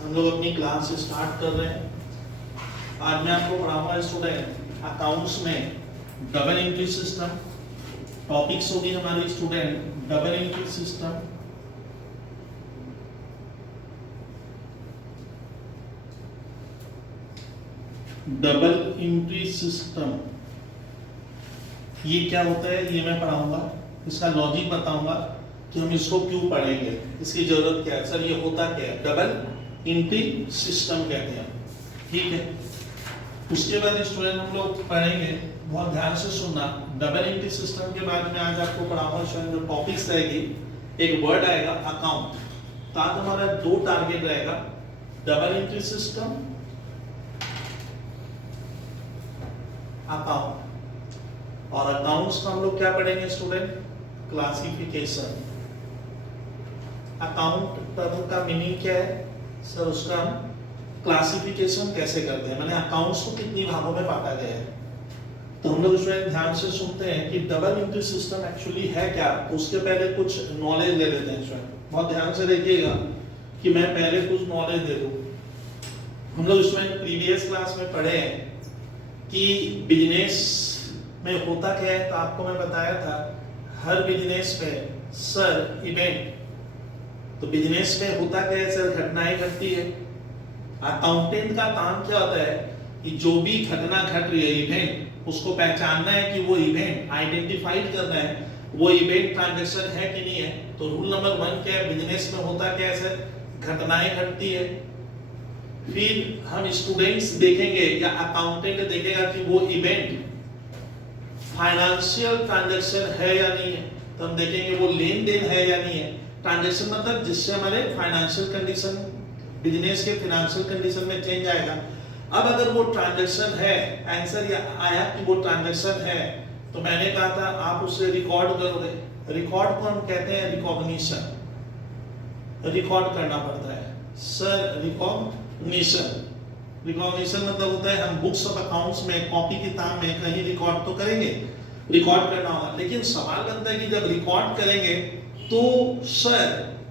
हम लोग अपनी क्लास स्टार्ट कर रहे हैं। आज मैं आपको पढ़ाऊंगा स्टूडेंट अकाउंट्स में डबल एंट्री सिस्टम। टॉपिक्स होगी हमारी student double entry system, double entry system ये क्या होता है ये मैं पढ़ाऊंगा। इसका लॉजिक बताऊंगा कि हम इसको क्यों पढ़ेंगे, इसकी जरूरत क्या है, सर ये होता क्या है, डबल एंट्री सिस्टम कहते हैं, ठीक है। उसके बाद स्टूडेंट हम लोग पढ़ेंगे, बहुत ध्यान से सुनना। डबल एंट्री सिस्टम के बाद में आज आपको पढ़ाऊंगा स्टूडेंट जो टॉपिक्स रहेगी, एक वर्ड आएगा अकाउंट। तो आज हमारा दो टारगेट रहेगा, डबल एंट्री सिस्टम, अकाउंट। और अकाउंट्स का हम लोग क्या पढ़ेंगे स्टूडेंट, क्लासिफिकेशन। अकाउंट टर्म का मीनिंग क्या है सर, उसका हम क्लासिफिकेशन कैसे करते हैं, मैंने अकाउंट्स को कितनी भागों में बांटा गया है। तो हम लोग इसमें ध्यान से सुनते हैं कि डबल एंट्री सिस्टम एक्चुअली है क्या। उसके पहले कुछ नॉलेज ले लेते हैं इसमें, बहुत ध्यान से देखिएगा कि मैं पहले कुछ नॉलेज दे दूं। हम लोग इसमें प्रीवियस क्लास में पढ़े हैं कि बिजनेस में होता क्या है। तो आपको मैं बताया था हर बिजनेस में सर इवेंट, तो बिजनेस में होता क्या है सर, घटनाएं घटती है। अकाउंटेंट का काम क्या होता है कि जो भी घटना घट रही है इवेंट, उसको पहचानना है कि वो इवेंट आइडेंटिफाइड करना है वो इवेंट ट्रांजैक्शन है कि नहीं है। तो रूल नंबर 1 क्या है, बिजनेस में होता क्या है सर, घटनाएं घटती है। फिर हम स्टूडेंट्स देखेंगे या अकाउंटेंट देखेगा कि वो इवेंट फाइनेंशियल ट्रांजैक्शन है या नहीं है। तो हम देखेंगे वो लेन देन है या नहीं है। ट्रांजैक्शन मतलब जिससे हमारे फाइनेंशियल कंडीशन, बिजनेस के फाइनेंशियल कंडीशन में चेंज आएगा। अब अगर वो ट्रांजैक्शन है, आंसर ये आया कि वो ट्रांजैक्शन है, तो मैंने कहा था आप उसे रिकॉर्ड करोगे। रिकॉर्ड को हम कहते हैं रिकॉग्निशन, रिकॉर्ड करना पड़ता है सर, रिकॉग्निशन। रिकॉग्निशन मतलब होता है हम बुक्स ऑफ अकाउंट्स में, कॉपी किताब में कहीं रिकॉर्ड तो करेंगे, रिकॉर्ड करना होगा। लेकिन सवाल बनता है कि जब रिकॉर्ड करेंगे तो सर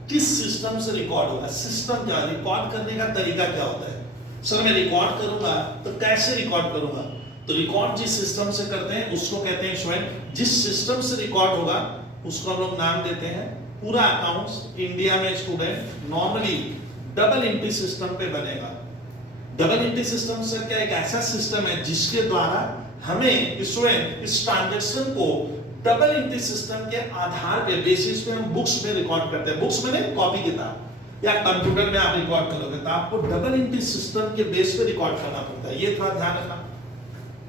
किस सिस्टम से रिकॉर्ड होगा, सिस्टम क्या, रिकॉर्ड करने का तरीका क्या होता है। सर मैं रिकॉर्ड करूंगा तो कैसे रिकॉर्ड करूंगा। तो रिकॉर्ड जिस सिस्टम से करते हैं उसको कहते हैं स्टूडेंट, जिस सिस्टम से रिकॉर्ड होगा उसको हम लोग नाम देते हैं। पूरा अकाउंट्स इंडिया में student normally double entry system पे बनेगा। डबल एंट्री सिस्टम सर क्या एक ऐसा सिस्टम है जिसके द्वारा हमें स्टूडेंट इस ट्रांजैक्शन को डबल एंट्री सिस्टम के आधार पे, बेसिस पे हम बुक्स में रिकॉर्ड करते हैं। बुक्स में कॉपी किताब या कंप्यूटर में आप रिकॉर्ड करोगे तो आपको डबल एंट्री सिस्टम के बेस पे रिकॉर्ड करना पड़ता है, ये थोड़ा ध्यान रखना।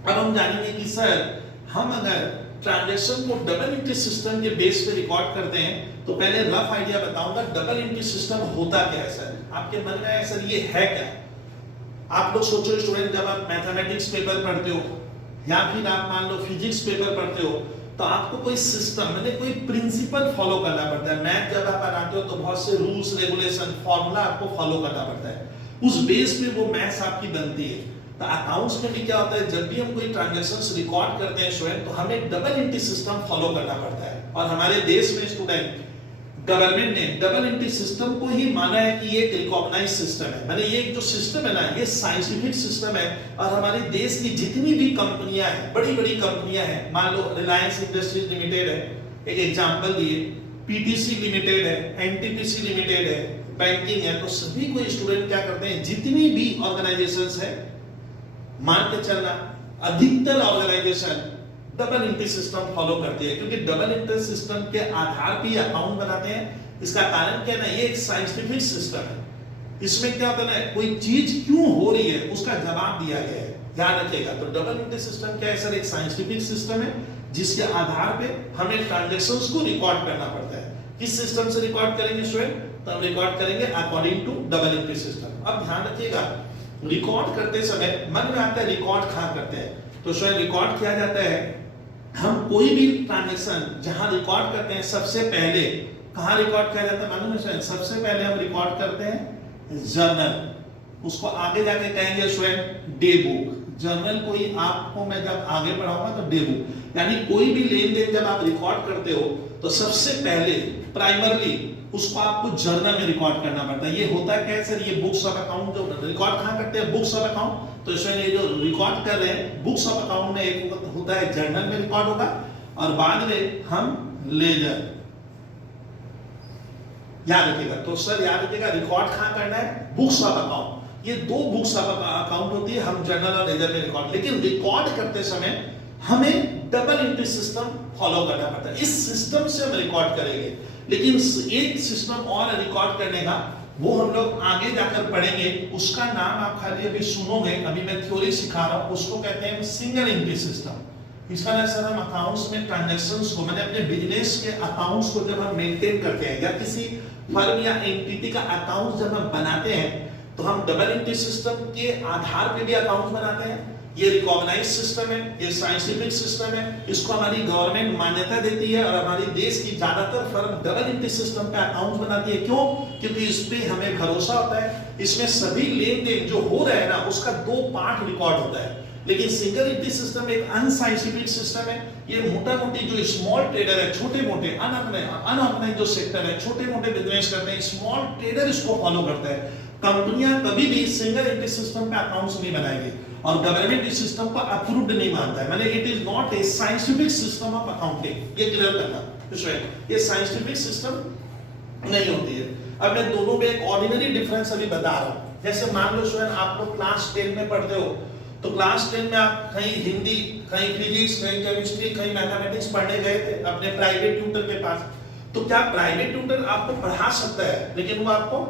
अब हम जानेंगे कि सर हम अगर ट्रांजैक्शन को डबल एंट्री सिस्टम के बेस पे रिकॉर्ड करते हैं तो पहले रफ आइडिया बताऊंगा डबल एंट्री सिस्टम होता क्या है सर। आपके मन में आया सर ये है क्या। आप लोग सोचो स्टूडेंट, जब आप मैथमेटिक्स पेपर पढ़ते हो या फिर आप मान लो फिजिक्स पेपर पढ़ते हो तो आपको कोई सिस्टम मैंने कोई प्रिंसिपल फॉलो करना पड़ता है। मैथ जब आप बनाते हो तो बहुत से रूल्स रेगुलेशन फॉर्मूला आपको फॉलो करना पड़ता है, उस बेस पे वो मैथ्स आपकी बनती है। तो अकाउंट्स में भी क्या होता है, जब भी हम कोई ट्रांजैक्शंस रिकॉर्ड करते हैं स्टूडेंट तो हमें डबल एंट्री सिस्टम फॉलो करना पड़ता है। और हमारे देश में स्टूडेंट गवर्नमेंट ने डबल एंट्री सिस्टम को ही माना है कि ये एक रिकॉग्नाइज्ड सिस्टम है। माने ये जो सिस्टम है ना, ये साइंटिफिक सिस्टम है। और हमारे देश की जितनी भी कंपनियां हैं, बड़ी बड़ी कंपनियां हैं, मान लो रिलायंस इंडस्ट्रीज लिमिटेड है, एक एग्जांपल दिए, पीटीसी लिमिटेड है, एनटीपीसी लिमिटेड है, बैंकिंग है, तो सभी को स्टूडेंट क्या करते हैं, जितनी भी ऑर्गेनाइजेशंस है, मान के चलना अधिकतर organisation double entry system follow करती है, क्योंकि डबल एंट्री सिस्टम के आधार पे अकाउंट बनाते हैं। इसका कारण क्या है ना, ये एक साइंटिफिक सिस्टम है। इसमें क्या होता है ना, कोई चीज क्यों हो रही है उसका जवाब दिया गया है, ध्यान रखिएगा। तो डबल एंट्री सिस्टम क्या है सर, एक साइंटिफिक सिस्टम है जिसके आधार पे हमें ट्रांजैक्शंस को रिकॉर्ड करना पड़ता है। किस सिस्टम से रिकॉर्ड करेंगे स्टूडेंट, तो हम रिकॉर्ड करेंगे according to double entry system. अब ध्यान रखिएगा, रिकॉर्ड करते समय मन में आता है रिकॉर्ड कहां करते हैं। तो स्टूडेंट रिकॉर्ड किया जाता है, हम कोई भी ट्रांजैक्शन जहां रिकॉर्ड करते हैं सबसे पहले कहां रिकॉर्ड किया जाता है मालूम है, सबसे पहले हम रिकॉर्ड करते हैं जर्नल, उसको आगे जाके कहेंगे स्टूडेंट डे बुक। जर्नल को ही आपको मैं जब आगे पढ़ाऊंगा तो डे बुक, यानी कोई भी लेन देन जब आप रिकॉर्ड करते हो तो सबसे पहले प्राइमरली उसको आपको जर्नल में रिकॉर्ड करना पड़ता है। ये होता है क्या सर, ये बुक्स ऑफ अकाउंट जो रिकॉर्ड कहाँ करते हैं, बुक्स ऑफ अकाउंट। तो इसमें ये जो रिकॉर्ड कर रहे हैं बुक्स ऑफ अकाउंट में एक होता है जर्नल में रिकॉर्ड होगा, और बाद में हम लेजर, याद रखिएगा। तो सर याद रखिएगा रिकॉर्ड कहाँ करना है, बुक्स ऑफ अकाउंट। ये दो बुक्स ऑफ अकाउंट होती है, हम जर्नल और लेजर में रिकॉर्ड, लेकिन रिकॉर्ड करते समय हमें डबल एंट्री सिस्टम फॉलो करना पड़ता है। इस सिस्टम से हम रिकॉर्ड करेंगे, लेकिन एक सिस्टम और रिकॉर्ड करने का वो हम लोग आगे जाकर पढ़ेंगे, उसका नाम आप खाली अभी सुनोगे, अभी मैं थ्योरी सिखा रहा हूं, उसको कहते हैं सिंगल एंट्री सिस्टम। इसका ना सर हम अकाउंट्स में ट्रांजैक्शंस को, मैंने अपने बिजनेस के अकाउंट्स को जब हम मेंटेन करते हैं या किसी फर्म या एंटिटी का अकाउंट जब हम बनाते हैं, तो हम डबल एंट्री सिस्टम के आधार पे भी अकाउंट बनाते हैं। ये रिकॉग्नाइज सिस्टम है, ये साइंटिफिक सिस्टम है, इसको हमारी गवर्नमेंट मान्यता देती है, और हमारी देश की ज्यादातर फर्म डबल एंट्री सिस्टम पे अकाउंट बनाती है। क्यों? क्योंकि इस पे हमें भरोसा होता है, इसमें सभी लेन देन जो हो रहा है ना उसका 2 पार्ट रिकॉर्ड होता है। लेकिन सिंगल एंट्री सिस्टम एक अनसाइंटिफिक सिस्टम है। ये मोटा मोटी जो स्मॉल ट्रेडर है, छोटे मोटे अनऑर्गेनाइज जो सेक्टर है, छोटे मोटे बिजनेस करते हैं, स्मॉल ट्रेडर इसको फॉलो करता है। कंपनियां कभी भी सिंगल एंट्री सिस्टम पे अकाउंट्स नहीं बनाएंगी, और गवर्नमेंट इस सिस्टम को अप्रूव्ड नहीं मानता है। मैंने it is not a scientific system of accounting, ये क्लियर करना, ये साइंटिफिक सिस्टम नहीं होती है। अब मैं दोनों में एक ऑर्डिनरी डिफरेंस अभी बता रहा हूं। जैसे मान लो स्वयं आप लोग क्लास 10 में पढ़ते हो, तो क्लास 10 में आप कहीं हिंदी, कहीं फिजिक्स, कहीं केमिस्ट्री, कहीं मैथमेटिक्स पढ़ने गए थे अपने प्राइवेट ट्यूटर के पास। तो क्या प्राइवेट ट्यूटर आपको पढ़ा सकता है, लेकिन वो आपको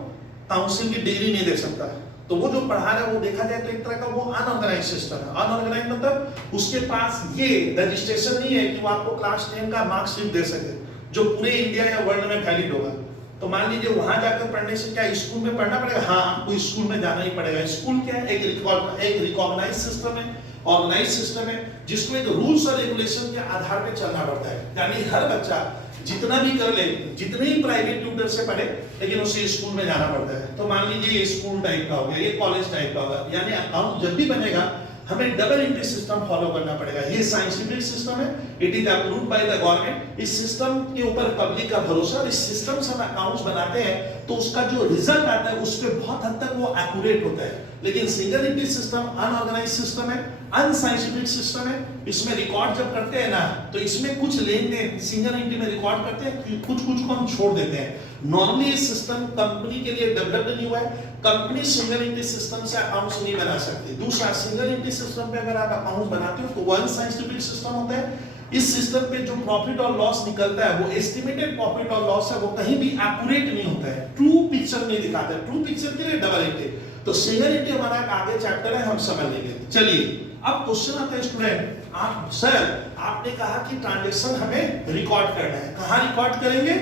काउंसिल की डिग्री नहीं दे सकता है। तो वो जो पढ़ा रहा है वो देखा जाए तो एक तरह का वो अनऑर्गेनाइज सिस्टम है। अनऑर्गेनाइज मतलब उसके पास ये रजिस्ट्रेशन नहीं है कि वो आपको क्लास 10 का मार्कशीट दे सके, जो पूरे इंडिया या वर्ल्ड में वैलिड होगा। तो मान लीजिए वहां जाकर पढ़ने से क्या स्कूल में पढ़ना पड़ेगा? हाँ, आपको स्कूल में जाना ही पड़ेगा। स्कूल क्या है? एक रिकॉग्नाइज सिस्टम है, ऑर्गेनाइज सिस्टम है, जिसको एक रूल्स और रेगुलेशन के आधार पर चलना पड़ता है। यानी हर बच्चा जितना भी कर ले, जितने ही प्राइवेट ट्यूटर से पढ़े, लेकिन उसे स्कूल में जाना पड़ता है। तो मान लीजिए ये स्कूल टाइप का हो गया, ये कॉलेज टाइप का होगा। यानी अकाउंट जब भी बनेगा हमें डबल एंट्री सिस्टम फॉलो करना पड़ेगा। ये साइंटिफिक सिस्टम है, it is approved by the government. इस सिस्टम के ऊपर पब्लिक का भरोसा, इस सिस्टम से हम अकाउंट्स बनाते हैं तो उसका जो रिजल्ट आता है उस पे बहुत हद तक वो एक्यूरेट होता है। लेकिन single entry system unorganised system है, अनसाइंटिफिक सिस्टम है। इसमें रिकॉर्ड जब करते हैं ना, तो इसमें कुछ लेन देन सिंगल एंट्री में रिकॉर्ड करते हैं, कुछ को हम छोड़ देते हैं। नॉर्मली ये सिस्टम कंपनी के लिए डेवलप्ड नहीं हुआ है। कंपनी सिंगल एंट्री सिस्टम से अकाउंट्स नहीं बना सकती। दूसरा, सिंगल एंट्री सिस्टम पे अगर आप अकाउंट्स बनाते हो तो वन साइंटिफिक सिस्टम होता है। इस सिस्टम पे जो प्रॉफिट और लॉस निकलता है वो एस्टिमेटेड प्रॉफिट और लॉस है, वो कहीं भी एक्यूरेट नहीं होता है, ट्रू पिक्चर नहीं दिखाता है। ट्रू पिक्चर के लिए डबल एंट्री। तो सिंगल एंट्री हमारा एक आगे चैप्टर है, हम समझ लेंगे। चलिए अब क्वेश्चन आता है स्टूडेंट, आप सर आपने कहा कि ट्रांजैक्शन हमें रिकॉर्ड करना है, कहां रिकॉर्ड करेंगे?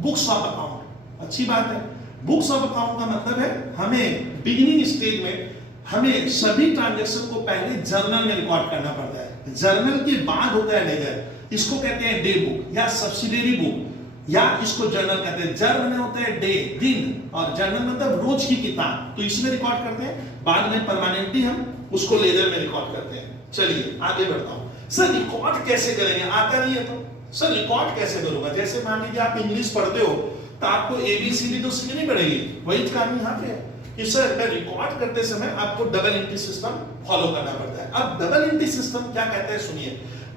Books of account. अच्छी बात है। बुक्स ऑफ अकाउंट का मतलब है हमें बिगिनिंग स्टेज में हमें सभी ट्रांजैक्शन को पहले जर्नल में रिकॉर्ड करना पड़ता है। जर्नल के बाद होता है लेजर। इसको कहते हैं डे बुक या सब्सिडियरी बुक, या इसको जर्नल कहते हैं। जर्नल में होता है डे, दिन, और जर्नल मतलब रोज की किताब, तो इसमें रिकॉर्ड करते हैं। बाद में परमानेंटली हम उसको लेजर में रिकॉर्ड करते हैं। चलिए आगे बढ़ता हूं। सर रिकॉर्ड कैसे करेंगे? आता नहीं है तो सर रिकॉर्ड कैसे करूंगा? जैसे मान लीजिए आप इंग्लिश पढ़ते हो तो आपको एबीसीडी तो सीखनी पड़ेगी, वही कहानी यहाँ पे है कि सर मैं रिकॉर्ड करते समय आपको डबल एंट्री सिस्टम फॉलो करना पड़ता है। अब डबल एंट्री सिस्टम क्या कहता है सुनिए।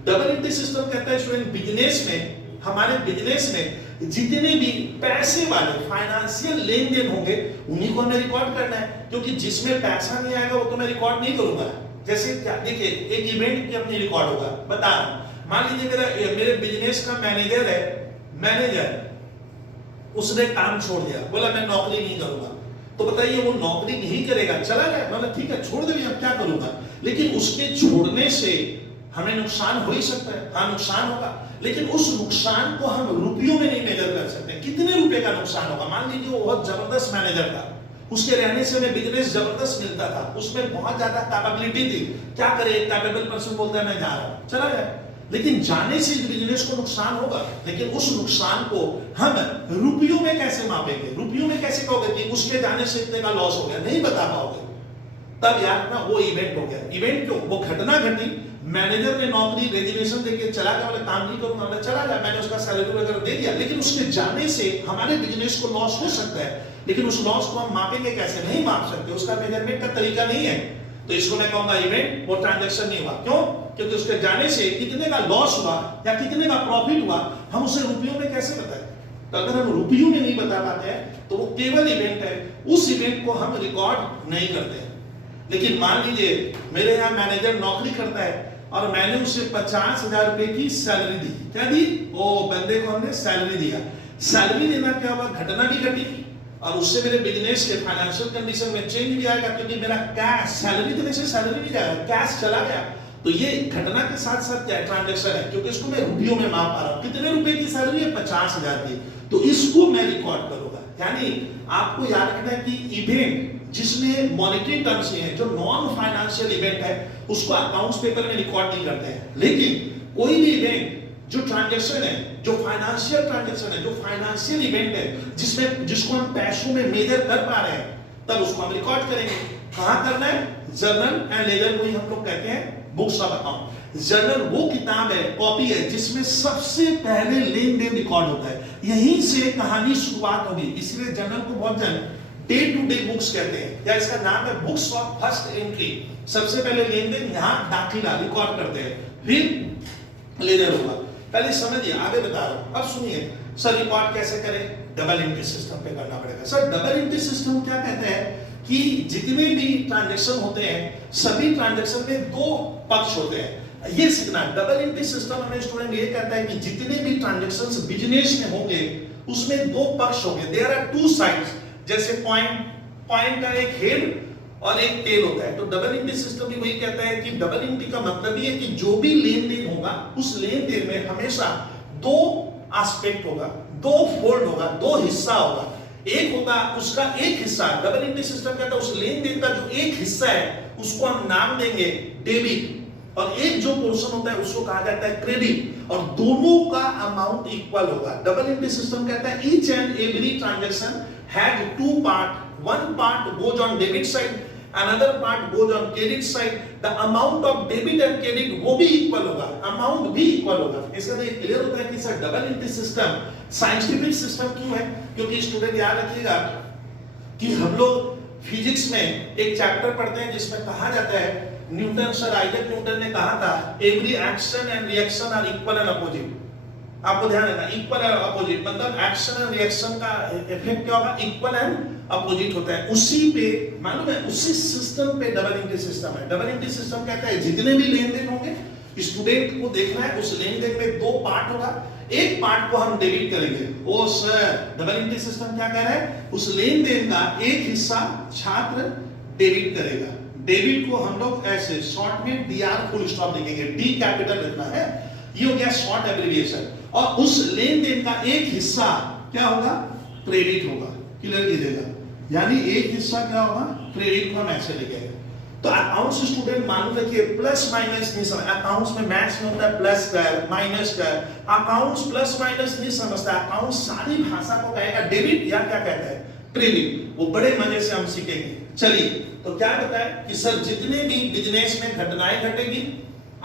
डबल एंट्री सिस्टम कहता है स्टूडेंट, बिजनेस में, हमारे बिजनेस में जितने भी पैसे वाले फाइनेंशियल लेन देन होंगे उन्हीं को हमें रिकॉर्ड करना है, क्योंकि जिसमें पैसा नहीं आएगा वो तो मैं रिकॉर्ड नहीं करूंगा। जैसे क्या, देखिए एक इवेंट की अपनी रिकॉर्ड होगा, बता रहा हूं। मान लीजिए मेरे बिजनेस का मैनेजर है, मैनेजर उसने काम छोड़ दिया, बोला मैं नौकरी नहीं करूंगा। तो बताइए वो नौकरी नहीं करेगा, चला गया, मतलब ठीक है छोड़ दे, अब क्या करूंगा। लेकिन उसके छोड़ने से हमें नुकसान हो ही सकता है, हाँ नुकसान होगा, लेकिन उस नुकसान को हम रुपयों में नहीं मेजर कर सकते। कितने रुपए का नुकसान होगा? मान लीजिए वो बहुत जबरदस्त मैनेजर था, उसके रहने से हमें बिजनेस जबरदस्त मिलता था, उसमें बहुत ज्यादा कैपेबिलिटी थी। क्या करे, कैपेबल पर्सन बोलता है मैं जा रहा हूं, चला गया। लेकिन जाने से बिजनेस को नुकसान होगा, लेकिन उस नुकसान को हम रुपयों में कैसे मापेंगे? रुपयों में कैसे कहोगे कि उसके जाने से इतने का लॉस हो गया? नहीं बता पाओगे। तब यार ना वो इवेंट हो गया। इवेंट क्यों? वो घटना घटी मैनेजर ने नौकरी रेजिग्नेशन देके चला गया, बोले काम नहीं करूंगा, बोले चला गया, मैंने उसका सैलरी वगैरह दे दिया, लेकिन उसके जाने से हमारे बिजनेस को लॉस हो सकता है, लेकिन उस लॉस को हम मापेंगे कैसे? नहीं माप सकते, उसका मेजरमेंट का तरीका नहीं है। तो इसको मैं कहूंगा इवेंट, वो ट्रांजैक्शन नहीं हुआ। क्यों? क्योंकि उसके जाने से कितने का लॉस हुआ या कितने का प्रॉफिट हुआ, हम उसे रुपयों में कैसे बताएं? तो अगर हम रुपयों में नहीं बता पाते हैं तो वो केवल इवेंट है, उस इवेंट को हम रिकॉर्ड नहीं करते हैं। लेकिन मान लीजिए मेरे यहाँ मैनेजर नौकरी करता है और मैंने उसे 50,000 रुपए की सैलरी दी। क्या दी? ओ बंदे को हमने सैलरी दिया। सैलरी देना क्या हुआ? घटना भी घटी और उससे मेरे बिजनेस के फाइनेंशियल कंडीशन में चेंज भी आएगा, क्योंकि मेरा कैश, सैलरी देने से सैलरी नहीं जाएगा, कैश चला गया। तो ये घटना के साथ साथ क्या ट्रांजैक्शन है, क्योंकि इसको मैं रुपयों में माप पा रहा हूं। कितने रुपए की सैलरी है? 50,000 की। तो इसको मैं रिकॉर्ड करूंगा। यानी आपको याद रखना है कि इवेंट जिसमें मॉनेटरी टर्म्स है, जो नॉन फाइनेंशियल इवेंट है, उसको अकाउंट्स पेपर में रिकॉर्ड नहीं करते हैं। लेकिन कोई भी इवेंट जो ट्रांजैक्शन है, जो फाइनेंशियल ट्रांजैक्शन है, जो फाइनेंशियल इवेंट है, जिसको हम पैसों में मेजर कर पा रहे हैं, तब उसको हम रिकॉर्ड करेंगे। कहां करना है? जर्नल एंड लेजर को ही हम लोग कहते हैं बुक्स ऑफ अकाउंट। जर्नल वो किताब है, कॉपी है, जिसमें सबसे पहले लेन देन रिकॉर्ड होता है। यहीं से कहानी शुरुआत होगी। इसलिए जर्नल को बहुत जन डे टू डे बुक्स कहते हैं, या इसका नाम है बुक्स ऑफ फर्स्ट एंट्री। सबसे पहले लेन देन यहाँ दाखिला रिकॉर्ड करते हैं, फिर लेजर होगा। पहले समझिए, आगे बता रहा हूं। अब सुनिए, सर रिकॉर्ड कैसे करें? डबल एंट्री सिस्टम पे करना पड़ेगा। सर डबल एंट्री सिस्टम क्या कहते हैं कि जितने भी ट्रांजैक्शन होते हैं, सभी ट्रांजैक्शन में दो पक्ष होते हैं। ये सीखना, डबल एंट्री सिस्टम हमें स्टूडेंट ये कहता है कि जितने भी ट्रांजैक्शंस बिजनेस में होंगे उसमें दो पक्ष होंगे। There are two sides. जैसे पॉइंट का एक हेड और एक टेल होता है। तो डबल एंट्री सिस्टम भी वही कहता है कि डबल एंट्री का मतलब ये है कि जो भी लेन देन होगा, उस लेन देन में हमेशा दो एस्पेक्ट होगा, दो फोल्ड होगा, दो हिस्सा होगा। एक होगा उसका एक हिस्सा। डबल एंट्री सिस्टम कहता है उस लेन देन का जो एक हिस्सा है उसको हम नाम देंगे डेबिट, और एक जो पोर्शन होता है उसको कहा जाता है क्रेडिट, और दोनों का अमाउंट इक्वल होगा। डबल एंट्री सिस्टम कहता है each and every transaction has two part, one part goes on debit side, another part goes on credit side. The amount of debit and credit वो भी equal होगा, amount भी equal होगा। इसका तो clear होता है कि sir double entry system scientific system क्यों है? क्योंकि स्टूडेंट याद रखिएगा कि हम लोग फिजिक्स में एक चैप्टर पढ़ते हैं जिसमें कहा जाता है, न्यूटन, सर आइजैक न्यूटन ने कहा था, every action and reaction are equal and opposite. आपको ध्यान रखना, इक्वल एंड अपोजिट मतलब एक्शन एंड रिएक्शन का इफेक्ट क्या होगा? इक्वल एंड अपोजिट होता है। उसी पे मालूम है, उसी सिस्टम पे डबल एंट्री सिस्टम है। डबल एंट्री सिस्टम कहता है जितने भी लेन देन होंगे, स्टूडेंट को देखना है उस लेन देन में दो पार्ट होगा, एक पार्ट को हम डेबिट करेंगे। ओ सर, डबल एंट्री सिस्टम क्या कह रहा है? उस लेन देन का एक हिस्सा छात्र डेबिट करेगा। डेबिट को हम लोग ऐसे शॉर्ट में डीआर फुल स्टॉप लिखेंगे, डी कैपिटल लिखना है, ये हो गया शॉर्ट एब्रिविएशन। और उस लेन देन का एक हिस्सा क्या होगा? क्रेडिट होगा। क्लियर कीजिएगा, यानी एक हिस्सा क्या होगा? क्रेडिट को हम ऐसे लिखेंगे। तो अकाउंट्स स्टूडेंट मालूम रखिए, प्लस माइनस नहीं समझ। अकाउंट्स में मैथ्स में होता है प्लस कर माइनस कर, अकाउंट्स प्लस माइनस नहीं समझता। अकाउंट्स सारी भाषा को कहेगा डेबिट या क्या कहता है? क्रेडिट। वो बड़े मजे से हम सीखेंगे। चलिए, तो क्या कहता है कि सर जितने भी बिजनेस में घटनाएं घटेगी,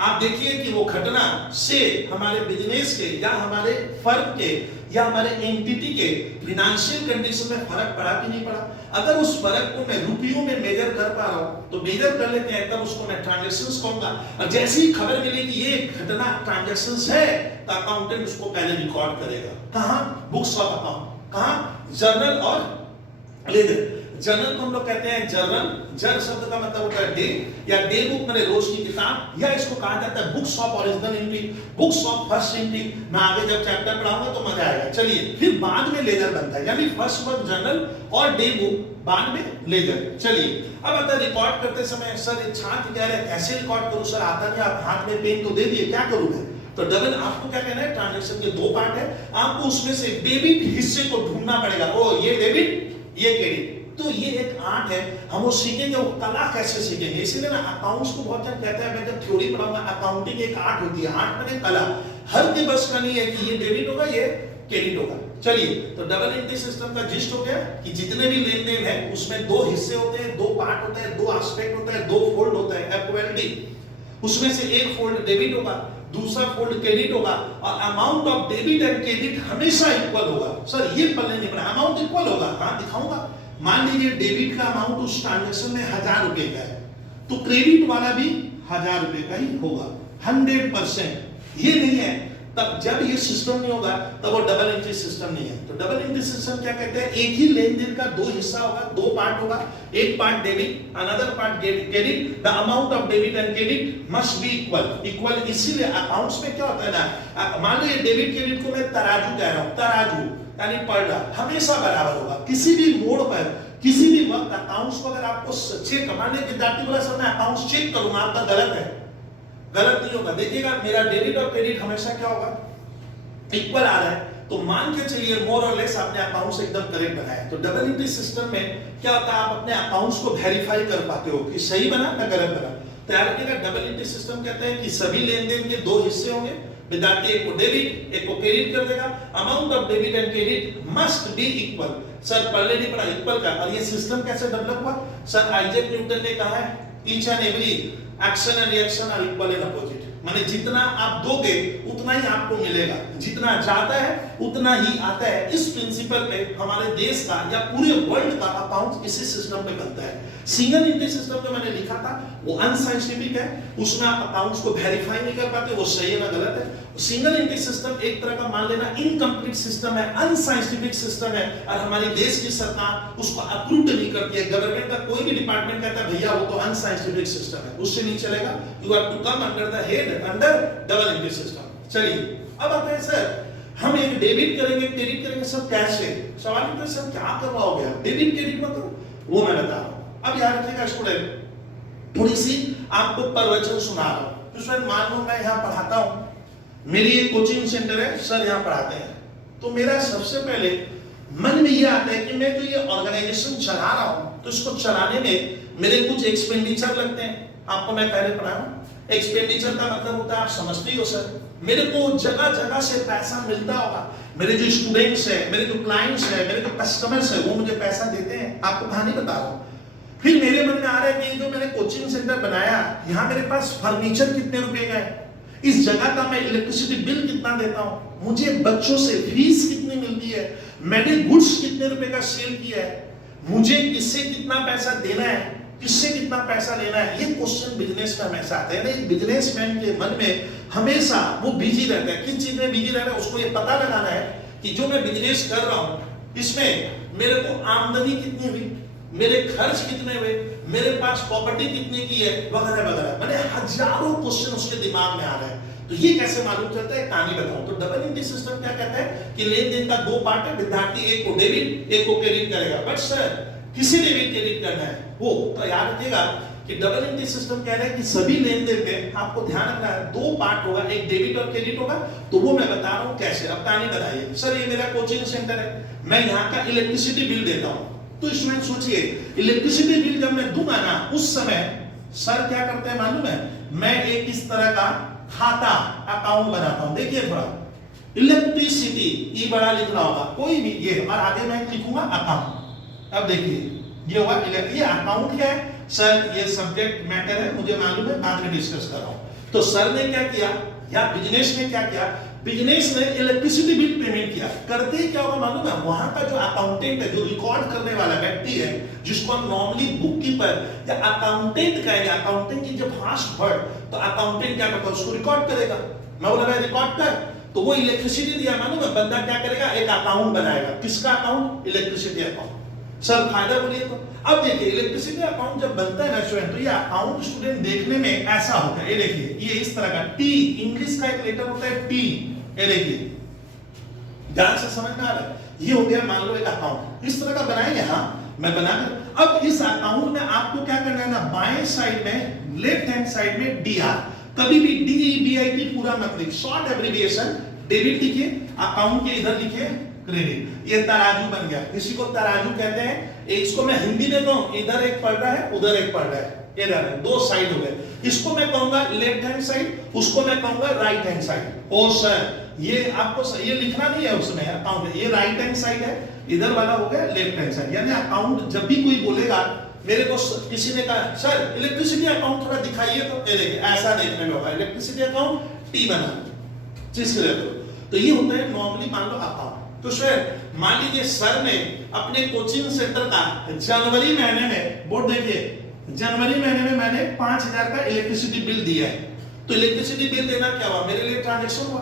आप देखिए कि वो घटना से हमारे बिजनेस के या हमारे फर्म के या हमारे एंटिटी के फिनेंशियल कंडीशन में फर्क पड़ा कि नहीं पड़ा। अगर उस फर्क को मैं रुपयों में मेजर कर पा रहा हूं तो मेजर कर लेते हैं, तब उसको मैं ट्रांजैक्शंस कहूंगा। और जैसे ही खबर मिली कि ये घटना ट्रांजैक्शंस है, तो अकाउंटेंट उसको पहले रिकॉर्ड करेगा। कहां? Books of account. कहां? जर्नल और लेजर। जर्नल को हम लोग कहते हैं जर्नल, जर शब्द का मतलब होता है डे, या डे बुक माने रोज की किताब, या इसको कहा जाता है books of original entry, books of first entry. मैं आगे जब चैप्टर पढ़ाऊंगा तो मजा आएगा। चलिए, फिर बाद में लेजर बनता है, यानी फर्स्ट वर्ड जर्नल और डे बुक, बाद में लेजर। चलिए, अब आता है रिकॉर्ड करते समय, सर छात्र कह रहे हैं कैसे रिकॉर्ड करूं? सर आता नहीं, आप हाथ में पेन तो दे दिए, क्या करूं मैं? तो डबल, आपको क्या कहना है? ट्रांजैक्शन के दो पार्ट है, आपको उसमें से डेबिट हिस्से को ढूंढना पड़ेगा। ओ ये डेबिट, ये क्रेडिट। तो ये एक आर्ट है, हम वो सीखेंगे, वो कला कैसे सीखेंगे। इसीलिए ना अकाउंट्स को बहुत जन कहता है, मैं जब थ्योरी पढ़ाऊंगा, अकाउंटिंग एक आर्ट होती है, आर्ट माने कला। हर के बस का नहीं है कि ये डेबिट होगा, ये क्रेडिट होगा। चलिए, तो डबल एंट्री सिस्टम का जिस्ट हो गया कि जितने भी लेन देन है उसमें दो हिस्से होते हैं, दो पार्ट होते हैं, दो एस्पेक्ट होता है, दो फोल्ड होता है, FOLD। उसमें से एक फोल्ड डेबिट होगा, दूसरा फोल्ड क्रेडिट होगा, और amount of debit and credit हमेशा इक्वल होगा। सर ये पल्ले नहीं पड़ा, अमाउंट इक्वल होगा, हाँ दिखाऊंगा। मान लीजिए डेबिट का अमाउंट उस ट्रांजैक्शन में 1000 रुपए का है, तो क्रेडिट वाला भी 1000 रुपए का ही होगा 100%। ये नहीं है, तब जब ये सिस्टम नहीं होगा तब वो डबल एंट्री सिस्टम नहीं है। तो डबल एंट्री सिस्टम क्या कहते हैं, एक ही लेन देन का दो हिस्सा होगा, दो पार्ट होगा, एक part debit, another part credit. The amount of debit and credit must be equal. इसीलिए अकाउंट्स में क्या होता है ना, मान लो ये डेबिट क्रेडिट को मैं तराजू कह रहा हूं, तराजू यानी पढ़ना हमेशा बराबर होगा। किसी भी मोड़ पर, किसी भी वक्त अकाउंट्स को अगर आपको चेक करने, विद्यार्थी बोला सर मैं अकाउंट्स चेक करूंगा, आपका गलत है, गलत नहीं होगा। देखिएगा मेरा डेबिट और क्रेडिट हमेशा क्या होगा, इक्वल आ रहा है, तो मान के चलिए मोर और लेस आपने अकाउंट्स एकदम करेक्ट बनाया। तो डबल एंट्री सिस्टम में क्या होता है, आप अपने अकाउंट्स को वेरीफाई कर पाते हो कि सही बना या गलत बना। तो याद रखिएगा डबल एंट्री सिस्टम कहते हैं कि सभी लेन देन के दो हिस्से होंगे, विद्यार्थी एक को डेबिट एक को क्रेडिट कर देगा। Amount of debit and credit must be equal. Sir पहले नहीं पढ़ा इक्वल का, और ये सिस्टम कैसे डेवलप हुआ, सर आइजैक न्यूटन ने कहा है each and every action and reaction are equal and opposite. माने जितना आप दोगे उतना ही आपको मिलेगा, जितना जाता है उतना ही आता है। इस प्रिंसिपल पे हमारे देश का या पूरे वर्ल्ड का अकाउंट इसी सिस्टम पे बनता है। सिंगल एंट्री सिस्टम जो मैंने लिखा था वो अनसाइंटिफिक है, उसमें आप अकाउंट्स को वेरीफाई नहीं कर पाते, वो सही है ना गलत है। सिंगल एंट्री सिस्टम एक तरह का मान लेना इनकम्प्लीट सिस्टम है, अनसाइंटिफिक सिस्टम है, और हमारी देश की सरकार उसको अप्रूव नहीं करती है। गवर्नमेंट का कोई भी डिपार्टमेंट कहता है भैया वो तो अनसाइंटिफिक सिस्टम है, उससे नहीं चलेगा, you have to come under the head under double entry system. चलिए अब आते हैं सर, हम एक डेबिट करेंगे क्रेडिट करेंगे सब कैसे, सवाल ये सर क्या करवाओगे आप, डेबिट क्रेडिट मत करो, वो मैं बता रहा हूं। अब याद रखिएगा स्टूडेंट, थोड़ी सी आपको प्रवचन सुना रहा हूं। तो स्टूडेंट मान लो मैं यहां पढ़ाता हूं, मेरी एक कोचिंग सेंटर है, सर यहां पढ़ाते हैं, तो मेरा सबसे पहले मन में ये आता है कि मैं जो ये ऑर्गेनाइजेशन चला रहा हूं, तो इसको चलाने में मेरे कुछ एक्सपेंडिचर लगते हैं। आपको मैं पहले पढ़ाया, एक्सपेंडिचर का मतलब होता है आप समझते ही हो सर, मेरे को जगह जगह से पैसा मिलता होगा, मेरे जो स्टूडेंट्स हैं, मेरे जो क्लाइंट्स हैं, मेरे जो कस्टमर्स हैं, वो मुझे पैसा देते हैं। आपको कहानी बता रहा हूं। फिर मेरे मन में आ रहा है कि जो मैंने कोचिंग सेंटर बनाया, यहाँ मेरे पास फर्नीचर कितने रुपए का है, इस जगह का मैं इलेक्ट्रिसिटी बिल कितना देता हूँ, मुझे बच्चों से फीस कितनी मिलती है, मैंने गुड्स कितने रुपए का सेल किया है, मुझे किससे कितना पैसा देना है, किससे कितना पैसा लेना है। ये क्वेश्चन बिजनेस में हमेशा आते हैं। एक बिजनेसमैन के मन में हमेशा वो बिजी रहता है, किस चीज में बिजी रह रहा है, उसको ये पता लगाना है कि जो मैं बिजनेस कर रहा हूँ इसमें मेरे को आमदनी कितनी हुई, मेरे खर्च कितने हुए, मेरे पास प्रॉपर्टी कितने की है, वगैरह वगैरह। मैंने हजारों क्वेश्चन उसके दिमाग में आ रहे हैं। तो ये कैसे मालूम चलता है, कहानी बताऊं। तो डबल एंट्री सिस्टम क्या कहता है कि लेन देन का दो पार्ट है, विद्यार्थी एक को डेबिट एक को क्रेडिट करेगा। बट सर किसी ने भी क्रेडिट करना है वो, तो याद रखिएगा कि डबल एंट्री सिस्टम कह रहा है कि सभी लेन देन में आपको ध्यान रखना है, दो पार्ट होगा, एक डेबिट और क्रेडिट होगा। तो वो मैं बता रहा हूं कैसे। अब कहानी बताइए, सर ये मेरा कोचिंग सेंटर है, मैं यहाँ का इलेक्ट्रिसिटी बिल देता हूँ। तो इसमें सोचिए इलेक्ट्रिसिटी बिल जब मैं दूंगा ना, उस समय सर क्या करते हैं मालूम है, मैं एक इस तरह का खाता अकाउंट बनाता हूं। देखिए थोड़ा इलेक्ट्रिसिटी ई बड़ा लिखना होगा, कोई भी ये, और आगे मैं लिखूंगा अकाउंट। अब देखिए ये होगा, ये अकाउंट क्या है सर, ये सब्जेक्ट मैटर है, मुझे मालूम है, बाद में डिस्कस कर रहा हूं। तो सर ने क्या किया, या बिजनेस ने क्या किया, बिजनेस ने इलेक्ट्रिसिटी बिल पेमेंट किया। करते ही क्या होगा मालूम है, वहां का जो अकाउंटेंट है, जो रिकॉर्ड करने वाला व्यक्ति है, जिसको हम नॉर्मली बुक कीपर या अकाउंटेंट कहेंगे, अकाउंटेंट की जब फास्ट वर्ड, तो अकाउंटेंट क्या करता है, उसको रिकॉर्ड करेगा। मैं बोला भाई रिकॉर्ड कर, तो वो इलेक्ट्रिसिटी दिया मालूम है, बंदा क्या करेगा, एक अकाउंट बनाएगा। किसका अकाउंट, इलेक्ट्रिसिटी अकाउंट। सर फायदा बोलिए तो। अब देखिए इलेक्ट्रिसिटी अकाउंट जब बनता है ना स्टूडेंट, तो ये अकाउंट स्टूडेंट देखने में ऐसा होता है, ये देखिए ये इस तरह का टी, इंग्लिश का एक लेटर होता है टी, ये देखिए ध्यान से समझ में आ रहा है। ये हो गया मान लो एक अकाउंट, इस तरह का बनाएंगे, हाँ मैं बनाकर। अब इस अकाउंट में आपको क्या करना है ना, बाएं साइड में लेफ्ट हैंड साइड में डी आर, कभी भी DEBIT पूरा मत लिखिए, शॉर्ट एब्रिविएशन डेबिट लिखिए, अकाउंट के इधर लिखिए क्रेडिट। ये तराजू बन गया, इसी को तराजू कहते हैं। इसको मैं हिंदी में कहूं, इधर एक पढ़ रहा है उधर एक पढ़ रहा है, इधर दो साइड हो गए। इसको मैं कहूंगा लेफ्ट हैंड साइड, उसको मैं कहूंगा राइट हैंड साइड। ओ सर ये आपको ये लिखना नहीं है उसमें अकाउंट, ये राइट हैंड साइड है, इधर वाला हो गया लेफ्ट हैंड साइड। यानी अकाउंट जब भी कोई बोलेगा मेरे को किसी ने कहा सर इलेक्ट्रिसिटी अकाउंट थोड़ा दिखाइए, तो ये देखिए ऐसा देखने में होगा, इलेक्ट्रिसिटी अकाउंट टी बना जिस तो ये होता है नॉर्मली मान लो अकाउंट। तो सर मान लीजिए सर ने अपने कोचिंग सेंटर का जनवरी महीने में, बोर्ड देखिए, जनवरी महीने में मैंने 5000 का इलेक्ट्रिसिटी बिल दिया है। तो इलेक्ट्रिसिटी बिल देना क्या हुआ, मेरे लिए ट्रांजैक्शन हुआ,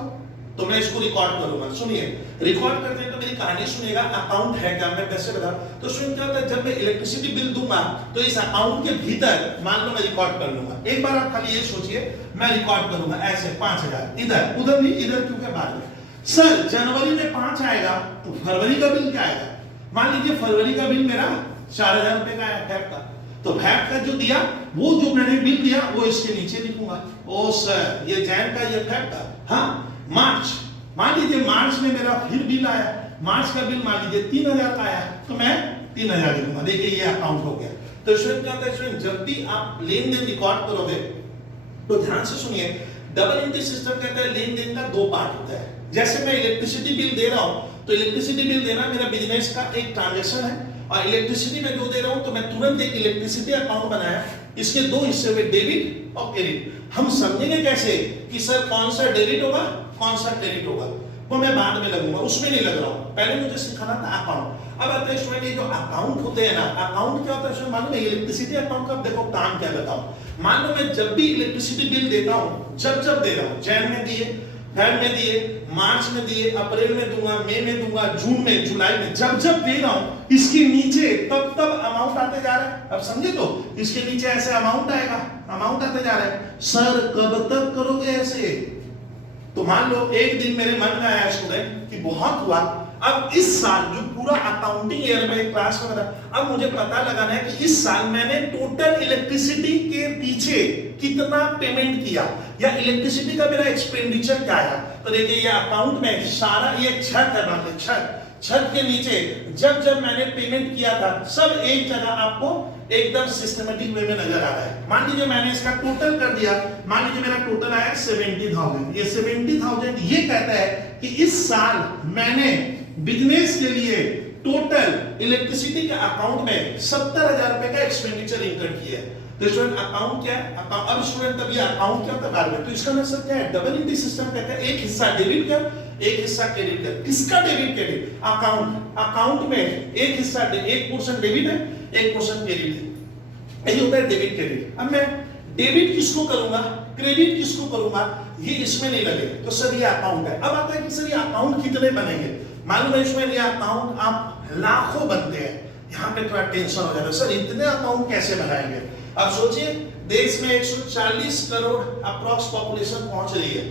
तो मैं इसको रिकॉर्ड करूंगा। सुनिए, रिकॉर्ड करते हैं तो मेरी कहानी सुनिएगा, अकाउंट है क्या, मैं कैसे बता। तो सुन क्या होता है, जब मैं इलेक्ट्रिसिटी बिल दूंगा तो इस अकाउंट के भीतर मान लो मैं रिकॉर्ड कर लूंगा। एक बार आप खाली ये सोचिए, मैं रिकॉर्ड करूंगा ऐसे 5000, इधर उधर नहीं, इधर क्योंकि बाद में सर जनवरी में 5 आएगा तो फरवरी का बिल क्या आएगा। मान लीजिए फरवरी का बिल मेरा 4000 रुपए का है फैब का, तो फैब का जो दिया वो जो मैंने बिल दिया वो इसके नीचे लिखूंगा। ओ सर ये जैन का, ये फैब का, हाँ मार्च, मान लीजिए मार्च में मेरा फिर बिल आया, मार्च का बिल मान लीजिए 3000 का आया, तो मैं 3000 लिखूंगा। देखिए ये अकाउंट हो गया। तो स्टूडेंट क्या होता है, स्टूडेंट जब भी आप लेन देन रिकॉर्ड करोगे तो ध्यान से सुनिए, डबल एंट्री सिस्टम कहता है लेन देन का 2 पार्ट होता है। जैसे मैं इलेक्ट्रिसिटी बिल दे रहा हूं तो इलेक्ट्रिसिटी बिल देना मेरा बिजनेस का एक ट्रांजैक्शन है, और इलेक्ट्रिसिटी में जो दे रहा हूं तो मैं तुरंत एक इलेक्ट्रिसिटी अकाउंट बनाया, इसके 2 हिस्से हुए, डेबिट और क्रेडिट। हम समझेंगे कैसे कि सर कौन सा डेबिट होगा कौन सा क्रेडिट होगा, वो मैं बाद में लगूंगा, उसमें नहीं लग रहा हूं, पहले मुझे सिखाना था अकाउंट। अब आते हैं स्टूडेंट, ये जो अकाउंट होते हैं ना, अकाउंट क्या होता है स्टूडेंट, मालूम है इलेक्ट्रिसिटी अकाउंट का देखो काम क्या बताऊं। मान लो मैं जब भी इलेक्ट्रिसिटी बिल देता हूं, जब दे रहा हूं, जैन में दिए, फेब में दिए, मार्च में दिए, अप्रैल में दूंगा, मई में दूंगा, जून में, जुलाई में, जब दे रहा हूं इसके नीचे तब अमाउंट आते जा रहा है। अब समझे, तो इसके नीचे ऐसे अमाउंट आएगा, अमाउंट आते जा रहा है। सर कब तक करोगे ऐसे, तो मान लो एक दिन मेरे मन में आया स्टूडेंट कि बहुत हुआ, अब इस साल जो पूरा अकाउंटिंग ईयर में क्लास में था, अब मुझे पता लगाना है कि इस साल मैंने टोटल इलेक्ट्रिसिटी के पीछे कितना पेमेंट किया, या इलेक्ट्रिसिटी का मेरा एक्सपेंडिचर क्या आया। तो देखिए ये अकाउंट में सारा ये छत है, छत के नीचे जब मैंने पेमेंट किया था सब एक जगह आपको एकदम सिस्टमेटिक वे में नजर आ रहा है। मान लीजिए मैंने इसका टोटल कर दिया, मान लीजिए मेरा टोटल आया 70,000। ये 70,000 ये कहता है कि इस साल मैंने बिजनेस के लिए टोटल इलेक्ट्रिसिटी के अकाउंट में 70,000 रुपए का एक्सपेंडिचर इनकर किया है। तो स्टूडेंट अकाउंट क्या है, अब स्टूडेंट तब ये अकाउंट क्या होता है बाद में, तो इसका मतलब क्या है, डबल एंट्री सिस्टम कहता है एक हिस्सा डेबिट कर, एक हिस्सा क्रेडिट कर। किसका डेबिट क्रेडिट, अकाउंट में एक हिस्सा, एक पोर्शन डेबिट है, एक पोर्शन क्रेडिट है, यही होता है डेबिट क्रेडिट। अब मैं डेबिट किसको करूंगा, क्रेडिट किसको करूंगा, ये इसमें नहीं लगे, तो सर ये अकाउंट है। अब आता है कि सर ये अकाउंट कितने बनेंगे, मालूम है इसमें ये अकाउंट आप लाखों बनते हैं, यहाँ पे थोड़ा टेंशन हो जाता है, सर इतने अकाउंट कैसे बनाएंगे। अब सोचिए देश में 140 करोड़ अप्रॉक्स पॉपुलेशन पहुंच रही है,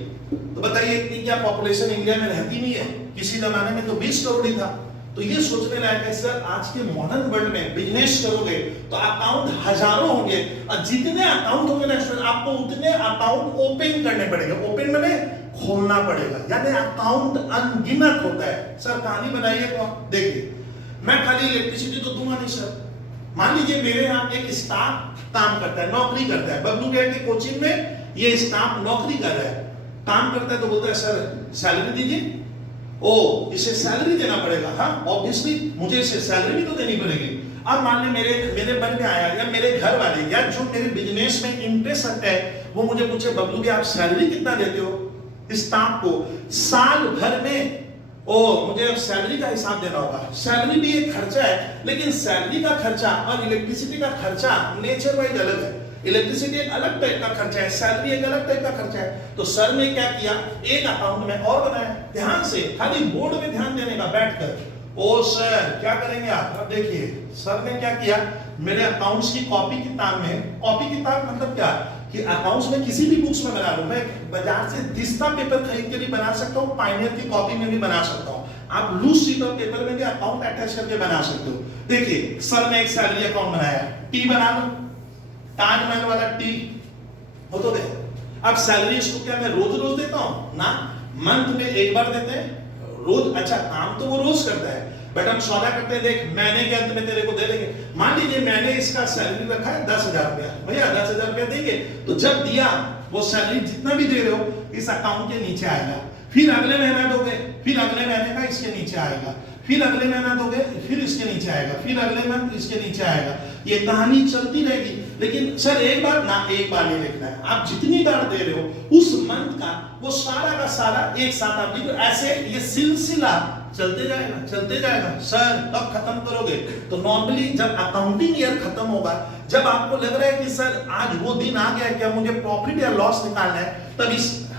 तो बताइए इतनी क्या पॉपुलेशन इंडिया में रहती नहीं है, किसी जमाने में तो 20 करोड़ ही था। तो ये सोचने लायक है सर, आज के मॉडर्न वर्ल्ड में बिजनेस करोगे तो अकाउंट हजारों होंगे, और जितने अकाउंट होंगे ना स्टूडेंट आपको उतने अकाउंट ओपन करने पड़ेंगे, ओपन मैंने खोलना पड़ेगा, यानी अकाउंट अनगिनत होता है। सर कहानी बनाइए तो देखिए, मैं खाली इलेक्ट्रिसिटी तो दूंगा नहीं सर, मान लीजिए मेरे यहाँ एक स्टाफ काम करता है, नौकरी करता है, बबलू भैया की कोचिंग में ये स्टाफ नौकरी कर रहा है, काम करता है, तो बोलता है सर सैलरी दीजिए, ओ इसे सैलरी देना पड़ेगा, हाँ ऑब्वियसली मुझे इसे सैलरी भी तो देनी पड़ेगी। अब मान ले मेरे मन में आया, या मेरे घर वाले या जो मेरे बिजनेस में इंटरेस्ट रखता है वो मुझे पूछे बबलू भैया आप सैलरी कितना देते हो स्टाफ को साल भर में, ओ मुझे सैलरी का हिसाब देना होगा। सैलरी भी एक खर्चा है, लेकिन सैलरी का खर्चा और इलेक्ट्रिसिटी का खर्चा नेचर वाइज अलग है। इलेक्ट्रिसिटी एक अलग टाइप का खर्चा है, सैलरी एक अलग टाइप का खर्चा है। तो सर ने क्या किया, एक अकाउंट में और बनाया, ध्यान से खाली बोर्ड में ध्यान देने का बैठकर। ओ सर क्या करेंगे आप, अब देखिए सर ने क्या किया, मेरे अकाउंट्स की कॉपी किताब में, कॉपी किताब मतलब क्या कि अकाउंट्स में किसी भी बुक्स में बना लूं, मैं बाजार से दिस्ता पेपर खरीद के भी बना सकता हूँ, पाइनियर की कॉपी में भी बना सकता हूँ, आप लूज शीट ऑफ पेपर में भी अकाउंट अटैच करके बना सकते हो। देखिए सर ने एक सैलरी अकाउंट बनाया, टी बना लो, ताजमहल वाला टी हो तो दे। अब सैलरी इसको क्या मैं रोज रोज देता हूँ ना, मंथ में एक बार देते हैं रोज, अच्छा काम तो वो रोज करता है, बट हम सौदा करते हैं, देख महीने के अंत में तेरे को दे देंगे। मान लीजिए मैंने इसका सैलरी रखा है 10,000 रुपया, भैया 10,000 रुपया देंगे, तो जब दिया वो सैलरी जितना भी दे रहे हो इस अकाउंट के नीचे आएगा, फिर अगले महीना दोगे, फिर अगले महीने का इसके नीचे आएगा, फिर अगले महीना दोगे, फिर इसके नीचे आएगा, फिर अगले मंथ इसके नीचे आएगा। ये कहानी चलती रहेगी। लेकिन सर एक बार नहीं लिखना है, आप जितनी बार दे रहे हो उस मंथ का वो सारा का सारा एक साथ आप लिखो। ऐसे ये सिलसिला चलते जाएगा। सर कब खत्म करोगे? तो नॉर्मली जब अकाउंटिंग ईयर खत्म होगा, जब आपको लग रहा है कि सर आज वो दिन आ गया क्या मुझे प्रॉफिट या लॉस निकालना है, तब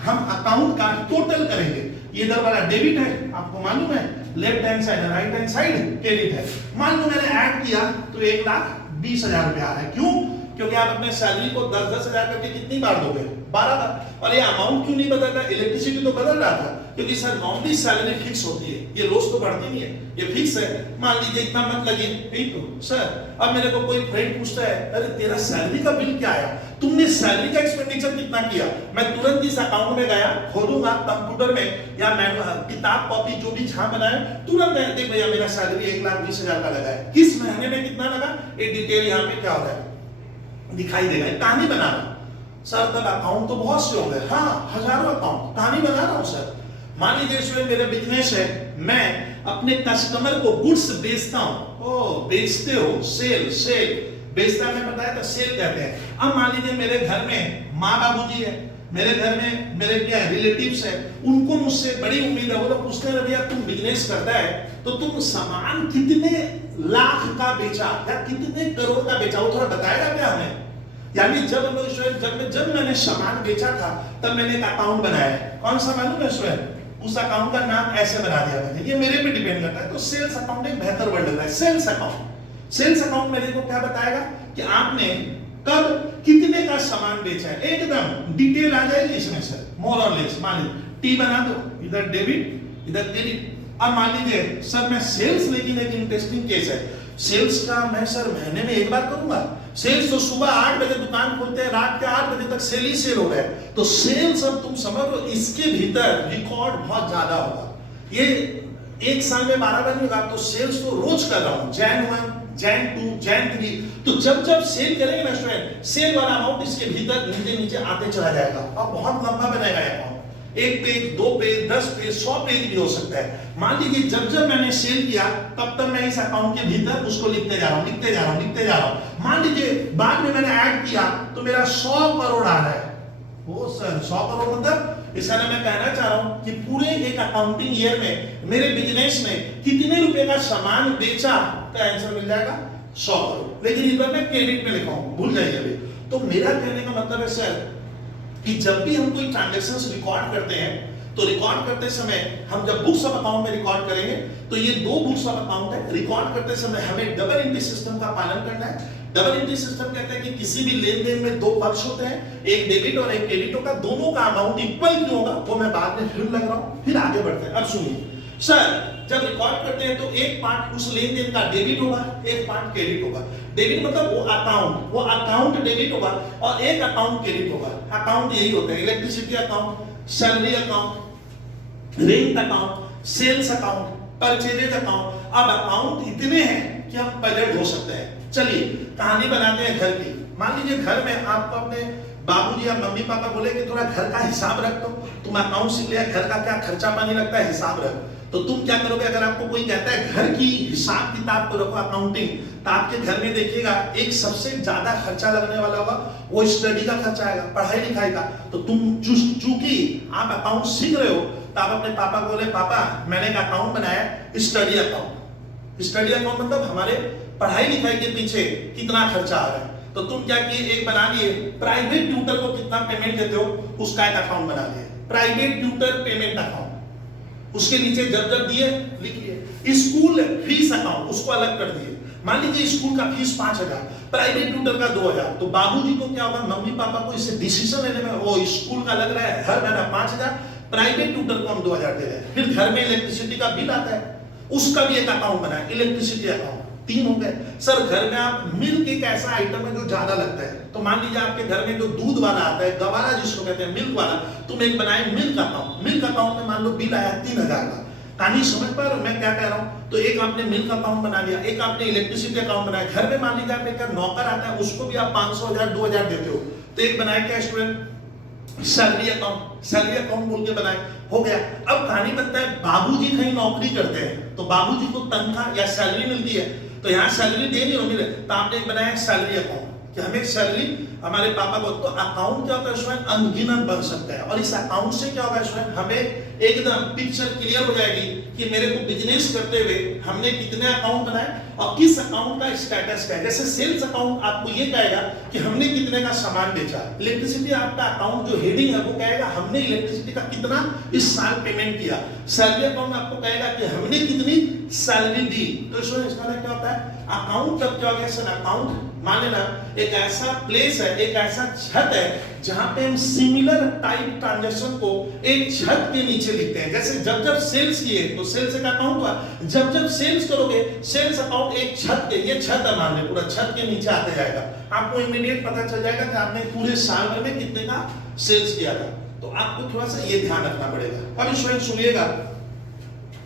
हम अकाउंट का टोटल करेंगे। ये इधर वाला डेबिट है, आपको मालूम है, left hand side right hand side credit है। मान लो मैंने ऐड किया तो 1,20,000 रुपया आ रहा है। क्यों? क्योंकि आप अपने सैलरी को 10-10 हजार करके कितनी बार दोगे? 12 बार। और ये अमाउंट क्यों नहीं बदल रहा? इलेक्ट्रिसिटी तो बदल रहा था, क्योंकि सर नॉर्मली सैलरी फिक्स होती है, ये रोज तो बढ़ती नहीं है, ये फिक्स है। मान लीजिए इतना मत लगे, तो सर अब मेरे को कोई फ्रेंड पूछता है अरे तेरा सैलरी का बिल क्या आया, तुमने सैलरी का एक्सपेंडिचर कितना किया? मैं तुरंत इस अकाउंट में गया, खोलूंगा कंप्यूटर में या मैं किताब कॉपी जो भी जहां बनाए, तुरंत देख भैया मेरा सैलरी 1,20,000 का लगा है, किस महीने में कितना लगा, ये डिटेल यहाँ पे क्या हो रहा है दिखाई देगा। कहानी बना रहा हूं सर, तब अकाउंट तो बहुत से हो गए, हाँ हजारों अकाउंट, कहानी बना रहा हूं सर। मान लीजिए इसमें मेरा बिजनेस है, मैं अपने कस्टमर को गुड्स बेचता हूं। ओ बेचते हो, सेल बेचता है, पता है तो सेल कहते हैं। अब मान लीजिए मेरे घर में माँ बाबूजी है, मेरे घर में मेरे क्या रिलेटिव्स है, उनको मुझसे बड़ी उम्मीद है, वो लोग पूछते हैं भैया तुम बिजनेस करता है तो तुम सामान कितने लाख का बेचा या कितने करोड़ का बेचा, वो थोड़ा बताएगा क्या हमें? यानी जब हम लोग जब मैंने सामान बेचा था तब मैंने एक अकाउंट बनाया है। कौन सा मालूम है स्वयं? उस अकाउंट का नाम ऐसे बना दिया मैंने, ये मेरे पे डिपेंड करता है। तो सेल्स अकाउंट एक बेहतर वर्ड है, सेल्स अकाउंट मेरे को क्या बताएगा कि आपने कब कितने का सामान बेचा है, एकदम डिटेल आ जाएगी इसमें सर, मोर और लेस। मान लीजिए टी बना दो, इधर डेबिट इधर क्रेडिट। अब मान लीजिए सर मैं सेल्स, लेकिन एक इंटरेस्टिंग केस है, सेल्स का मैं सर महीने में एक बार करूंगा। सेल्स तो सुबह 8 बजे दुकान खोलते हैं, रात के 8 बजे तक सेल ही सेल हो रहा है। तो सेल्स अब तुम समझ लो इसके भीतर रिकॉर्ड बहुत ज्यादा होगा। ये एक साल में 12 बार नहीं होगा, तो सेल्स तो रोज कर रहा हूं, Jan 1 Jan 2 Jan 3। तो जब सेल करेंगे ना स्टूडेंट, सेल वाला अमाउंट इसके भीतर नीचे आते चला जाएगा और बहुत लंबा बनेगा account. 1 page 2 page 10 page 100 page भी हो सकता है। मान लीजिए जब मैंने सेल किया तब मैं इस अकाउंट के भीतर उसको लिखते जा रहा हूं। मान लीजिए बाद में मैंने ऐड किया तो मेरा 100 करोड़ आ रहा है। वो सर 100 करोड़ मतलब इसका मैं कहना चाह रहा हूं कि पूरे एक अकाउंटिंग ईयर में मेरे बिजनेस में कितने रुपए का सामान बेचा का आंसर मिल जाएगा 100 करोड़। लेकिन इस बार मैं क्रेडिट में लिखा हूं, भूल जाइए अभी। तो मेरा कहने का मतलब है सर कि जब भी हम कोई ट्रांजैक्शंस रिकॉर्ड करते हैं तो रिकॉर्ड करते समय हम जब बुक्स ऑफ अकाउंट में रिकॉर्ड करेंगे तो ये 2 बुक्स ऑफ अकाउंट है। रिकॉर्ड करते समय हमें डबल एंट्री सिस्टम का पालन करना है। डबल एंट्री सिस्टम कहते हैं कि किसी भी लेन देन में 2 पक्ष होते हैं, एक डेबिट और एक क्रेडिट होगा, दोनों का अमाउंट इक्वल क्यों होगा वो मैं बाद में फिर लग रहा हूं, फिर आगे बढ़ते हैं। अब सुनिए सर, जब रिकॉर्ड करते हैं तो एक पार्ट उस लेन देन का डेबिट होगा, एक पार्ट क्रेडिट होगा। डेबिट मतलब वो अकाउंट डेबिट होगा और एक अकाउंट क्रेडिट होगा। अकाउंट यही होते हैं, electricity account, salary account, rent account, sales account, purchases account. अब अकाउंट इतने हैं कि हम बजट हो सकते हैं। चलिए कहानी बनाते हैं घर की। मान लीजिए घर में आपको अपने बाबूजी या मम्मी पापा बोले कि थोड़ा घर का हिसाब रख दो, तुम अकाउंट सीख लिया, घर का क्या खर्चा पानी लगता है हिसाब रख। तो तुम क्या करोगे? अगर आपको कोई कहता है घर की हिसाब किताब को रखो अकाउंटिंग, तो आपके घर में देखिएगा एक सबसे ज्यादा खर्चा लगने वाला होगा वो स्टडी का खर्चा आएगा, पढ़ाई लिखाई का। तो तुम चूंकि आप अकाउंट सीख रहे हो तो आप अपने पापा को बोले पापा मैंने एक अकाउंट बनाया स्टडी अकाउंट। स्टडी अकाउंट मतलब हमारे पढ़ाई लिखाई के पीछे कितना खर्चा आ रहा है। तो तुम क्या किए, एक बना लिए प्राइवेट ट्यूटर को कितना पेमेंट देते हो उसका एक अकाउंट बना लिए, प्राइवेट ट्यूटर पेमेंट अकाउंट। उसके नीचे जब दिए लिखिए स्कूल फीस अकाउंट, उसको अलग कर दिए। मान लीजिए स्कूल का फीस 5,000, प्राइवेट ट्यूटर का 2,000। तो बाबूजी को क्या होगा, मम्मी पापा को इससे डिसीजन लेने में, वो स्कूल का लग रहा है हर महीना 5,000, प्राइवेट ट्यूटर को हम 2,000 दे रहे हैं। फिर घर में इलेक्ट्रिसिटी का बिल आता है, उसका भी एक अकाउंट बना है, इलेक्ट्रिसिटी अकाउंट। 3 हो गए। सर घर में आप मिल्क एक ऐसा आइटम है जो ज्यादा लगता है, तो मान लीजिए आपके घर में जो दूध वाला आता है, गवारा जिसको कहते हैं मिल्क वाला, तुम एक बनाए मिल्क अकाउंट। मिल्क अकाउंट में मान लो बिल आया 3,000 का। कहानी समझ पा रहे हो मैं क्या कह रहा हूं? तो एक आपने मिल्क अकाउंट बना लिया, एक आपने इलेक्ट्रिसिटी अकाउंट बनाया। घर में मान लीजिए आप एक नौकर आता है, उसको भी आप 500, 1000, 2000 देते हो, तो एक बनाए क्या student, salary account. Salary account बोल के बनाए, हो गया। अब कहानी बनता है बाबूजी कहीं नौकरी करते हैं तो बाबूजी को तनख्वाह या सैलरी मिलती है। तो यहाँ सैलरी दे नहीं होगी, तो आपने एक बनाया सैलरी अकाउंट कि हमें सैलरी हमारे पापा को, तो अकाउंट क्या होता है उसमें अनगिनत बन सकता है। और इस अकाउंट से क्या होगा इसमें हमें एकदम पिक्चर क्लियर हो जाएगी कि मेरे को बिजनेस करते हुए हमने कितने अकाउंट बनाए और किस अकाउंट का स्टेटस क्या है। जैसे सेल्स अकाउंट आपको ये कहेगा कि हमने कितने का सामान बेचा, इलेक्ट्रिसिटी आपका अकाउंट जो हेडिंग है वो कहेगा हमने इलेक्ट्रिसिटी का कितना इस साल पेमेंट किया। सैलरी अकाउंट आपको कहेगा कि हमने कितनी सैलरी दी। तो इसका क्या होता है अकाउंट तब क्या हो गया सर, अकाउंट मान लेना एक ऐसा प्लेस है, एक ऐसा छत है जहां पे हम सिमिलर टाइप ट्रांजैक्शन को एक छत के नीचे लिखते हैं। जैसे जब जब सेल्स किए तो सेल्स एक अकाउंट हुआ, जब जब सेल्स करोगे सेल्स अकाउंट एक छत के, ये छत है मान ले, पूरा छत के नीचे आते जाएगा। आपको इमीडिएट पता चल जाएगा कि आपने पूरे साल भर में कितने का सेल्स किया था। तो आपको थोड़ा सा ये ध्यान रखना पड़ेगा। अब स्टूडेंट सुनिएगा,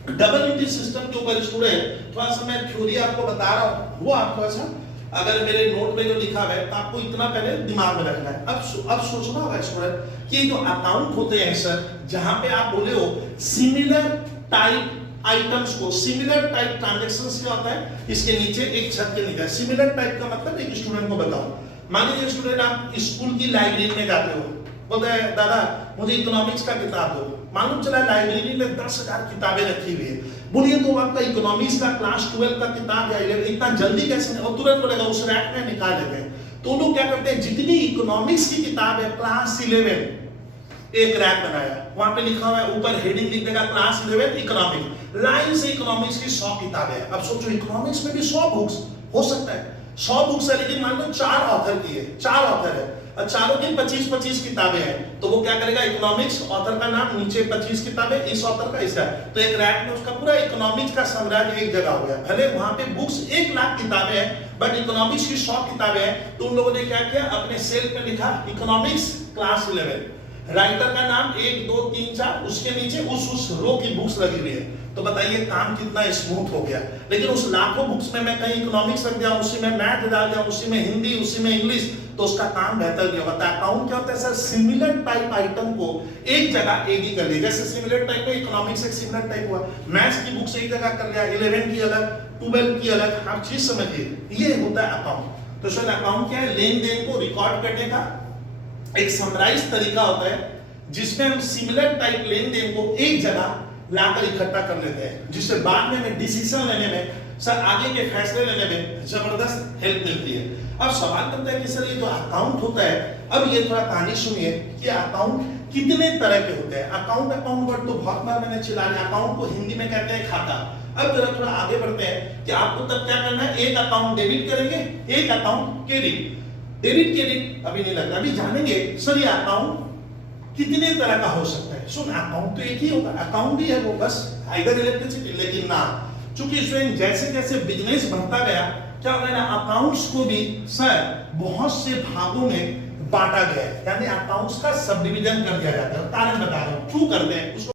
डबल एंट्री सिस्टम के ऊपर स्टूडेंट थोड़ा सा मैं थ्योरी आपको बता रहा हूं, वो आप थोड़ा सा अगर मेरे नोट में जो लिखा है तो आपको इतना पहले दिमाग में रखना है। अब सोचना होगा स्टूडेंट कि जो अकाउंट होते हैं सर, जहां पे आप बोले हो सिमिलर टाइप आइटम्स को, सिमिलर टाइप ट्रांजैक्शंस क्या होता है, इसके नीचे एक छत के नीचे। सिमिलर टाइप का मतलब एक स्टूडेंट को बताओ, मान लीजिए स्टूडेंट आप स्कूल की लाइब्रेरी में जाते हो, बोलते हैं दादा मुझे इकोनॉमिक्स का किताब दो, मालूम चला लाइब्रेरी में 10,000 किताबें रखी हुई है। बोलिए तो आपका इकोनॉमिक्स का क्लास 12 का किताब या 11 इतना जल्दी कैसे नहीं, और तुरंत बोलेगा उस रैक में निकाल लेते हैं। तो लोग क्या करते हैं, जितनी इकोनॉमिक्स की किताब है क्लास 11 एक रैक बनाया, वहां पे लिखा हुआ है ऊपर हेडिंग लिख देगा क्लास 11 इकोनॉमिक्स, लाइन से इकोनॉमिक्स की 100 किताबें हैं। अब सोचो इकोनॉमिक्स में भी 100 बुक्स हो सकता है, 100 बुक्स है लेकिन मान लो 4 ऑथर की है, 4 ऑथर है और चारों की 25-25 किताबें हैं, तो वो क्या करेगा इकोनॉमिक्स ऑथर का नाम, नीचे 25 किताबें, इस ऑथर का हिस्सा, तो एक रैक में उसका पूरा इकोनॉमिक्स का साम्राज्य एक जगह हो गया। भले वहां पे बुक्स 1 लाख किताबें हैं बट इकोनॉमिक्स की 100 किताबें हैं। तो उन लोगों ने क्या किया, अपने सेल्फ में लिखा इकोनॉमिक्स क्लास 11, राइटर का नाम 1 2 3 4, उसके नीचे उस रो की बुक्स लगी हुई है। तो बताइए काम कितना स्मूथ हो गया। लेकिन उस लाखों बुक्स में मैं कहीं इकोनॉमिक्स रख दिया, उसी में मैथ डाल दिया, उसी में हिंदी, उसी में इंग्लिश, तो उसका काम बेहतर नहीं होता। अकाउंट क्या होता है सर, सिमिलर टाइप आइटम को एक जगह एक ही कर लिया। जैसे सिमिलर टाइप में इकोनॉमिक्स एक सिमिलर टाइप हुआ, मैथ्स की बुक्स एक जगह कर लिया, 11 की अलग, 12 की अलग, आप चीज समझिए, ये होता है अकाउंट। तो सर अकाउंट क्या है, लेन देन को रिकॉर्ड करने का एक समराइज तरीका होता है जिसमें हम सिमिलर टाइप लेन देन को एक जगह लाकर इकट्ठा कर लेते हैं, जिससे बाद में हमें डिसीजन लेने में, सर आगे के फैसले लेने में जबरदस्त हेल्प मिलती है। अब सवाल बनता है कि सर ये जो अकाउंट होता है, अब ये थोड़ा कहानी सुनिए कि अकाउंट कितने तरह के होते हैं। अकाउंट वर्ड तो बहुत बार मैंने चिल्ला लिया, अकाउंट को हिंदी में कहते हैं खाता। अब जरा थोड़ा आगे बढ़ते हैं कि आपको तब क्या करना है, एक अकाउंट डेबिट करेंगे, एक अकाउंट क्रेडिट। डेबिट क्रेडिट अभी नहीं लगता, अभी जानेंगे सर ये अकाउंट कितने तरह का हो सकता है। सुन अकाउंट तो एक ही होगा, अकाउंट भी है वो बस आइदर इलेक्ट्रिसिटी, लेकिन ना चूंकि स्टूडेंट जैसे जैसे बिजनेस बढ़ता गया क्या हो गया ना, अकाउंट्स को भी सर बहुत से भागों में बांटा गया है, यानी अकाउंट्स का सब डिवीजन कर दिया जाता है। कारण बता रहा हूं क्यों करते हैं, उसको